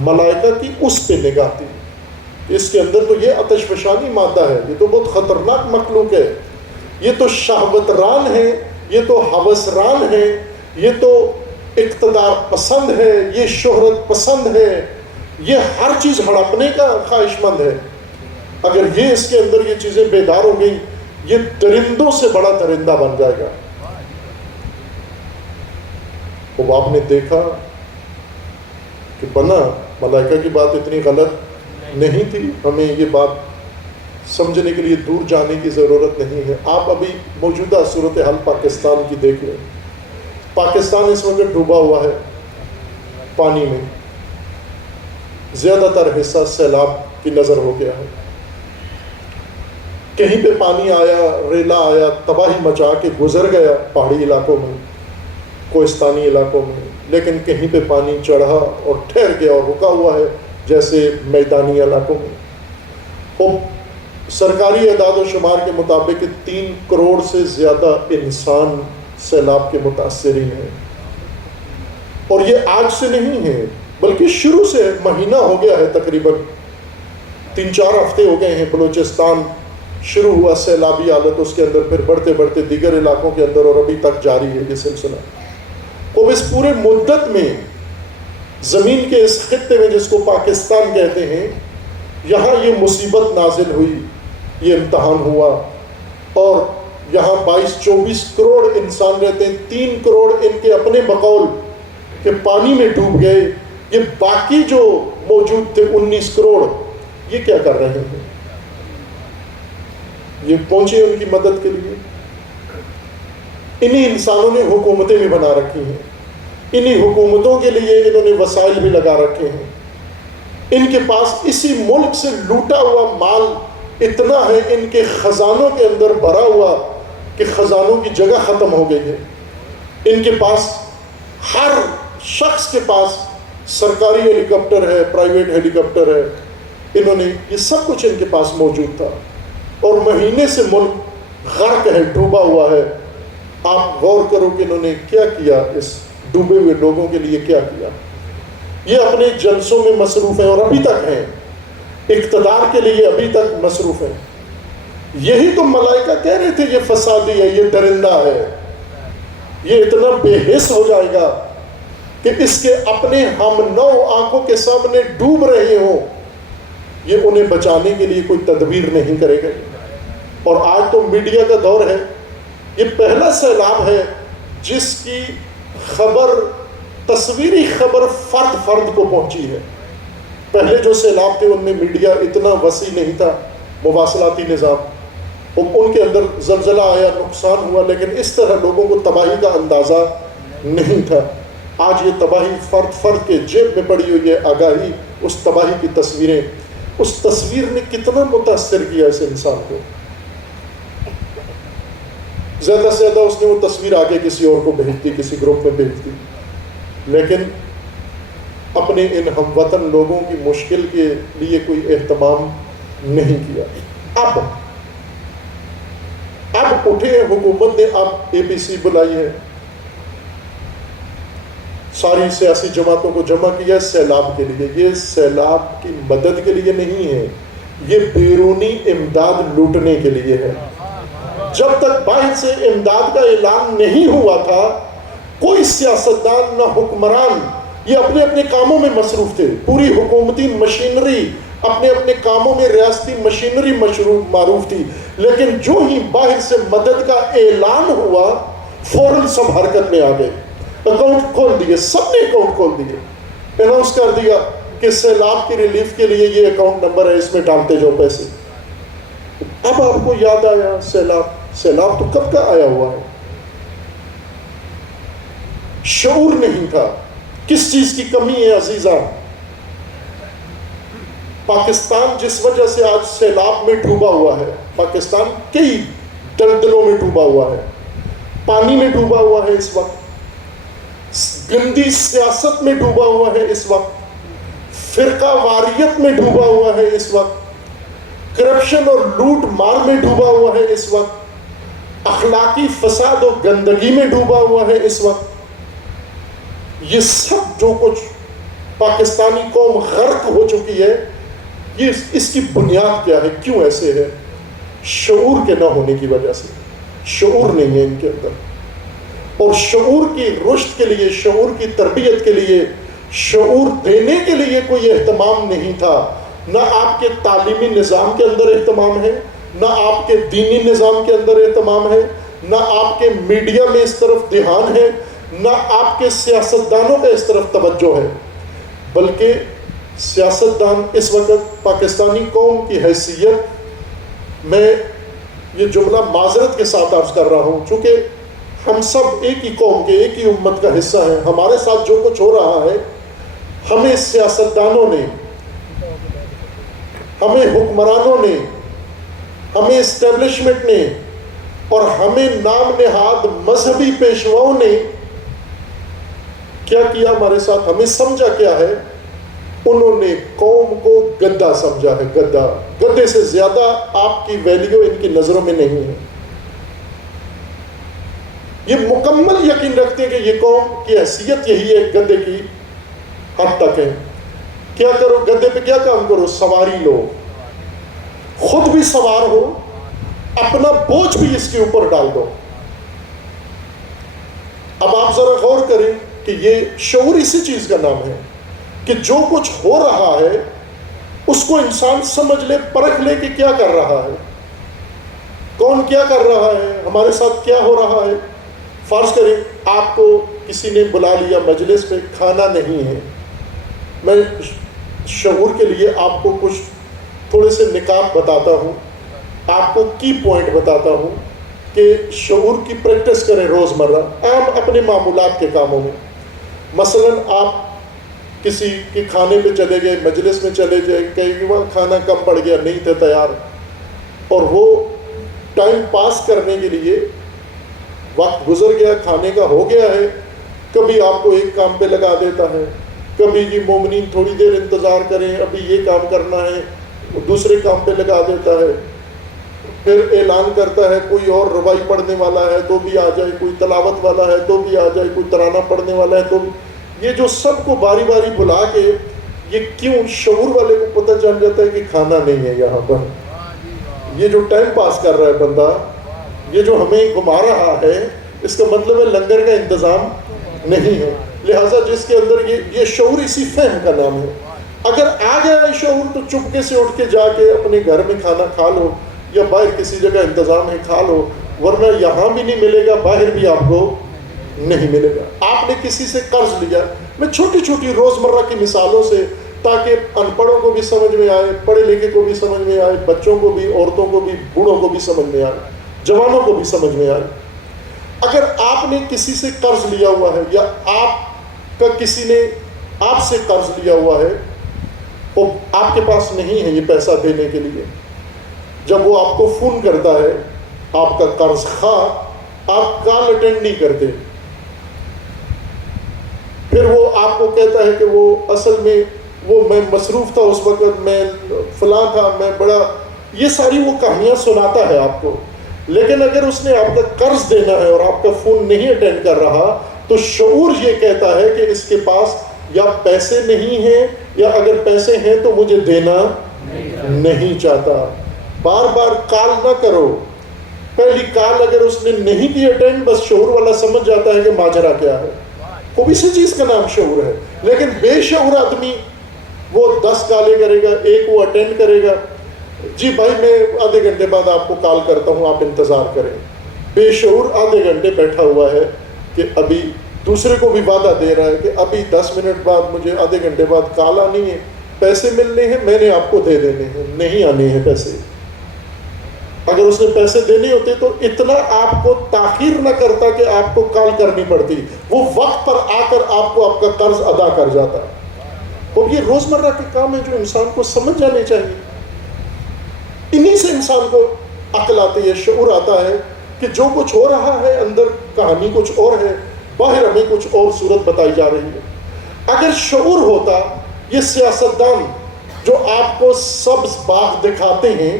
ملائکہ کی اس پہ نگاہ تھی، اس کے اندر تو یہ آتش فشانی مادہ ہے، یہ تو بہت خطرناک مخلوق ہے، یہ تو شہوت ران ہے، یہ تو ہوس ران ہے، یہ تو اقتدار پسند ہے، یہ شہرت پسند ہے، یہ ہر چیز ہڑپنے کا خواہش مند ہے. اگر یہ اس کے اندر یہ چیزیں بیدار ہو گئی، یہ درندوں سے بڑا درندہ بن جائے گا. اب آپ نے دیکھا کہ بنا ملائکہ کی بات اتنی غلط نہیں تھی، ہمیں یہ بات سمجھنے کے لیے دور جانے کی ضرورت نہیں ہے. آپ ابھی موجودہ صورتحال پاکستان کی دیکھ لیں. پاکستان اس وقت ڈوبا ہوا ہے پانی میں. زیادہ تر حصہ سیلاب کی نظر ہو گیا ہے. کہیں پہ پانی آیا، ریلا آیا، تباہی مچا کے گزر گیا پہاڑی علاقوں میں، کوہستانی علاقوں میں، لیکن کہیں پہ پانی چڑھا اور ٹھہر گیا اور رکا ہوا ہے جیسے میدانی علاقوں میں. اور سرکاری اعداد و شمار کے مطابق 3 کروڑ سے زیادہ انسان سیلاب کے متاثرین ہیں. اور یہ آج سے نہیں ہے بلکہ شروع سے مہینہ ہو گیا ہے، تقریباً 3-4 ہفتے ہو گئے ہیں. بلوچستان شروع ہوا سیلابی حالت، اس کے اندر پھر بڑھتے بڑھتے دیگر علاقوں کے اندر، اور ابھی تک جاری ہے یہ سلسلہ. اب اس پورے مدت میں زمین کے اس خطے میں جس کو پاکستان کہتے ہیں، یہاں یہ مصیبت نازل ہوئی، یہ امتحان ہوا، اور یہاں 22-24 کروڑ انسان رہتے ہیں. 3 کروڑ ان کے اپنے بقول کہ پانی میں ڈوب گئے. یہ باقی جو موجود تھے 19 کروڑ، یہ کیا کر رہے ہیں؟ یہ پہنچے ان کی مدد کے لیے. انہی انسانوں نے حکومتیں بھی بنا رکھی ہیں، انہی حکومتوں کے لیے انہوں نے وسائل بھی لگا رکھے ہیں. ان کے پاس اسی ملک سے لوٹا ہوا مال اتنا ہے، ان کے خزانوں کے اندر بھرا ہوا کہ خزانوں کی جگہ ختم ہو گئی ہے. ان کے پاس، ہر شخص کے پاس سرکاری ہیلی کاپٹر ہے، پرائیویٹ ہیلی کاپٹر ہے. انہوں نے یہ سب کچھ ان کے پاس موجود تھا، اور مہینے سے ملک غرق ہے، ڈوبا ہوا ہے. آپ غور کرو کہ انہوں نے کیا کیا، اس ڈوبے ہوئے لوگوں کے لیے کیا کیا. یہ اپنے جلسوں میں مصروف ہیں، اور ابھی تک ہیں، اقتدار کے لیے ابھی تک مصروف ہیں. یہی تو ملائکہ کہہ رہے تھے یہ فسادی ہے، یہ درندہ ہے، یہ اتنا بے حس ہو جائے گا کہ اس کے اپنے ہم نو آنکھوں کے سامنے ڈوب رہے ہوں، یہ انہیں بچانے کے لیے کوئی تدبیر نہیں کرے گا. اور آج تو میڈیا کا دور ہے. یہ پہلا سیلاب ہے جس کی خبر، تصویری خبر فرد کو پہنچی ہے. پہلے جو سیلاب تھے ان میں میڈیا اتنا وسیع نہیں تھا، مواصلاتی نظام، ان کے اندر زلزلہ آیا، نقصان ہوا، لیکن اس طرح لوگوں کو تباہی کا اندازہ نہیں تھا. آج یہ تباہی فرد کے جیب میں پڑی ہوئی ہے، آگاہی، اس تباہی کی تصویریں. اس تصویر نے کتنا متاثر کیا اس انسان کو. زیادہ سے زیادہ اس نے وہ تصویر آگے کسی اور کو بھیج دی، کسی گروپ میں بھیج دی، لیکن اپنے ان ہم وطن لوگوں کی مشکل کے لیے کوئی اہتمام نہیں کیا. اب اٹھے ہیں، حکومت نے اب APC بلائی ہے، ساری سیاسی جماعتوں کو جمع کیا سیلاب کے لیے. یہ سیلاب کی مدد کے لیے نہیں ہے، یہ بیرونی امداد لوٹنے کے لیے ہے. جب تک باہر سے امداد کا اعلان نہیں ہوا تھا، کوئی سیاستدان نہ حکمران، یہ اپنے اپنے کاموں میں مصروف تھے. پوری حکومتی مشینری اپنے اپنے کاموں میں، ریاستی مشینری معروف تھی. لیکن جو ہی باہر سے مدد کا اعلان ہوا، فوراً سب حرکت میں آ گئے. اکاؤنٹ کھول دیے، سب نے اکاؤنٹ کھول دیے. اناؤنس کر دیا کہ سیلاب کی ریلیف کے لیے یہ اکاؤنٹ نمبر ہے، اس میں ڈالتے جاؤ پیسے. اب آپ کو یاد آیا سیلاب تو کب کا آیا ہوا ہے. شعور نہیں تھا. کس چیز کی کمی ہے عزیزاں؟ پاکستان جس وجہ سے آج سیلاب میں ڈوبا ہوا ہے، پاکستان کئی دلدلوں میں ڈوبا ہوا ہے، پانی میں ڈوبا ہوا ہے اس وقت، گندی سیاست میں ڈوبا ہوا ہے اس وقت، فرقہ واریت میں ڈوبا ہوا ہے اس وقت، کرپشن اور لوٹ مار میں ڈوبا ہوا ہے اس وقت، اخلاقی فساد اور گندگی میں ڈوبا ہوا ہے اس وقت. یہ سب جو کچھ پاکستانی قوم غرق ہو چکی ہے، یہ اس کی بنیاد کیا ہے؟ کیوں ایسے ہے؟ شعور کے نہ ہونے کی وجہ سے. شعور نہیں ہے ان کے اندر، اور شعور کی رشد کے لیے، شعور کی تربیت کے لیے، شعور دینے کے لیے کوئی اہتمام نہیں تھا. نہ آپ کے تعلیمی نظام کے اندر اہتمام ہے، نہ آپ کے دینی نظام کے اندر اہتمام ہے، نہ آپ کے میڈیا میں اس طرف دھیان ہے، نہ آپ کے سیاستدانوں کا اس طرف توجہ ہے. بلکہ سیاستدان اس وقت پاکستانی قوم کی حیثیت میں یہ جملہ معذرت کے ساتھ عرض کر رہا ہوں، چونکہ ہم سب ایک ہی قوم کے، ایک ہی امت کا حصہ ہیں. ہمارے ساتھ جو کچھ ہو رہا ہے، ہمیں سیاستدانوں نے، ہمیں حکمرانوں نے، ہمیں اسٹیبلشمنٹ نے اور ہمیں نام نہاد مذہبی پیشواؤں نے کیا کیا ہمارے ساتھ؟ ہمیں سمجھا کیا ہے؟ انہوں نے قوم کو گدھا سمجھا ہے. گدھا، گدھے سے زیادہ آپ کی ویلیو ان کی نظروں میں نہیں ہے. یہ مکمل یقین رکھتے ہیں کہ یہ قوم کی حیثیت یہی ہے، گدھے کی حد تک ہے. کیا کرو گدھے پہ؟ کیا کام کرو؟ سواری لو، خود بھی سوار ہو، اپنا بوجھ بھی اس کے اوپر ڈال دو. اب آپ ذرا غور کریں کہ یہ شعور اسی چیز کا نام ہے کہ جو کچھ ہو رہا ہے اس کو انسان سمجھ لے، پرکھ لے کہ کیا کر رہا ہے، کون کیا کر رہا ہے، ہمارے ساتھ کیا ہو رہا ہے. فرض کریں آپ کو کسی نے بلا لیا مجلس پہ، کھانا نہیں ہے. میں شعور کے لیے آپ کو کچھ تھوڑے سے نکات بتاتا ہوں، آپ کو کی پوائنٹ بتاتا ہوں کہ شعور کی پریکٹس کریں روزمرہ عام اپنے معمولات کے کاموں میں. مثلاً آپ کسی کے کھانے پہ چلے گئے، مجلس میں چلے گئے، کئی بار کھانا کم پڑ گیا، نہیں تھے تیار، اور وہ ٹائم پاس کرنے کے لیے وقت گزر گیا، کھانے کا ہو گیا ہے. کبھی آپ کو ایک کام پہ لگا دیتا ہے، کبھی جی مومنین تھوڑی دیر انتظار کریں، ابھی یہ کام کرنا ہے، دوسرے کام پہ لگا دیتا ہے. پھر اعلان کرتا ہے کوئی اور روائی پڑھنے والا ہے تو بھی آ جائے، کوئی تلاوت والا ہے تو بھی آ جائے، کوئی ترانہ پڑھنے والا ہے تو بھی. یہ جو سب کو باری باری بلا کے، یہ کیوں؟ شعور والے کو پتہ چل جاتا ہے کہ کھانا نہیں ہے یہاں پر. یہ جو ٹائم پاس کر رہا ہے بندہ، یہ جو ہمیں گھما رہا ہے، اس کا مطلب ہے لنگر کا انتظام نہیں ہے. لہٰذا جس کے اندر یہ شعور اسی فہم کا نام ہے. اگر آ گیا ہے شعور تو چپکے سے اٹھ کے جا کے اپنے گھر میں کھانا کھا لو، یا باہر کسی جگہ انتظام ہے کھا لو، ورنہ یہاں بھی نہیں ملے گا، باہر بھی آپ کو نہیں ملے گا. آپ نے کسی سے قرض لیا. میں چھوٹی چھوٹی روزمرہ کی مثالوں سے، تاکہ ان پڑھوں کو بھی سمجھ میں آئے، پڑھے لکھے کو بھی سمجھ میں آئے، بچوں کو بھی، عورتوں کو بھی، بوڑھوں کو بھی سمجھ میں آئے، جوانوں کو بھی سمجھ میں آئے. اگر آپ نے کسی سے قرض لیا ہوا ہے، یا آپ کا کسی نے آپ سے قرض لیا ہوا ہے اور آپ کے پاس نہیں ہے یہ پیسہ دینے کے لیے، جب وہ آپ کو فون کرتا ہے، آپ کا قرض خواہ، آپ کال اٹینڈ نہیں کرتے، پھر وہ آپ کو کہتا ہے کہ وہ اصل میں میں مصروف تھا اس وقت، میں فلاں تھا، میں بڑا، یہ ساری وہ کہانیاں سناتا ہے آپ کو. لیکن اگر اس نے آپ کا قرض دینا ہے اور آپ کا فون نہیں اٹینڈ کر رہا، تو شعور یہ کہتا ہے کہ اس کے پاس یا پیسے نہیں ہیں، یا اگر پیسے ہیں تو مجھے دینا نہیں چاہتا. بار بار کال نہ کرو. پہلی کال اگر اس نے نہیں کی اٹینڈ، بس شعور والا سمجھ جاتا ہے کہ ماجرا کیا ہے. وہ اسی چیز کا نام شعور ہے. لیکن بے شعور آدمی وہ 10 کالیں کرے گا، ایک وہ اٹینڈ کرے گا، جی بھائی میں آدھے گھنٹے بعد آپ کو کال کرتا ہوں، آپ انتظار کریں. بے شعور آدھے گھنٹے بیٹھا ہوا ہے کہ ابھی دوسرے کو بھی وعدہ دے رہا ہے کہ ابھی 10 منٹ بعد مجھے، آدھے گھنٹے بعد کال آنی ہے، پیسے ملنے ہیں، میں نے آپ کو دے دینے ہیں. نہیں آنے ہیں پیسے. اگر اس نے پیسے دینے ہوتے تو اتنا آپ کو تاخیر نہ کرتا کہ آپ کو کال کرنی پڑتی، وہ وقت پر آ کر آپ کو آپ کا قرض ادا کر جاتا. اور یہ روزمرہ کے کام ہیں جو انسان کو سمجھ جانے چاہیے. انہی سے انسان کو عقل آتی ہے، شعور آتا ہے کہ جو کچھ ہو رہا ہے اندر کہانی کچھ اور ہے، باہر ہمیں کچھ اور صورت بتائی جا رہی ہے. اگر شعور ہوتا، یہ سیاستدان جو آپ کو سبز باغ دکھاتے ہیں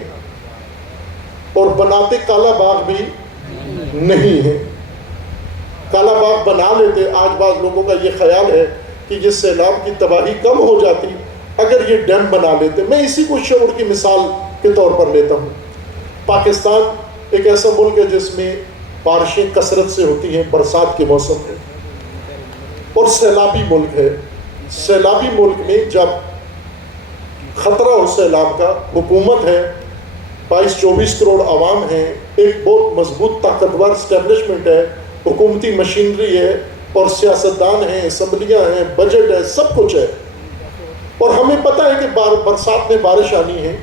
اور بناتے کالا باغ بھی نہیں ہے. کالا باغ بنا لیتے. آج بعض لوگوں کا یہ خیال ہے کہ یہ سیلاب کی تباہی کم ہو جاتی اگر یہ ڈیم بنا لیتے. میں اسی کو شعور کی مثال کے طور پر لیتا ہوں. پاکستان ایک ایسا ملک ہے جس میں بارشیں کثرت سے ہوتی ہیں برسات کے موسم میں، اور سیلابی ملک ہے. سیلابی ملک میں جب خطرہ ہو سیلاب کا، حکومت ہے، 22-24 کروڑ عوام ہیں، ایک بہت مضبوط طاقتور اسٹیبلشمنٹ ہے، حکومتی مشینری ہے، اور سیاستدان ہیں، اسمبلیاں ہیں، بجٹ ہے، سب کچھ ہے. اور ہمیں پتہ ہے کہ برسات میں بارش آنی ہے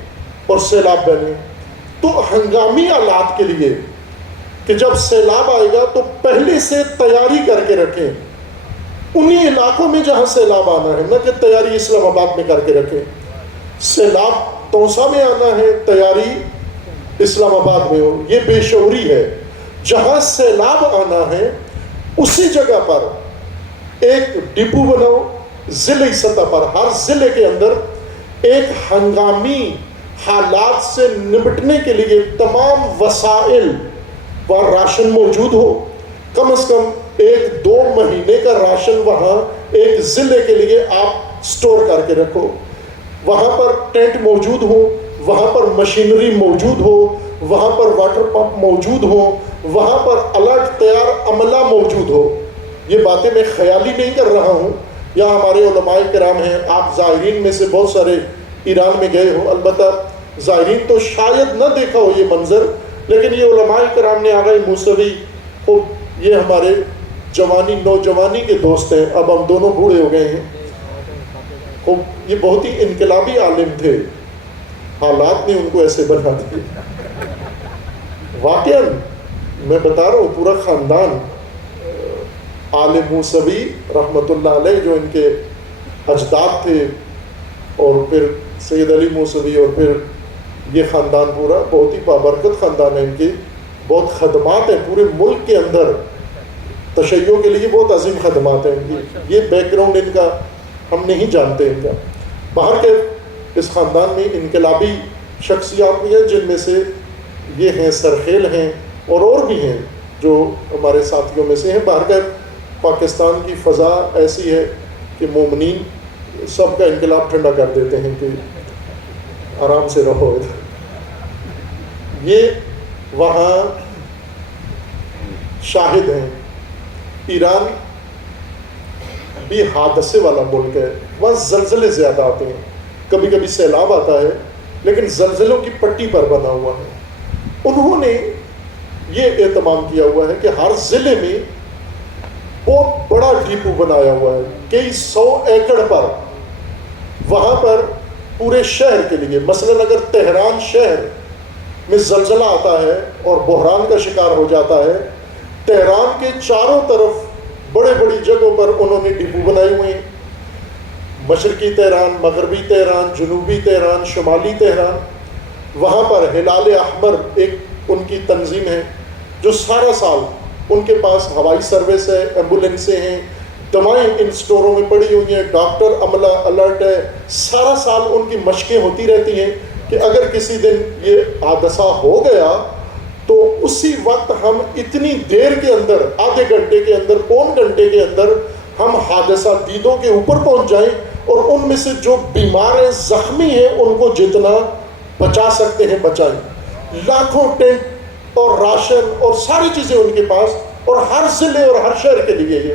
اور سیلاب بنے. تو ہنگامی آلات کے لیے کہ جب سیلاب آئے گا تو پہلے سے تیاری کر کے رکھیں، انہی علاقوں میں جہاں سیلاب آنا ہے، نہ کہ تیاری اسلام آباد میں کر کے رکھیں۔ سیلاب توسا میں آنا ہے، تیاری اسلام آباد میں ہو، یہ بے شعوری ہے۔ جہاں سیلاب آنا ہے اسی جگہ پر ایک ڈپو بناؤ، ضلعی سطح پر ہر ضلع کے اندر ایک ہنگامی حالات سے نمٹنے کے لیے تمام وسائل و راشن موجود ہو، کم از کم 1-2 مہینے کا راشن وہاں ایک ضلع کے لیے آپ سٹور کر کے رکھو، وہاں پر ٹینٹ موجود ہو، وہاں پر مشینری موجود ہو، وہاں پر واٹر پمپ موجود ہو، وہاں پر الرٹ تیار عملہ موجود ہو۔ یہ باتیں میں خیالی نہیں کر رہا ہوں، یہاں ہمارے علماء کرام ہیں، آپ زائرین میں سے بہت سارے ایران میں گئے ہو، البتہ زائرین تو شاید نہ دیکھا ہو یہ منظر، لیکن یہ علماء کرام نے آغا موسوی، یہ ہمارے جوانی نوجوانی کے دوست ہیں، اب ہم دونوں بوڑھے ہو گئے ہیں، یہ بہت ہی انقلابی عالم تھے، حالات نے ان کو ایسے بنا دیے۔ واقعاً میں بتا رہا ہوں، پورا خاندان آل موسوی رحمۃ اللہ علیہ جو ان کے اجداد تھے، اور پھر سید علی موسوی، اور پھر یہ خاندان پورا بہت ہی بابرکت خاندان ہے، ان کی بہت خدمات ہیں پورے ملک کے اندر، تشیع کے لیے بہت عظیم خدمات ہیں ان کی، یہ بیک گراؤنڈ ان کا ہم نہیں جانتے ان کا۔ باہر کے اس خاندان میں انقلابی شخصیات بھی ہیں، جن میں سے یہ ہیں سرخیل ہیں، اور بھی ہیں جو ہمارے ساتھیوں میں سے ہیں۔ باہر کا پاکستان کی فضا ایسی ہے کہ مومنین سب کا انقلاب ٹھنڈا کر دیتے ہیں کہ آرام سے رہو ادھر۔ یہ وہاں شاہد ہیں۔ ایران بھی حادثے والا ملک ہے، وہاں زلزلے زیادہ آتے ہیں، کبھی کبھی سیلاب آتا ہے، لیکن زلزلوں کی پٹی پر بنا ہوا ہے۔ انہوں نے یہ اہتمام کیا ہوا ہے کہ ہر ضلع میں بہت بڑا ڈپو بنایا ہوا ہے، کئی 100 ایکڑ پر، وہاں پر پورے شہر کے لیے، مثلاً اگر تہران شہر میں زلزلہ آتا ہے اور بحران کا شکار ہو جاتا ہے، تہران کے چاروں طرف بڑے بڑی جگہوں پر انہوں نے ڈپو بنائے ہوئے ہیں، مشرقی تہران، مغربی تہران، جنوبی تہران، شمالی تہران۔ وہاں پر ہلال احمر ایک ان کی تنظیم ہے جو سارا سال ان کے پاس ہوائی سروس ہے، ایمبولینسیں ہیں، دوائیں ان سٹوروں میں پڑی ہوئی ہیں، ڈاکٹر عملہ الرٹ ہے، سارا سال ان کی مشقیں ہوتی رہتی ہیں کہ اگر کسی دن یہ حادثہ ہو گیا تو اسی وقت ہم اتنی دیر کے اندر، آدھے گھنٹے کے اندر، پون گھنٹے کے اندر ہم حادثہ دیدوں کے اوپر پہنچ جائیں، اور ان میں سے جو بیمار ہیں، زخمی ہیں، ان کو جتنا بچا سکتے ہیں بچائیں۔ لاکھوں ٹینٹ اور راشن اور ساری چیزیں ان کے پاس، اور ہر ضلع اور ہر شہر کے لیے یہ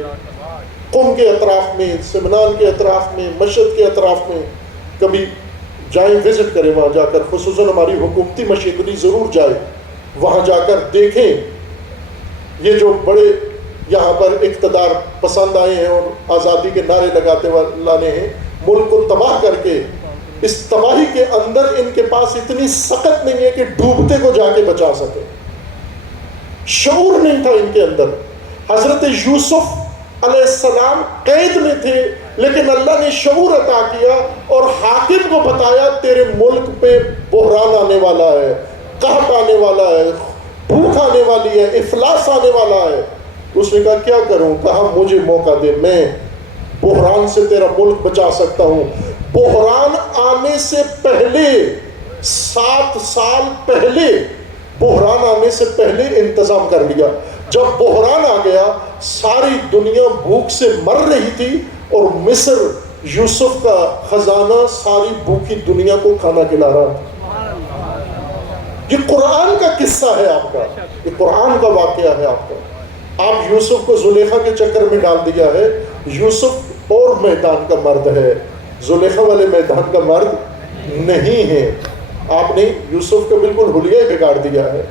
قم کے اطراف میں، سمنان کے اطراف میں، مشہد کے اطراف میں کبھی جائیں، وزٹ کریں وہاں جا کر، خصوصاً ہماری حکومتی مشینری ضرور جائے، وہاں جا کر دیکھیں یہ جو بڑے یہاں پر اقتدار پسند آئے ہیں اور آزادی کے نعرے لگاتے لانے ہیں، ملک کو تباہ کر کے، اس تباہی کے اندر ان کے پاس اتنی سخت نہیں ہے کہ ڈوبتے کو جا کے بچا سکے، شعور نہیں تھا ان کے اندر۔ حضرت یوسف علیہ السلام قید میں تھے، لیکن اللہ نے شعور عطا کیا اور حاکم کو بتایا تیرے ملک پہ بحران آنے والا ہے، قحط آنے والا ہے، بھوک آنے والی ہے، افلاس آنے والا ہے۔ اس نے کہا کیا کروں؟ کہا مجھے موقع دے، میں بحران سے تیرا ملک بچا سکتا ہوں۔ بحران آنے سے پہلے 7 سال پہلے، بحران آنے سے پہلے انتظام کر لیا۔ جب بحران آ گیا، ساری دنیا بھوک سے مر رہی تھی، اور مصر یوسف کا خزانہ ساری بھوکی دنیا کو کھانا کھلا رہا تھا۔ یہ قرآن کا قصہ ہے آپ کا، یہ قرآن کا واقعہ ہے آپ کا۔ آپ یوسف کو زلیخا کے چکر میں ڈال دیا ہے۔ یوسف اور میدان کا مرد ہے، زلیخا والے میدان کا مرد نہیں ہے۔ آپ نے یوسف کا بالکل حلیہ بگاڑ دیا ہے،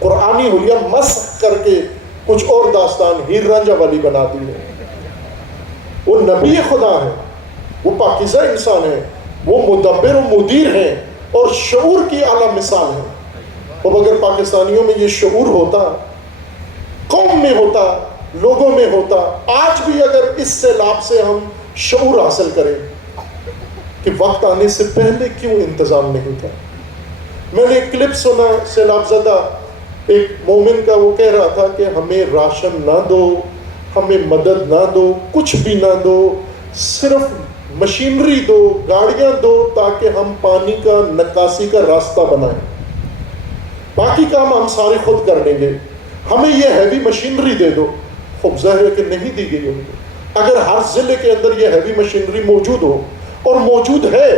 قرآنی حلیہ مسخ کر کے کچھ اور داستان ہیر رانجھا والی بنا دی ہے۔ وہ نبی خدا ہے، وہ پاکیزہ انسان ہے، وہ مدبر و مدیر ہیں، اور شعور کی اعلیٰ مثال ہے۔ اب اگر پاکستانیوں میں یہ شعور ہوتا، قوم میں ہوتا، لوگوں میں ہوتا، آج بھی اگر اس سیلاب سے ہم شعور حاصل کریں کہ وقت آنے سے پہلے کیوں انتظام نہیں تھا۔ میں نے ایک کلپ سنا سیلاب زدہ ایک مومن کا، وہ کہہ رہا تھا کہ ہمیں راشن نہ دو، ہمیں مدد نہ دو، کچھ بھی نہ دو، صرف مشینری دو، گاڑیاں دو، تاکہ ہم پانی کا نکاسی کا راستہ بنائیں، باقی کام ہم سارے خود کر لیں گے، ہمیں یہ ہیوی مشینری دے دو۔ خوب ظاہر ہے کہ نہیں دی گئی ان کو۔ اگر ہر ضلع کے اندر یہ ہیوی مشینری موجود ہو، اور موجود ہے،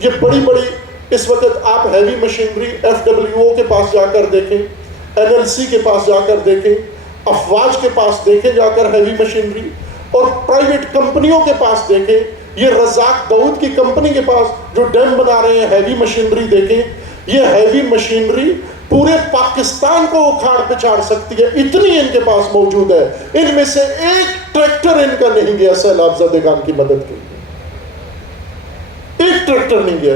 یہ بڑی بڑی اس وقت آپ ہیوی مشینری FWO کے پاس جا کر دیکھیں، NLC کے پاس جا کر دیکھیں، افواج کے پاس دیکھیں جا کر ہیوی مشینری، اور پرائیویٹ کمپنیوں کے پاس دیکھیں، یہ رزاق داؤد کی کمپنی کے پاس جو ڈیم بنا رہے ہیں ہیوی مشینری دیکھیں، یہ ہیوی مشینری پورے پاکستان کو اکھاڑ پچھاڑ سکتی ہے، اتنی ان کے پاس موجود ہے۔ ان میں سے ایک ٹریکٹر ان کا نہیں گیا سیلاب زدگان کی مدد کے لیے، ایک ٹریکٹر نہیں گیا۔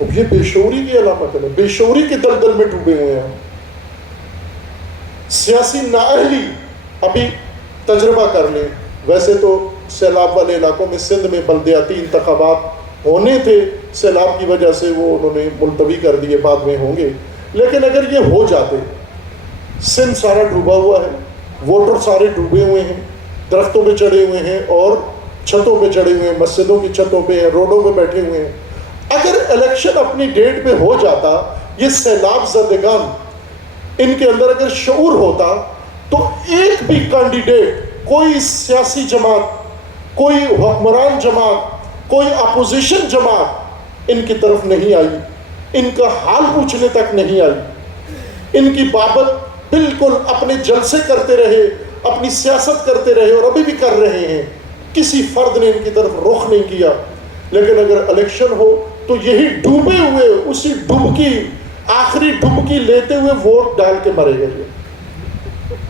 اب یہ بے شعوری کی علامت ہے، بے شعوری کے دلدل میں ڈوبے ہوئے ہیں۔ سیاسی نااہلی ابھی تجربہ کر لیں، ویسے تو سیلاب والے علاقوں میں سندھ میں بلدیاتی انتخابات ہونے تھے، سیلاب کی وجہ سے وہ انہوں نے ملتوی کر دیے، بعد میں ہوں گے، لیکن اگر یہ ہو جاتے، سندھ سارا ڈوبا ہوا ہے، ووٹر سارے ڈوبے ہوئے ہیں، درختوں پہ چڑھے ہوئے ہیں اور چھتوں پہ چڑھے ہوئے ہیں، مسجدوں کی چھتوں پہ ہیں، روڈوں پہ بیٹھے ہوئے ہیں، اگر الیکشن اپنی ڈیٹ پہ ہو جاتا، یہ سیلاب زدگان ان کے اندر اگر شعور ہوتا، تو ایک بھی کینڈیڈیٹ، کوئی سیاسی جماعت، کوئی حکمران جماعت، کوئی اپوزیشن جماعت ان کی طرف نہیں آئی، ان کا حال پوچھنے تک نہیں آئی، ان کی بابت بالکل اپنے جلسے کرتے رہے، اپنی سیاست کرتے رہے، اور ابھی بھی کر رہے ہیں، کسی فرد نے ان کی طرف رخ نہیں کیا۔ لیکن اگر الیکشن ہو تو یہی ڈوبے ہوئے اسی ڈبکی، آخری ڈبکی لیتے ہوئے ووٹ ڈال کے مرے گئے۔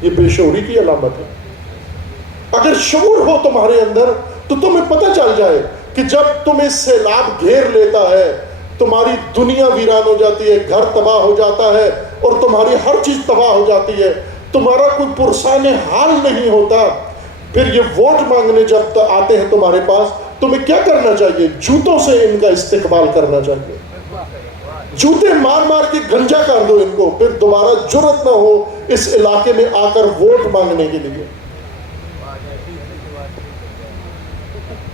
یہ بے شعوری کی علامت ہے۔ اگر شعور ہو تمہارے اندر تو تمہیں پتہ چل جائے کہ جب تمہیں سیلاب گھیر لیتا ہے، تمہاری دنیا ویران ہو جاتی ہے، گھر تباہ ہو جاتا ہے، اور تمہاری ہر چیز تباہ ہو جاتی ہے، تمہارا کوئی پرسان حال نہیں ہوتا، پھر یہ ووٹ مانگنے جب تک آتے ہیں تمہارے پاس، تمہیں کیا کرنا چاہیے؟ جوتوں سے ان کا استقبال کرنا چاہیے، جوتے مار مار کے گنجا کر دو ان کو، پھر دوبارہ جرت نہ ہو اس علاقے میں آ کر ووٹ مانگنے کے لیے۔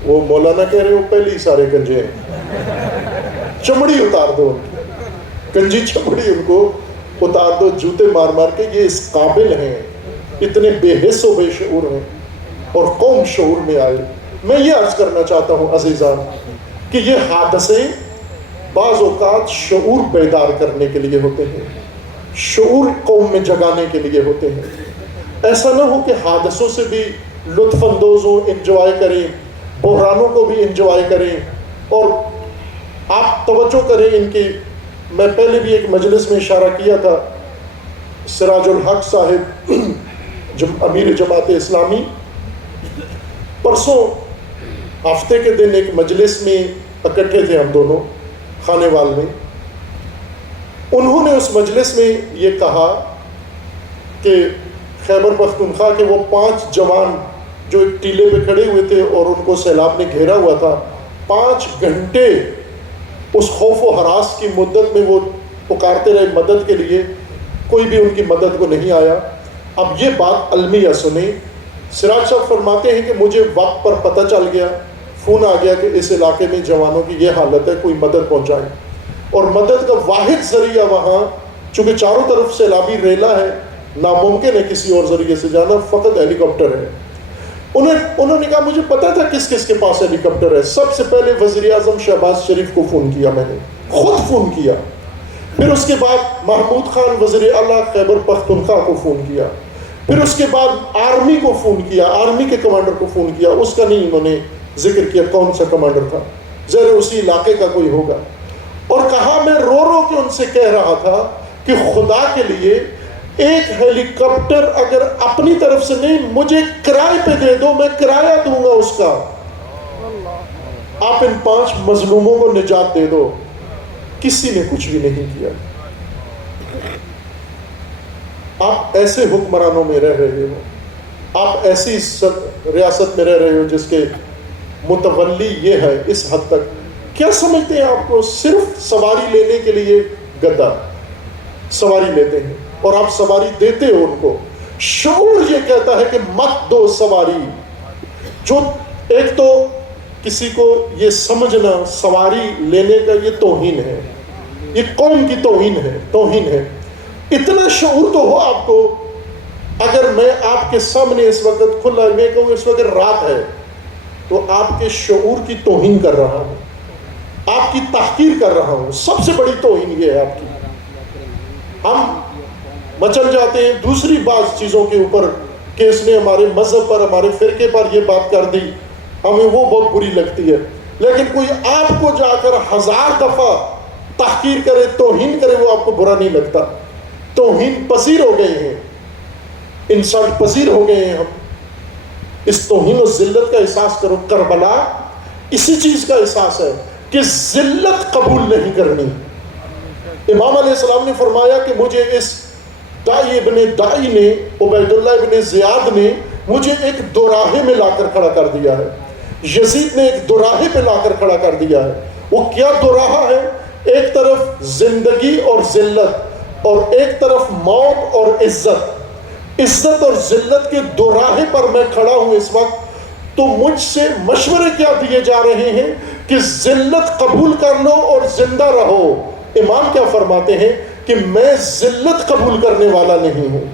وہ مولانا کہہ رہے ہو پہلے ہی سارے گنجے ہیں، چمڑی اتار دو، گنجی چمڑی ان کو اتار دو، جوتے مار مار کے۔ یہ اس قابل ہیں، اتنے بے حس و بے شعور ہیں، اور قوم شعور میں آئے۔ میں یہ عرض کرنا چاہتا ہوں عزیزان کہ یہ حادثے بعض اوقات شعور بیدار کرنے کے لیے ہوتے ہیں، شعور قوم میں جگانے کے لیے ہوتے ہیں۔ ایسا نہ ہو کہ حادثوں سے بھی لطف اندوز ہوں، انجوائے کریں، بحرانوں کو بھی انجوائے کریں۔ اور آپ توجہ کریں ان کی، میں پہلے بھی ایک مجلس میں اشارہ کیا تھا، سراج الحق صاحب امیر جماعت اسلامی پرسوں ہفتے کے دن ایک مجلس میں اکٹھے تھے ہم دونوں خانے وال میں۔ انہوں نے اس مجلس میں یہ کہا کہ خیبر پختونخوا کے وہ 5 جوان جو ایک ٹیلے پہ کھڑے ہوئے تھے اور ان کو سیلاب نے گھیرا ہوا تھا، 5 گھنٹے اس خوف و ہراس کی مدت میں وہ پکارتے رہے مدد کے لیے، کوئی بھی ان کی مدد کو نہیں آیا۔ اب یہ بات المیہ سنیں، سراج صاحب فرماتے ہیں کہ مجھے وقت پر پتہ چل گیا، فون آ گیا کہ اس علاقے میں جوانوں کی یہ حالت ہے، کوئی مدد پہنچائیں۔ اور مدد کا واحد ذریعہ وہاں، چونکہ چاروں طرف سیلابی ریلا ہے، ناممکن ہے کسی اور ذریعے سے جانا، فقط ہیلی کاپٹر ہے۔ انہوں نے کہا مجھے پتا تھا کس کس کے پاس ہیلی کاپٹر ہے۔ سب سے پہلے وزیر اعظم شہباز شریف کو فون کیا، میں نے خود فون کیا۔ پھر اس کے بعد محمود خان وزیر اعلیٰ خیبر پختونخوا کو فون کیا۔ پھر اس کے بعد آرمی کو فون کیا، آرمی کے کمانڈر کو فون کیا، اس کا نہیں انہوں نے ذکر کیا کون سا کمانڈر تھا، ذرا اسی علاقے کا کوئی ہوگا۔ اور کہا میں رو رو کے ان سے کہہ رہا تھا کہ خدا کے لیے ایک ہیلی کاپٹر اگر اپنی طرف سے نہیں، مجھے کرائے پہ دے دو، میں کرایہ دوں گا اس کا۔ آپ ان 5 مظلوموں کو نجات دے دو. کسی نے کچھ بھی نہیں کیا. آپ ایسے حکمرانوں میں رہ رہے ہو, آپ ایسی ریاست میں رہ رہے ہو جس کے متولی یہ ہے. اس حد تک کیا سمجھتے ہیں آپ کو؟ صرف سواری لینے کے لیے گدا سواری لیتے ہیں اور آپ سواری دیتے ہو ان کو. شعور یہ کہتا ہے کہ مت دو سواری. جو ایک تو کسی کو یہ سمجھنا سواری لینے کا یہ توہین ہے, یہ قوم کی توہین ہے. اتنا شعور تو ہو آپ کو. اگر میں آپ کے سامنے اس وقت کھلا میں کہوں اس وقت رات ہے تو آپ کے شعور کی توہین کر رہا ہوں, آپ کی تحقیر کر رہا ہوں. سب سے بڑی توہین یہ ہے آپ کی. ہم مچل جاتے ہیں دوسری بعض چیزوں کے اوپر کہ اس نے ہمارے مذہب پر, ہمارے فرقے پر یہ بات کر دی, ہمیں وہ بہت بری لگتی ہے. لیکن کوئی آپ کو جا کر 1000 دفعہ تحقیر کرے, توہین کرے, وہ آپ کو برا نہیں لگتا. توہین پذیر ہو گئے ہیں, انسلٹ پذیر ہو گئے ہیں ہم. اس توہین و ذلت کا احساس کرو. کربلا اسی چیز کا احساس ہے کہ ذلت قبول نہیں کرنی. امام علیہ السلام نے فرمایا کہ مجھے اس دائی ابن دائی نے, عبید اللہ ابن زیاد نے مجھے ایک دوراہے میں لا کر کھڑا کر دیا ہے. یزید نے ایک دوراہے پہ لا کر کھڑا کر دیا ہے. وہ کیا دوراہا ہے؟ ایک طرف زندگی اور ذلت اور ایک طرف موت اور عزت. عزت اور ذلت کے دوراہے پر میں کھڑا ہوں اس وقت. تو مجھ سے مشورے کیا دیے جا رہے ہیں کہ ذلت قبول کر لو اور زندہ رہو. امام کیا فرماتے ہیں کہ میں ذلت قبول کرنے والا نہیں ہوں.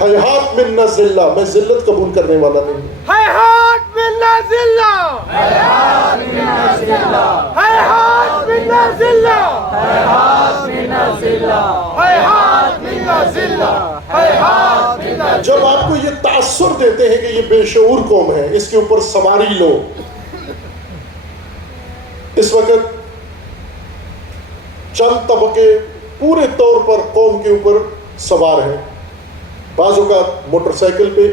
حیات منا ذلہ, میں ذلت قبول کرنے والا نہیں ہوں. حیات منا ذلہ, حیات منا ذلہ, حیات منا ذلہ, حیات منا ذلہ, حیات منا ذلہ, حیات منا. جب آپ کو یہ تاثر دیتے ہیں کہ یہ بے شعور قوم ہے, اس کے اوپر سواری لو. اس وقت چند طبقے پورے طور پر قوم کے اوپر سوار ہیں. بعض اوقات موٹر سائیکل پہ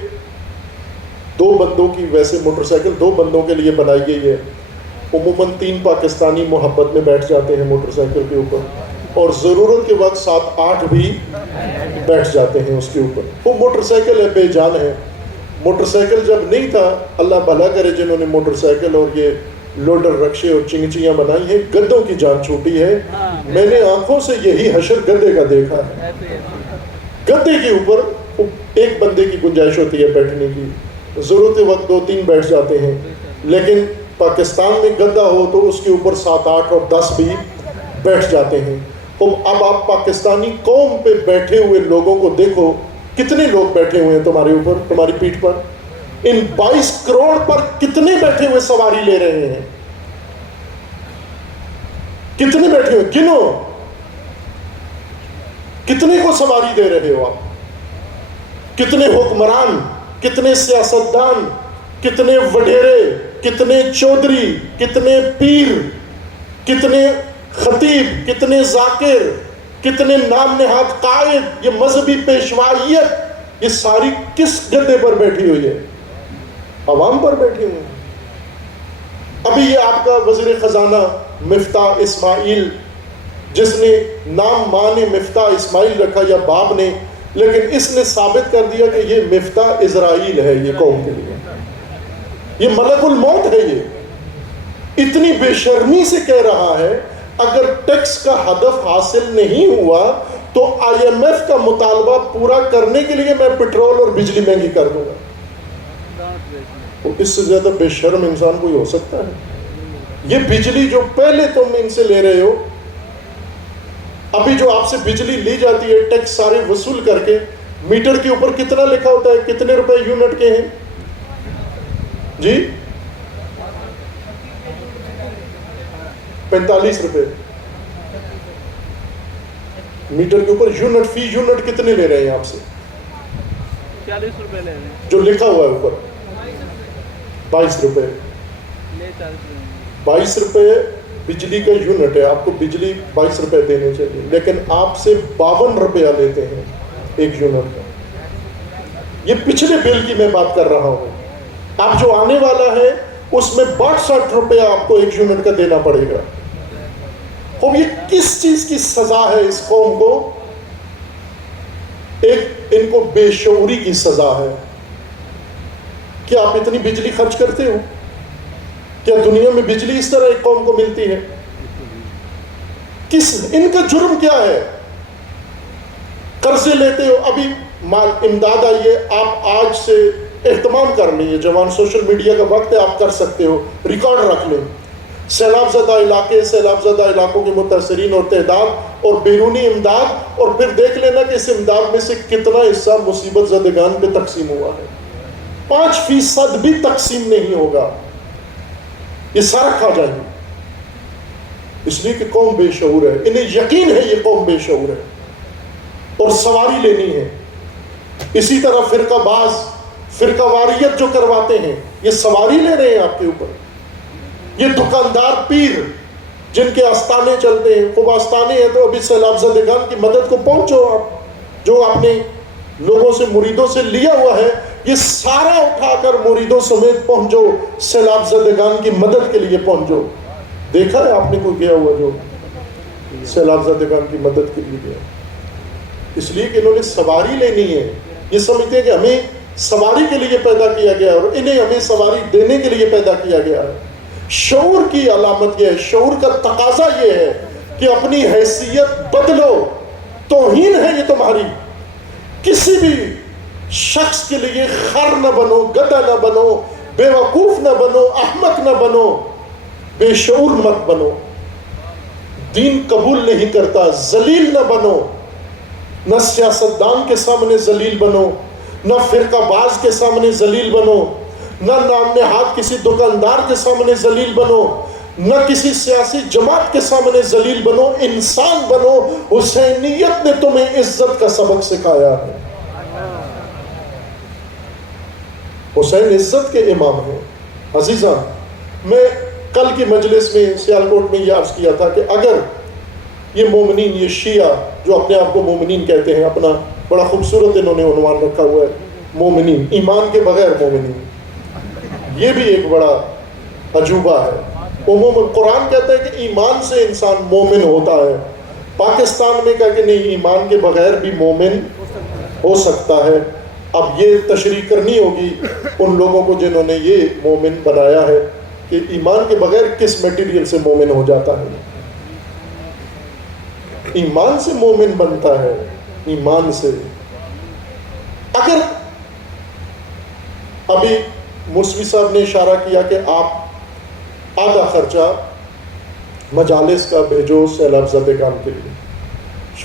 2 بندوں کی, ویسے موٹر سائیکل 2 بندوں کے لیے بنائی گئی ہے. عموماً 3 پاکستانی محبت میں بیٹھ جاتے ہیں موٹر سائیکل کے اوپر, اور ضرورت کے وقت 7-8 بھی بیٹھ جاتے ہیں اس کے اوپر. وہ موٹر سائیکل ہے, بے جان ہے. موٹر سائیکل جب نہیں تھا, اللہ بھلا کرے جنہوں نے موٹر سائیکل اور یہ لوڈر رکشے اور چنگچیاں بنائی ہیں, گدوں کی جان چھوٹی ہے. میں نے آنکھوں سے یہی حشر گدے کا دیکھا ہے. گدے کے اوپر ایک بندے کی گنجائش ہوتی ہے بیٹھنے کی, ضرورت وقت 2-3 بیٹھ جاتے ہیں. لیکن پاکستان میں گدا ہو تو اس کے اوپر 7-8 اور 10 بھی بیٹھ جاتے ہیں. اب آپ پاکستانی قوم پہ بیٹھے ہوئے لوگوں کو دیکھو, کتنے لوگ بیٹھے ہوئے ہیں تمہارے اوپر, تمہاری پیٹھ پر. ان 22 کروڑ پر کتنے بیٹھے ہوئے سواری لے رہے ہیں؟ کتنے بیٹھے ہوئے گنو, کتنے کو سواری دے رہے ہو آپ؟ کتنے حکمران, کتنے سیاستدان, کتنے وڈیرے, کتنے چودھری, کتنے پیر, کتنے خطیب, کتنے ذاکر, کتنے نام نہاد قائد, یہ مذہبی پیشوائیت, یہ ساری کس گدے پر بیٹھی ہوئی ہے؟ عوام پر بیٹھی ہوئی ہے. ابھی یہ آپ کا وزیر خزانہ مفتاح اسماعیل, جس نے نام ماں نے مفتاح اسماعیل رکھا یا باپ نے, لیکن اس نے ثابت کر دیا کہ یہ مفتاح اسرائیل ہے. یہ قوم کے لیے یہ ملک الموت ہے. یہ اتنی بے شرمی سے کہہ رہا ہے اگر ٹیکس کا ہدف حاصل نہیں ہوا تو IMF کا مطالبہ پورا کرنے کے لیے میں پیٹرول اور بجلی مہنگی کر دوں گا. اس سے زیادہ بے شرم انسان کوئی ہو سکتا ہے؟ یہ بجلی جو پہلے تم ان سے لے رہے ہو, ابھی جو آپ سے بجلی لی جاتی ہے ٹیکس سارے وصول کر کے, میٹر کے اوپر کتنا لکھا ہوتا ہے, کتنے روپے یونٹ کے ہیں جی؟ 45 روپے میٹر کے اوپر. یونٹ فی یونٹ کتنے لے رہے ہیں آپ سے؟ 40 روپے لے رہے ہیں. جو لکھا ہوا ہے اوپر 22 روپے. 22 روپے بجلی کا یونٹ ہے, آپ کو بجلی 22 روپے دینے چاہیے, لیکن آپ سے 52 روپیہ لیتے ہیں ایک یونٹ کا. یہ پچھلے بل کی میں بات کر رہا ہوں. اب جو آنے والا ہے اس میں 62 روپے آپ کو 1 یونٹ کا دینا پڑے گا. اب یہ کس چیز کی سزا ہے اس قوم کو؟ ایک ان کو بے شعوری کی سزا ہے. کیا آپ اتنی بجلی خرچ کرتے ہو؟ کیا دنیا میں بجلی اس طرح ایک قوم کو ملتی ہے؟ ان کا جرم کیا ہے؟ قرضے لیتے ہو. ابھی مال امداد آئی ہے، آپ آج سے اہتمام کر لیجیے، جوان سوشل میڈیا کا وقت ہے، آپ کر سکتے ہو، ریکارڈ رکھ لیں. سیلاب زدہ علاقے، سیلاب زدہ علاقوں کے متاثرین اور تعداد اور بیرونی امداد، اور پھر دیکھ لینا کہ اس امداد میں سے کتنا حصہ مصیبت زدگان پہ تقسیم ہوا ہے. 5% بھی تقسیم نہیں ہوگا، یہ سارا کھا جائیں گے. اس لیے کہ قوم بے شعور ہے، انہیں یقین ہے یہ قوم بے شعور ہے اور سواری لینی ہے. اسی طرح فرقہ باز، فرقہ واریت جو کرواتے ہیں، یہ سواری لے رہے ہیں آپ کے اوپر. یہ دکاندار پیر جن کے آستانے چلتے ہیں، خوب آستانے ہیں تو ابھی سیلاب زدگان کی مدد کو پہنچو. آپ جو آپ نے لوگوں سے، مریدوں سے لیا ہوا ہے، یہ سارا اٹھا کر مریدوں سمیت پہنچو، سیلاب زدگان کی مدد کے لیے پہنچو. دیکھا ہے آپ نے کوئی گیا ہوا جو سیلاب زدگان کی مدد کے لیے گیا؟ اس لیے کہ انہوں نے سواری لینی ہے. یہ سمجھتے ہیں کہ ہمیں سواری کے لیے پیدا کیا گیا ہے اور انہیں ہمیں سواری دینے کے لیے پیدا کیا گیا ہے. شعور کی علامت یہ ہے، شعور کا تقاضا یہ ہے کہ اپنی حیثیت بدلو. توہین ہے یہ تمہاری. کسی بھی شخص کے لیے خر نہ بنو، گدھا نہ بنو، بے وقوف نہ بنو، احمق نہ بنو، بے شعور مت بنو. دین قبول نہیں کرتا، ذلیل نہ بنو. نہ سیاستدان کے سامنے ذلیل بنو، نہ فرقہ باز کے سامنے ذلیل بنو، نہ نام نہاد کسی دکاندار کے سامنے ذلیل بنو، نہ کسی سیاسی جماعت کے سامنے ذلیل بنو. انسان بنو. حسینیت نے تمہیں عزت کا سبق سکھایا ہے. حسین عزت کے امام ہیں. عزیزاں، میں کل کی مجلس میں سیالکوٹ میں یہ عرض کیا تھا کہ اگر یہ مومنین، یہ شیعہ جو اپنے آپ کو مومنین کہتے ہیں، اپنا بڑا خوبصورت انہوں نے عنوان رکھا ہوا ہے، مومنین، ایمان کے بغیر مومنین، یہ بھی ایک بڑا عجوبہ ہے. عموماً قرآن کہتا ہے کہ ایمان سے انسان مومن ہوتا ہے. پاکستان میں کہا کہ نہیں، ایمان کے بغیر بھی مومن ہو سکتا ہے. اب یہ تشریح کرنی ہوگی ان لوگوں کو جنہوں نے یہ مومن بنایا ہے کہ ایمان کے بغیر کس میٹیریل سے مومن ہو جاتا ہے. ایمان سے مومن بنتا ہے، ایمان سے. اگر ابھی موسوی صاحب نے اشارہ کیا کہ آپ آدھا خرچہ مجالس کا بھیجو سیلاب زدگان کے لیے،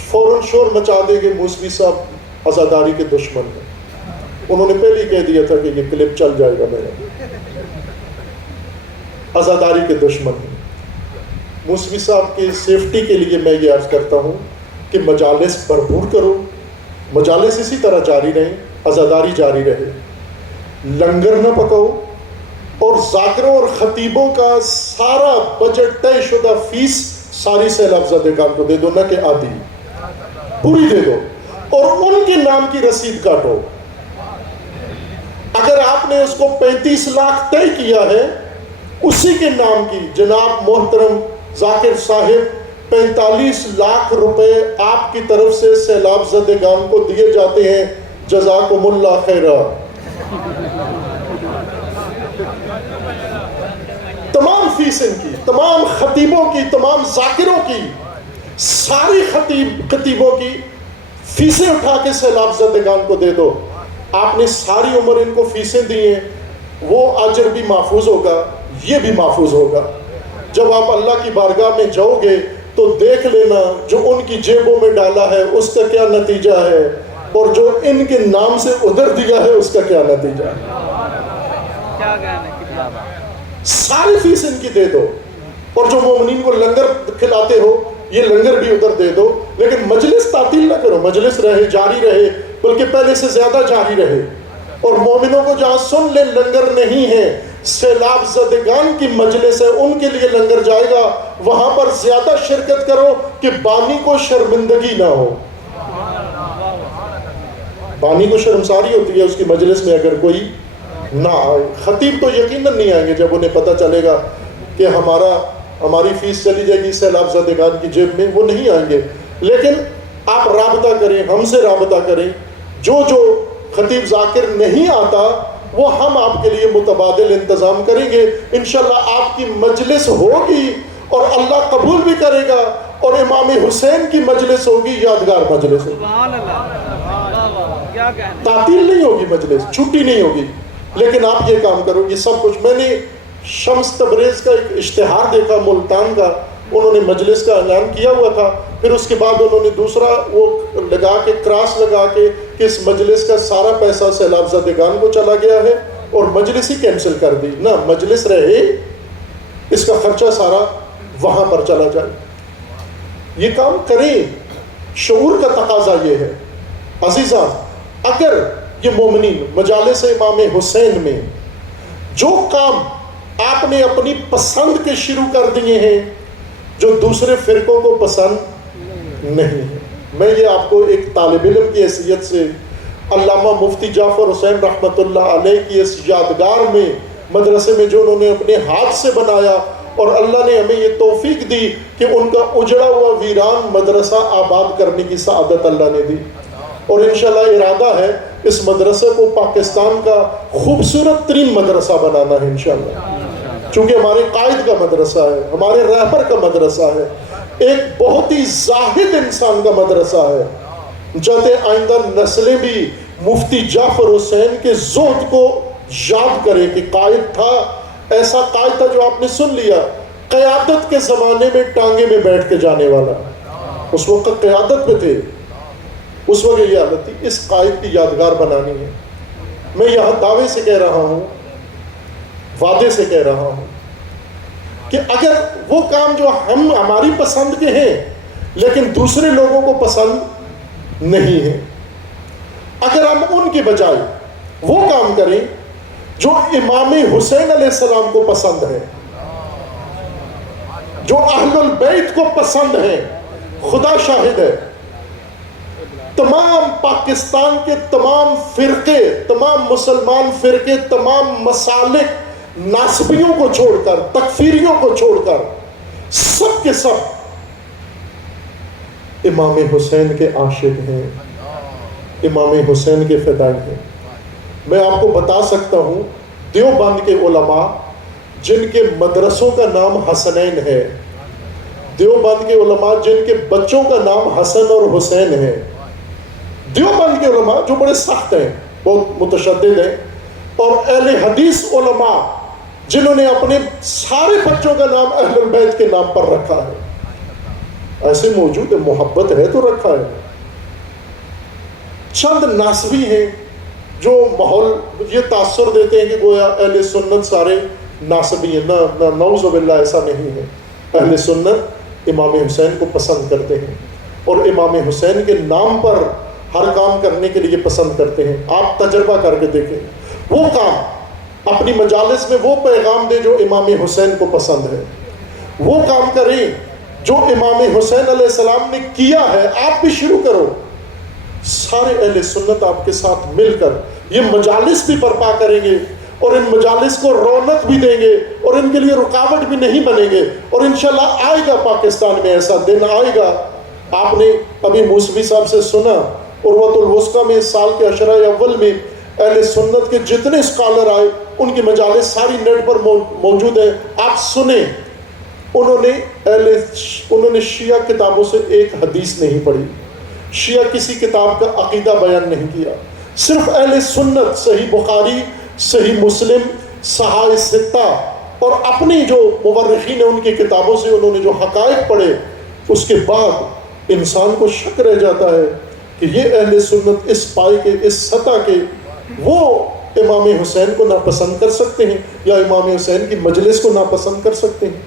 فوراً شور مچا دے گے موسوی صاحب عزاداری کے دشمن ہیں. انہوں نے پہلے ہی کہہ دیا تھا کہ یہ کلپ چل جائے گا میرا. عزاداری کے دشمن ہیں. موسوی صاحب کی سیفٹی کے لیے میں یہ عرض کرتا ہوں کہ مجالس بھرپور کرو، مجالس اسی طرح جاری رہیں، عزاداری جاری رہے. لنگر نہ پکاؤ، اور ذاکروں اور خطیبوں کا سارا بجٹ طے شدہ فیس ساری سیلاب زدگان کو دے دو، نہ کہ آدھی، پوری دے دو، اور ان کے نام کی رسید کاٹو. اگر آپ نے اس کو 35 لاکھ طے کیا ہے، اسی کے نام کی جناب محترم ذاکر صاحب 45 لاکھ روپے آپ کی طرف سے سیلاب زدگان کو دیے جاتے ہیں. جزاکم اللہ خیرہ. تمام فیس ان کی، تمام خطیبوں کی، تمام ذاکروں کی، ساری خطیبوں کی فیسیں اٹھا کے سیلاب زدگان کو دے دو. آپ نے ساری عمر ان کو فیسیں دی ہیں، وہ اجر بھی محفوظ ہوگا، یہ بھی محفوظ ہوگا. جب آپ اللہ کی بارگاہ میں جاؤ گے تو دیکھ لینا جو ان کی جیبوں میں ڈالا ہے اس کا کیا نتیجہ ہے، اور جو ان کے نام سے ادھر دیا ہے اس کا کیا نتیجہ ہے. ساری فیس ان کی دے دو، اور جو مومنین کو لنگر کھلاتے ہو یہ لنگر بھی ادھر دے دو. لیکن مجلس تعطیل نہ کرو، مجلس رہے، جاری رہے، بلکہ پہلے سے زیادہ جاری رہے. اور مومنوں کو جہاں سن لے لنگر نہیں ہے، سیلاب زدگان کی مجلس ہے، ان کے لیے لنگر جائے گا، وہاں پر زیادہ شرکت کرو کہ بانی کو شرمندگی نہ ہو. بانی کو شرمساری ہوتی ہے اس کی مجلس میں اگر کوئی نہ آئے. خطیب تو یقیناً نہیں آئیں گے جب انہیں پتہ چلے گا کہ ہماری فیس چلی جائے گی سیلاب زدگان کی جیب میں. وہ نہیں آئیں گے. لیکن آپ رابطہ کریں, ہم سے رابطہ کریں. جو خطیب ذاکر نہیں آتا وہ ہم آپ کے لیے متبادل انتظام کریں گے. انشاءاللہ آپ کی مجلس ہوگی اور اللہ قبول بھی کرے گا, اور امام حسین کی مجلس ہوگی, یادگار مجلس ہوگی. سبحان اللہ. کیا کہنا. تعطیل نہیں ہوگی, مجلس چھٹی نہیں ہوگی. لیکن آپ یہ کام کرو گی سب کچھ. میں نے شمس تبریز کا ایک اشتہار دیکھا ملتان کا, انہوں نے مجلس کا اعلان کیا ہوا تھا. پھر اس کے بعد انہوں نے دوسرا وہ لگا کے کراس لگا کے کہ اس مجلس کا سارا پیسہ سیلاب زدگان کو چلا گیا ہے اور مجلس ہی کینسل کر دی. نہ, مجلس رہے, اس کا خرچہ سارا وہاں پر چلا جائے. یہ کام کریں. شعور کا تقاضا یہ ہے. عزیزان, اگر یہ مومنین مجالس امام حسین میں جو کام آپ نے اپنی پسند کے شروع کر دیے ہیں جو دوسرے فرقوں کو پسند نہیں ہے, میں یہ آپ کو ایک طالب علم کی حیثیت سے علامہ مفتی جعفر حسین رحمۃ اللہ علیہ کی اس یادگار میں مدرسے میں جو انہوں نے اپنے ہاتھ سے بنایا, اور اللہ نے ہمیں یہ توفیق دی کہ ان کا اجڑا ہوا ویران مدرسہ آباد کرنے کی سعادت اللہ نے دی. اور انشاءاللہ ارادہ ہے اس مدرسے کو پاکستان کا خوبصورت ترین مدرسہ بنانا ہے انشاءاللہ. چونکہ ہمارے قائد کا مدرسہ ہے, ہمارے رہبر کا مدرسہ ہے, ایک بہت ہی زاہد انسان کا مدرسہ ہے. جاتے آئندہ نسلیں بھی مفتی جعفر حسین کے زہد کو یاد کرے کہ قائد تھا, ایسا قائد تھا جو آپ نے سن لیا, قیادت کے زمانے میں ٹانگے میں بیٹھ کے جانے والا. اس وقت قیادت میں تھے, اس وقت یہ حالت تھی. اس قائد کی یادگار بنانی ہے. میں یہاں دعوے سے کہہ رہا ہوں, وعدے سے کہہ رہا ہوں کہ اگر وہ کام جو ہماری پسند کے ہیں لیکن دوسرے لوگوں کو پسند نہیں ہے, اگر ہم ان کے بجائے وہ کام کریں جو امام حسین علیہ السلام کو پسند ہے, جو اہل البیت کو پسند ہے, خدا شاہد ہے تمام پاکستان کے تمام فرقے, تمام مسلمان فرقے, تمام مسالک ناسبیوں کو چھوڑ کر, تکفیریوں کو چھوڑ کر, سب کے سب امام حسین کے عاشق ہیں, امام حسین کے فدائی ہیں. میں آپ کو بتا سکتا ہوں دیوبند کے علماء جن کے مدرسوں کا نام حسنین ہے, دیوبند کے علماء جن کے بچوں کا نام حسن اور حسین ہے, دیوبند کے علماء جو بڑے سخت ہیں, بہت متشدد ہیں, اور اہل حدیث علماء جنہوں نے اپنے سارے بچوں کا نام اہل البیت کے نام پر رکھا ہے, ایسے موجود ہے. محبت ہے تو رکھا ہے. چند ناسبی ہیں جو ماحول یہ تاثر دیتے ہیں کہ گویا اہل سنت سارے ناسبی ہیں. نہ, نعوذ باللہ, ایسا نہیں ہے. اہل سنت امام حسین کو پسند کرتے ہیں اور امام حسین کے نام پر ہر کام کرنے کے لیے پسند کرتے ہیں. آپ تجربہ کر کے دیکھیں, وہ کام اپنی مجالس میں وہ پیغام دے جو امام حسین کو پسند ہے, وہ کام کریں جو امام حسین علیہ السلام نے کیا ہے. آپ بھی شروع کرو, سارے اہل سنت آپ کے ساتھ مل کر یہ مجالس بھی برپا کریں گے اور ان مجالس کو رونق بھی دیں گے اور ان کے لیے رکاوٹ بھی نہیں بنیں گے. اور انشاءاللہ آئے گا پاکستان میں ایسا دن آئے گا. آپ نے ابھی موسوی صاحب سے سنا عروۃ الوثقیٰ میں اس سال کے عشرہ اول میں اہل سنت کے جتنے اسکالر آئے ان کی مجالس ساری نیٹ پر موجود ہے, آپ سنیں. انہوں نے شیعہ کتابوں سے ایک حدیث نہیں پڑھی, شیعہ کسی کتاب کا عقیدہ بیان نہیں کیا, صرف اہل سنت صحیح بخاری, صحیح مسلم, صحاح ستہ اور اپنی جو مورخین ہیں ان کی کتابوں سے انہوں نے جو حقائق پڑھے, اس کے بعد انسان کو شک رہ جاتا ہے کہ یہ اہل سنت اس پائے کے, اس سطح کے, وہ امام حسین کو ناپسند کر سکتے ہیں یا امام حسین کی مجلس کو ناپسند کر سکتے ہیں.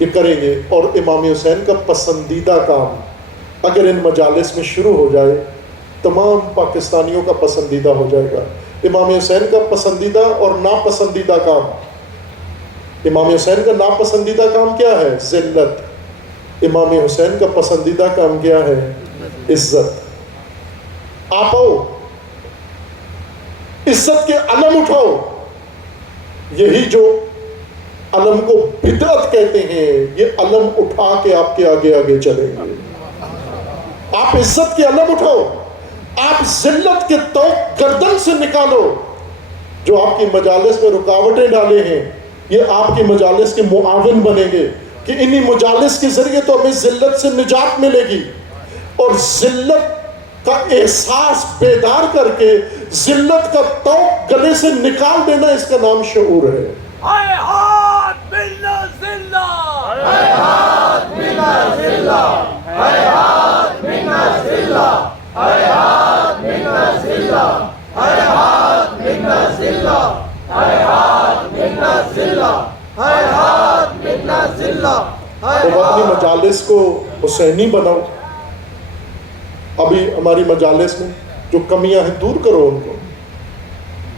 یہ کریں گے اور امام حسین کا پسندیدہ کام اگر ان مجالس میں شروع ہو جائے تمام پاکستانیوں کا پسندیدہ ہو جائے گا. امام حسین کا پسندیدہ اور ناپسندیدہ کام, امام حسین کا ناپسندیدہ کام کیا ہے؟ ذلت. امام حسین کا پسندیدہ کام کیا ہے؟ عزت. آپ آؤ عزت کے علم اٹھاؤ. یہی جو علم کو بدعت کہتے ہیں، یہ علم اٹھا کے آپ کے آگے آگے چلیں گے. آپ عزت کے علم اٹھاؤ، آپ ذلت کے طوق گردن سے نکالو. جو آپ کی مجالس میں رکاوٹیں ڈالے ہیں، یہ آپ کی مجالس کے معاون بنیں گے کہ انہی مجالس کے ذریعے تو ہمیں ذلت سے نجات ملے گی. اور ذلت کا احساس بیدار کر کے ذلت کا طوق گلے سے نکال دینا، اس کا نام شعور ہے. حیات منا ذلہ، حیات منا ذلہ، حیات منا ذلہ، حیات منا ذلہ، حیات منا ذلہ، حیات منا ذلہ، حیات منا ذلہ. تو اپنی مجالس کو حسینی بناؤ. ابھی ہماری مجالس میں جو کمیاں ہیں دور کرو ان کو.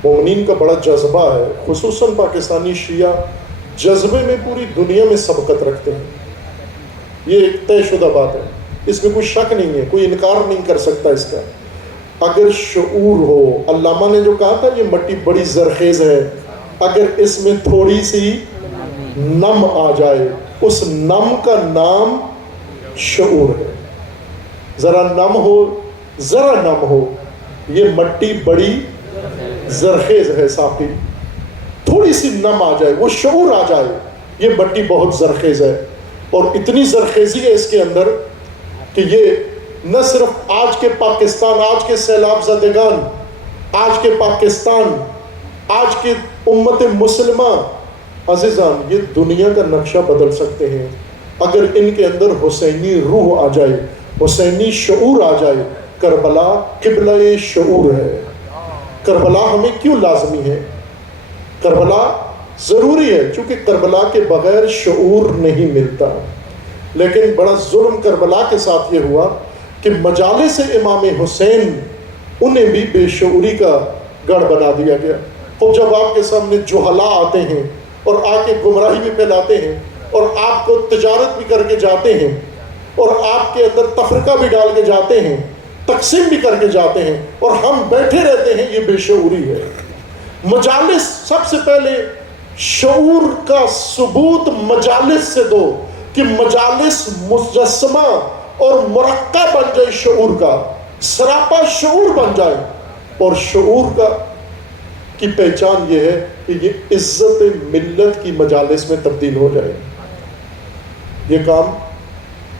مومنین کا بڑا جذبہ ہے، خصوصاً پاکستانی شیعہ جذبے میں پوری دنیا میں سبقت رکھتے ہیں. یہ ایک طے شدہ بات ہے، اس میں کوئی شک نہیں ہے، کوئی انکار نہیں کر سکتا اس کا. اگر شعور ہو، علامہ نے جو کہا تھا یہ مٹی بڑی زرخیز ہے، اگر اس میں تھوڑی سی نم آ جائے، اس نم کا نام شعور ہے. ذرا نم ہو، ذرا نم ہو، یہ مٹی بڑی زرخیز ہے صاحب. تھوڑی سی نم آ جائے، وہ شعور آ جائے، یہ مٹی بہت زرخیز ہے. اور اتنی زرخیزی ہے اس کے اندر کہ یہ نہ صرف آج کے پاکستان، آج کے سیلاب زدگان، آج کے پاکستان، آج کی امت مسلمہ، عزیزان، یہ دنیا کا نقشہ بدل سکتے ہیں اگر ان کے اندر حسینی روح آ جائے، حسینی شعور آ جائے. کربلا قبلہ شعور ہے. کربلا ہمیں کیوں لازمی ہے؟ کربلا ضروری ہے چونکہ کربلا کے بغیر شعور نہیں ملتا. لیکن بڑا ظلم کربلا کے ساتھ یہ ہوا کہ مجالس امام حسین انہیں بھی بے شعوری کا گڑھ بنا دیا گیا. اور جب آپ کے سامنے جہلا آتے ہیں اور آ کے گمراہی بھی پھیلاتے ہیں اور آپ کو تجارت بھی کر کے جاتے ہیں اور آپ کے اندر تفرقہ بھی ڈال کے جاتے ہیں، تقسیم بھی کر کے جاتے ہیں، اور ہم بیٹھے رہتے ہیں، یہ بے شعوری ہے. مجالس سب سے پہلے شعور کا ثبوت مجالس سے دو کہ مجالس مجسمہ اور مرقع بن جائے، شعور کا سراپا شعور بن جائے. اور شعور کا کی پہچان یہ ہے کہ یہ عزت ملت کی مجالس میں تبدیل ہو جائے. یہ کام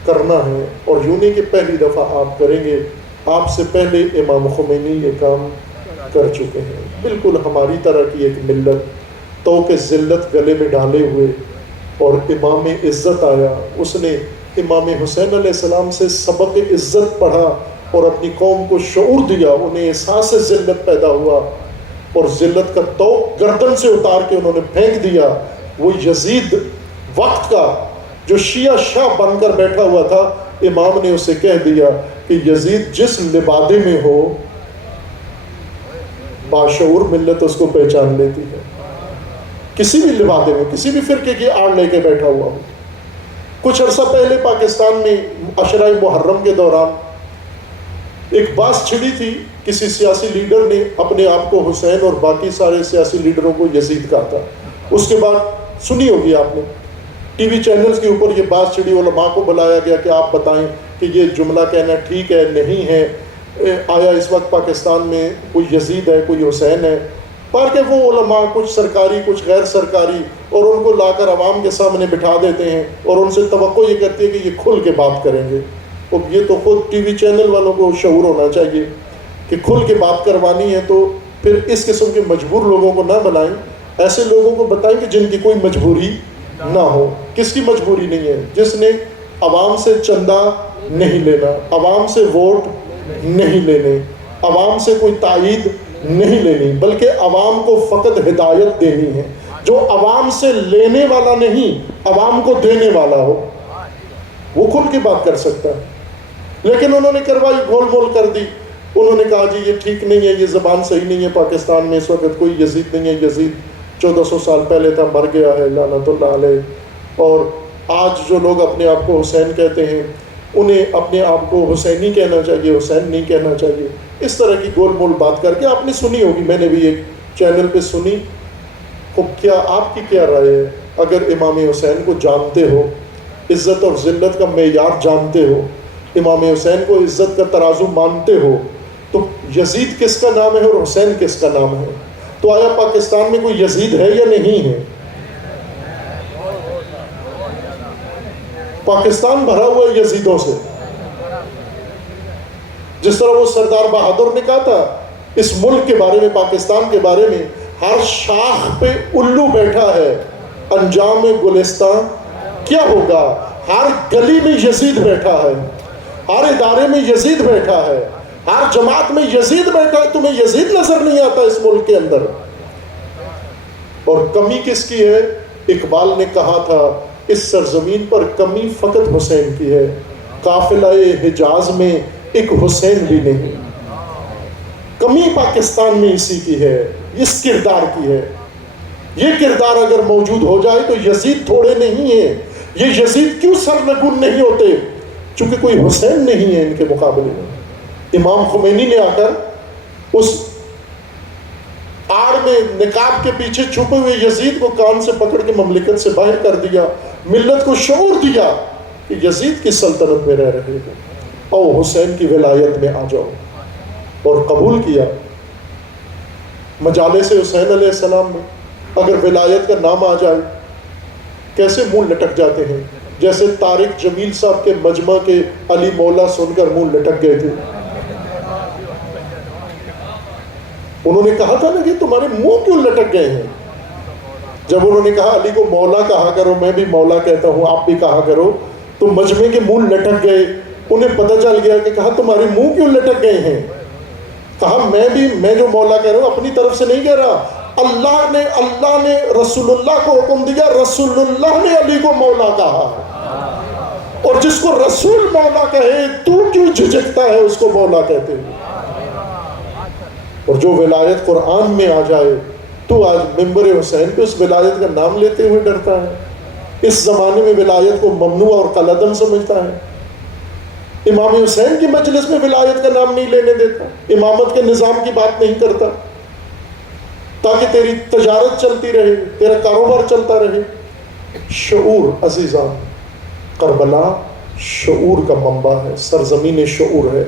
کرنا ہے، اور یوں نہیں کہ پہلی دفعہ آپ کریں گے. آپ سے پہلے امام خمینی یہ کام کر چکے ہیں. بالکل ہماری طرح کی ایک ملت طوق ذلت گلے میں ڈالے ہوئے، اور امام عزت آیا، اس نے امام حسین علیہ السلام سے سبق عزت پڑھا اور اپنی قوم کو شعور دیا. انہیں احساس ذلت پیدا ہوا اور ذلت کا طوق گردن سے اتار کے انہوں نے پھینک دیا. وہ یزید وقت کا جو شیعہ شاہ بن کر بیٹھا ہوا تھا، امام نے اسے کہہ دیا کہ یزید جس لبادے میں ہو، باشعور ملت اس کو پہچان لیتی ہے. کسی بھی لبادے میں، کسی بھی فرقے کی آڑ لے کے بیٹھا ہوا ہو. کچھ عرصہ پہلے پاکستان میں عشرہ محرم کے دوران ایک باس چھڑی تھی. کسی سیاسی لیڈر نے اپنے آپ کو حسین اور باقی سارے سیاسی لیڈروں کو یزید کہا تھا. اس کے بعد سنی ہوگی آپ نے، ٹی وی چینلز کے اوپر یہ بات چھڑی. علماء کو بلایا گیا کہ آپ بتائیں کہ یہ جملہ کہنا ٹھیک ہے نہیں ہے، آیا اس وقت پاکستان میں کوئی یزید ہے، کوئی حسین ہے. تاکہ وہ علماء کچھ سرکاری کچھ غیر سرکاری، اور ان کو لا کر عوام کے سامنے بٹھا دیتے ہیں اور ان سے توقع یہ کرتی ہے کہ یہ کھل کے بات کریں گے. اور یہ تو خود ٹی وی چینل والوں کو شعور ہونا چاہیے کہ کھل کے بات کروانی ہے تو پھر اس قسم کے مجبور لوگوں کو نہ بلائیں. ایسے لوگوں کو بتائیں کہ جن کی کوئی مجبوری نہ ہو. کس کی مجبوری نہیں ہے؟ جس نے عوام سے چندہ نہیں لینا، عوام سے ووٹ نہیں لینے، عوام سے کوئی تائید نہیں لینی، بلکہ عوام کو فقط ہدایت دینی ہے. جو عوام سے لینے والا نہیں، عوام کو دینے والا ہو، وہ کھل کے بات کر سکتا ہے. لیکن انہوں نے کروائی، گول مول کر دی. انہوں نے کہا جی یہ ٹھیک نہیں ہے، یہ زبان صحیح نہیں ہے، پاکستان میں اس وقت کوئی یزید نہیں ہے، یزید 1400 سال پہلے تھا، مر گیا ہے لعنت اللہ علیہ. اور آج جو لوگ اپنے آپ کو حسین کہتے ہیں، انہیں اپنے آپ کو حسینی کہنا چاہیے، حسین نہیں کہنا چاہیے. اس طرح کی گول مول بات کر کے آپ نے سنی ہوگی، میں نے بھی ایک چینل پہ سنی. تو کیا آپ کی کیا رائے ہے؟ اگر امام حسین کو جانتے ہو، عزت اور ذلت کا معیار جانتے ہو، امام حسین کو عزت کا ترازو مانتے ہو، تو یزید کس کا نام ہے اور حسین کس کا نام ہے؟ تو آیا پاکستان میں کوئی یزید ہے یا نہیں ہے؟ پاکستان بھرا ہوا ہے یزیدوں سے. جس طرح وہ سردار بہادر نے کہا تھا اس ملک کے بارے میں، پاکستان کے بارے میں، ہر شاخ پہ الو بیٹھا ہے، انجام گلستان کیا ہوگا؟ ہر گلی میں یزید بیٹھا ہے، ہر ادارے میں یزید بیٹھا ہے، ہر جماعت میں یزید بیٹھا ہے. تمہیں یزید نظر نہیں آتا اس ملک کے اندر؟ اور کمی کس کی ہے؟ اقبال نے کہا تھا اس سرزمین پر کمی فقط حسین کی ہے، قافلہ حجاز میں ایک حسین بھی نہیں. کمی پاکستان میں اسی کی ہے، اس کردار کی ہے. یہ کردار اگر موجود ہو جائے تو یزید تھوڑے نہیں ہیں. یہ یزید کیوں سرنگون نہیں ہوتے؟ چونکہ کوئی حسین نہیں ہے ان کے مقابلے میں. امام خمینی نے آ کر اس آڑ میں نقاب کے پیچھے چھپے ہوئے یزید کو کان سے پکڑ کے مملکت سے باہر کر دیا، ملت کو شعور دیا کہ یزید کی سلطنت میں رہ رہے ہیں، او حسین کی ولایت میں آ جاؤ. اور قبول کیا. مجالس حسین علیہ السلام میں اگر ولایت کا نام آ جائے کیسے منہ لٹک جاتے ہیں، جیسے طارق جمیل صاحب کے مجمع کے علی مولا سن کر منہ لٹک گئے تھے. انہوں نے کہا تھا نا کہ تمہارے منہ کیوں لٹک گئے ہیں؟ جب انہوں نے کہا علی کو مولا کہا کرو، میں بھی مولا کہتا ہوں، آپ بھی کہا کرو، تو مجمع کے منہ لٹک گئے. انہیں پتہ چل گیا کہ کہا تمہارے منہ کیوں لٹک گئے ہیں؟ کہا میں جو مولا کہہ رہا ہوں اپنی طرف سے نہیں کہہ رہا، اللہ نے رسول اللہ کو حکم دیا، رسول اللہ نے علی کو مولا کہا. اور جس کو رسول مولا کہے تو کیوں جھجکتا ہے اس کو مولا کہتے ہیں؟ اور جو ولایت قرآن میں آ جائے تو آج ممبر حسین پہ اس ولایت کا نام لیتے ہوئے ڈرتا ہے. اس زمانے میں ولایت کو ممنوع اور قلعدم سمجھتا ہے. امام حسین کی مجلس میں ولایت کا نام نہیں لینے دیتا، امامت کے نظام کی بات نہیں کرتا تاکہ تیری تجارت چلتی رہے، تیرا کاروبار چلتا رہے. شعور عزیزان، کربلا شعور کا منبع ہے، سرزمین شعور ہے.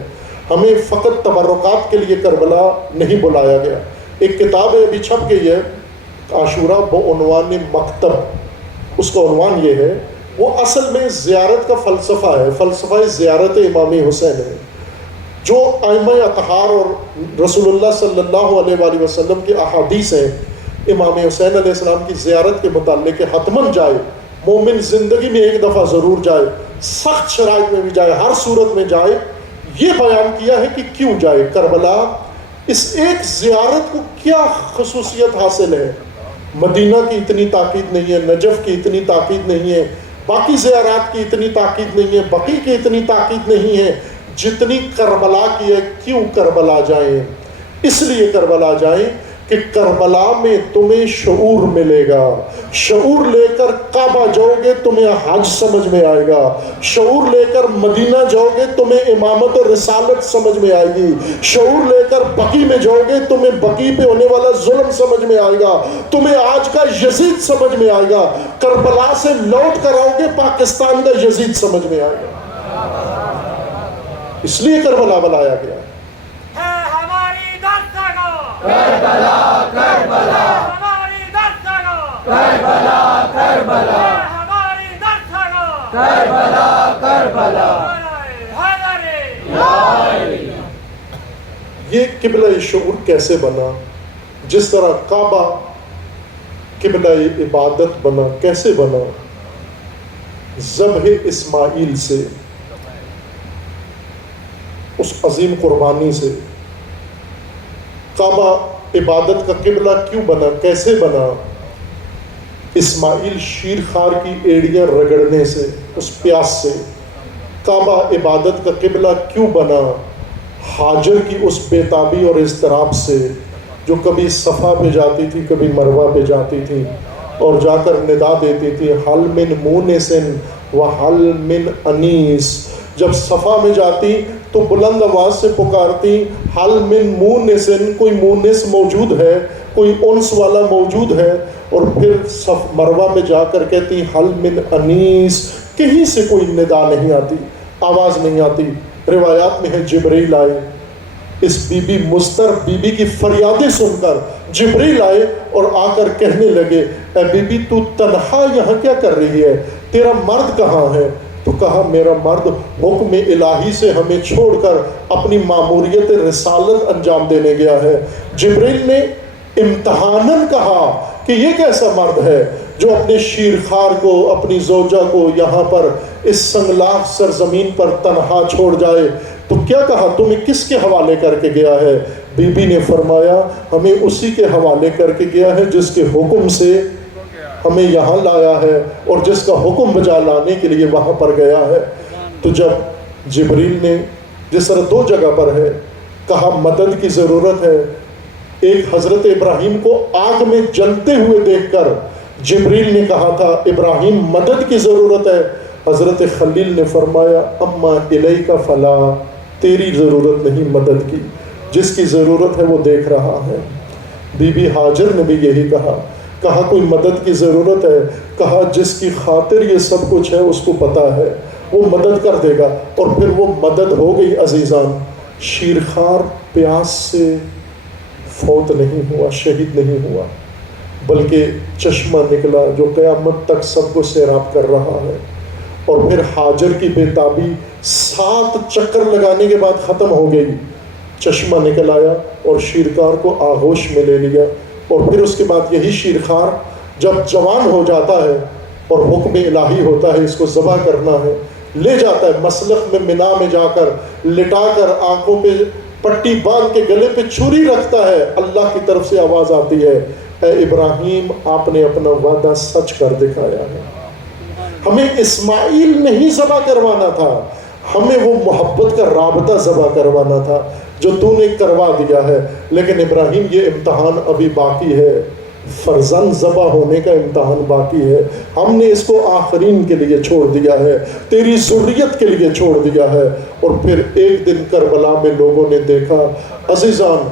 ہمیں فقط تبرکات کے لیے کربلا نہیں بلایا گیا. ایک کتاب ہے ابھی چھپ گئی ہے، عاشورہ بعنوان مکتب، اس کا عنوان یہ ہے، وہ اصل میں زیارت کا فلسفہ ہے، فلسفہ زیارت امام حسین ہے، جو ائمہ اطہار اور رسول اللہ صلی اللہ علیہ وآلہ وسلم کی احادیث ہیں. امام حسین علیہ السلام کی زیارت کے متعلق کہ حتماً جائے، مومن زندگی میں ایک دفعہ ضرور جائے، سخت شرائط میں بھی جائے، ہر صورت میں جائے. یہ بیان کیا ہے کہ کیوں جائے. کربلا، اس ایک زیارت کو کیا خصوصیت حاصل ہے؟ مدینہ کی اتنی تاکید نہیں ہے، نجف کی اتنی تاکید نہیں ہے، باقی زیارات کی اتنی تاکید نہیں ہے، بقیع کی اتنی تاکید نہیں ہے جتنی کربلا کی ہے. کیوں کربلا جائیں؟ اس لیے کربلا جائیں کہ کربلا میں تمہیں شعور ملے گا. شعور لے کر کعبہ جاؤ گے تمہیں حج سمجھ میں آئے گا. شعور لے کر مدینہ جاؤ گے تمہیں امامت اور رسالت سمجھ میں آئے گی. شعور لے کر بقیع میں جاؤ گے تمہیں بقیع پہ ہونے والا ظلم سمجھ میں آئے گا. تمہیں آج کا یزید سمجھ میں آئے گا. کربلا سے لوٹ کر آؤ گے پاکستان کا یزید سمجھ میں آئے گا. اس لیے کربلا بلایا گیا. کربلا کربلا ہماری دستگو، کربلا کربلا ہماری دستگو، کربلا کربلا. یہ قبلہ شعور کیسے بنا؟ جس طرح کعبہ قبلہ عبادت بنا، کیسے بنا؟ ذبح اسماعیل سے، اس عظیم قربانی سے. کعبہ عبادت کا قبلہ کیوں بنا، کیسے بنا؟ اسماعیل شیر خار کی ایڑیاں رگڑنے سے، اس پیاس سے. کعبہ عبادت کا قبلہ کیوں بنا؟ ہاجر کی اس بےتابی اور اضطراب سے، جو کبھی صفا پہ جاتی تھی کبھی مروہ پہ جاتی تھی اور جا کر ندا دیتی تھی حل من مونس و حل من انیس. جب صفا میں جاتی تو بلند آواز سے پکارتی حل من مونسن، کوئی مونس موجود ہے، کوئی انس والا موجود ہے، اور پھر صف مروہ میں جا کر کہتی حل من انیس، کہیں سے کوئی ندا نہیں آتی، آواز نہیں آتی۔ روایات میں ہے جبریل آئے، اس بی بی مستر بی بی کی فریادیں سن کر جبریل آئے اور آ کر کہنے لگے اے بی بی تو تنہا یہاں کیا کر رہی ہے، تیرا مرد کہاں ہے؟ تو کہا میرا مرد حکم الہی سے ہمیں چھوڑ کر اپنی ماموریت رسالت انجام دینے گیا ہے۔ جبریل نے امتحاناً کہا کہ یہ کیسا مرد ہے جو اپنے شیرخوار کو، اپنی زوجہ کو یہاں پر اس سنگلاخ سرزمین پر تنہا چھوڑ جائے؟ تو کیا کہا تمہیں کس کے حوالے کر کے گیا ہے؟ بی بی نے فرمایا ہمیں اسی کے حوالے کر کے گیا ہے جس کے حکم سے ہمیں یہاں لایا ہے اور جس کا حکم بجا لانے کے لیے وہاں پر گیا ہے۔ تو جب جبریل نے جس طرح دو جگہ پر ہے کہا مدد کی ضرورت ہے، ایک حضرت ابراہیم کو آگ میں جلتے ہوئے دیکھ کر جبریل نے کہا تھا ابراہیم مدد کی ضرورت ہے، حضرت خلیل نے فرمایا اما الیک فلا، تیری ضرورت نہیں مدد کی، جس کی ضرورت ہے وہ دیکھ رہا ہے۔ بی بی ہاجر نے بھی یہی کہا کوئی مدد کی ضرورت ہے، کہا جس کی خاطر یہ سب کچھ ہے اس کو پتا ہے، وہ مدد کر دے گا۔ اور پھر وہ مدد ہو گئی۔ عزیزان، شیرخوار پیاس سے فوت نہیں ہوا، شہید نہیں ہوا، بلکہ چشمہ نکلا جو قیامت تک سب کو سیراب کر رہا ہے۔ اور پھر ہاجر کی بے تابی 7 چکر لگانے کے بعد ختم ہو گئی، چشمہ نکل آیا اور شیرخوار کو آغوش میں لے لیا۔ اور پھر اس کے بعد یہی شیرخوار جب جوان ہو جاتا ہے اور حکم الہی ہوتا ہے اس کو ذبح کرنا ہے، لے جاتا ہے مسلخ میں منا میں جا کر لٹا کر آنکھوں پہ پٹی باندھ کے گلے پہ چھری رکھتا ہے، اللہ کی طرف سے آواز آتی ہے اے ابراہیم آپ نے اپنا وعدہ سچ کر دکھایا ہے۔ ہمیں اسماعیل نہیں ذبح کروانا تھا، ہمیں وہ محبت کا رابطہ ذبح کروانا تھا جو تو نے کروا دیا ہے۔ لیکن ابراہیم یہ امتحان ابھی باقی ہے، فرزند ذبح ہونے کا امتحان باقی ہے، ہم نے اس کو آخرین کے لیے چھوڑ دیا ہے، تیری ذریت کے لیے چھوڑ دیا ہے۔ اور پھر ایک دن کربلا میں لوگوں نے دیکھا، عزیزان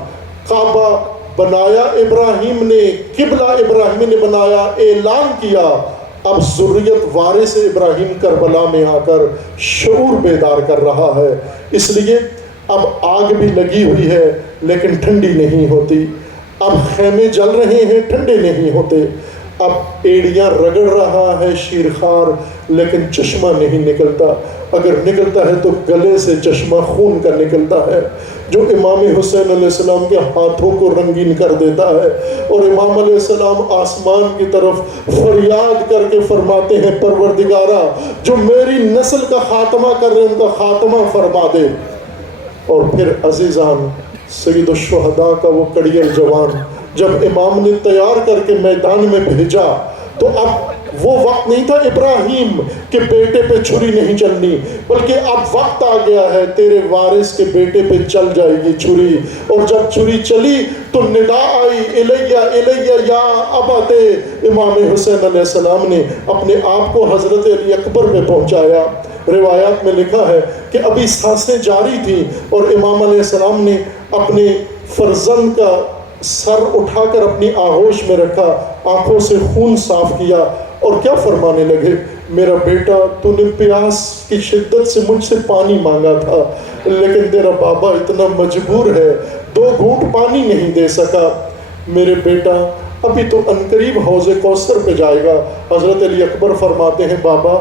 کعبہ بنایا ابراہیم نے، قبلہ ابراہیم نے بنایا، اعلان کیا، اب ذریت وارث ابراہیم کربلا میں آ کر شعور بیدار کر رہا ہے۔ اس لیے اب آگ بھی لگی ہوئی ہے لیکن ٹھنڈی نہیں ہوتی، اب خیمے جل رہے ہیں ٹھنڈے نہیں ہوتے، اب ایڑیاں رگڑ رہا ہے شیرخوار لیکن چشمہ نہیں نکلتا، اگر نکلتا ہے تو گلے سے چشمہ خون کا نکلتا ہے جو امام حسین علیہ السلام کے ہاتھوں کو رنگین کر دیتا ہے۔ اور امام علیہ السلام آسمان کی طرف فریاد کر کے فرماتے ہیں پروردگارا جو میری نسل کا خاتمہ کر رہے ہیں ان کا خاتمہ فرما دے۔ اور پھر عزیزان سید الشہداء کا وہ کڑیل جوان جب امام نے تیار کر کے میدان میں بھیجا تو اب وہ وقت نہیں تھا ابراہیم کہ بیٹے پہ چھری نہیں چلنی، بلکہ اب وقت آ گیا ہے تیرے وارث کے بیٹے پہ چل جائے گی چھری۔ اور جب چھری چلی تو ندا آئی الیہ الیہ یا ابت، امام حسین علیہ السلام نے اپنے آپ کو حضرت علی اکبر پہ پہنچایا۔ روایات میں لکھا ہے کہ ابھی سانسیں جاری تھیں اور امام علیہ السلام نے اپنے فرزند کا سر اٹھا کر اپنی آغوش میں رکھا، آنکھوں سے خون صاف کیا اور کیا فرمانے لگے میرا بیٹا تو نے پیاس کی شدت سے مجھ سے پانی مانگا تھا لیکن تیرا بابا اتنا مجبور ہے 2 گھونٹ پانی نہیں دے سکا، میرے بیٹا ابھی تو عنقریب حوض کوثر پہ جائے گا۔ حضرت علی اکبر فرماتے ہیں بابا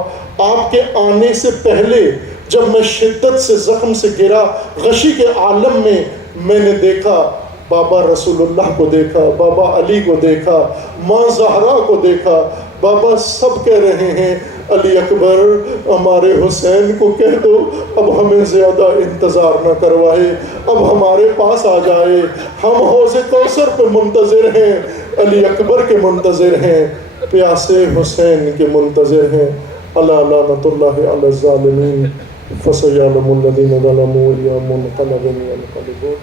آپ کے آنے سے پہلے جب میں شدت سے زخم سے گرا غشی کے عالم میں نے دیکھا بابا رسول اللہ کو دیکھا، بابا علی کو دیکھا، ماں زہرا کو دیکھا، بابا سب کہہ رہے ہیں علی اکبر ہمارے حسین کو کہہ دو اب ہمیں زیادہ انتظار نہ کروائے، اب ہمارے پاس آ جائے، ہم حوض کوثر پہ منتظر ہیں، علی اکبر کے منتظر ہیں، پیاسے حسین کے منتظر ہیں۔ الا لعنۃ اللہ علی الظالمین فسیعلم الذین ظلموا ای منقلب ینقلبون۔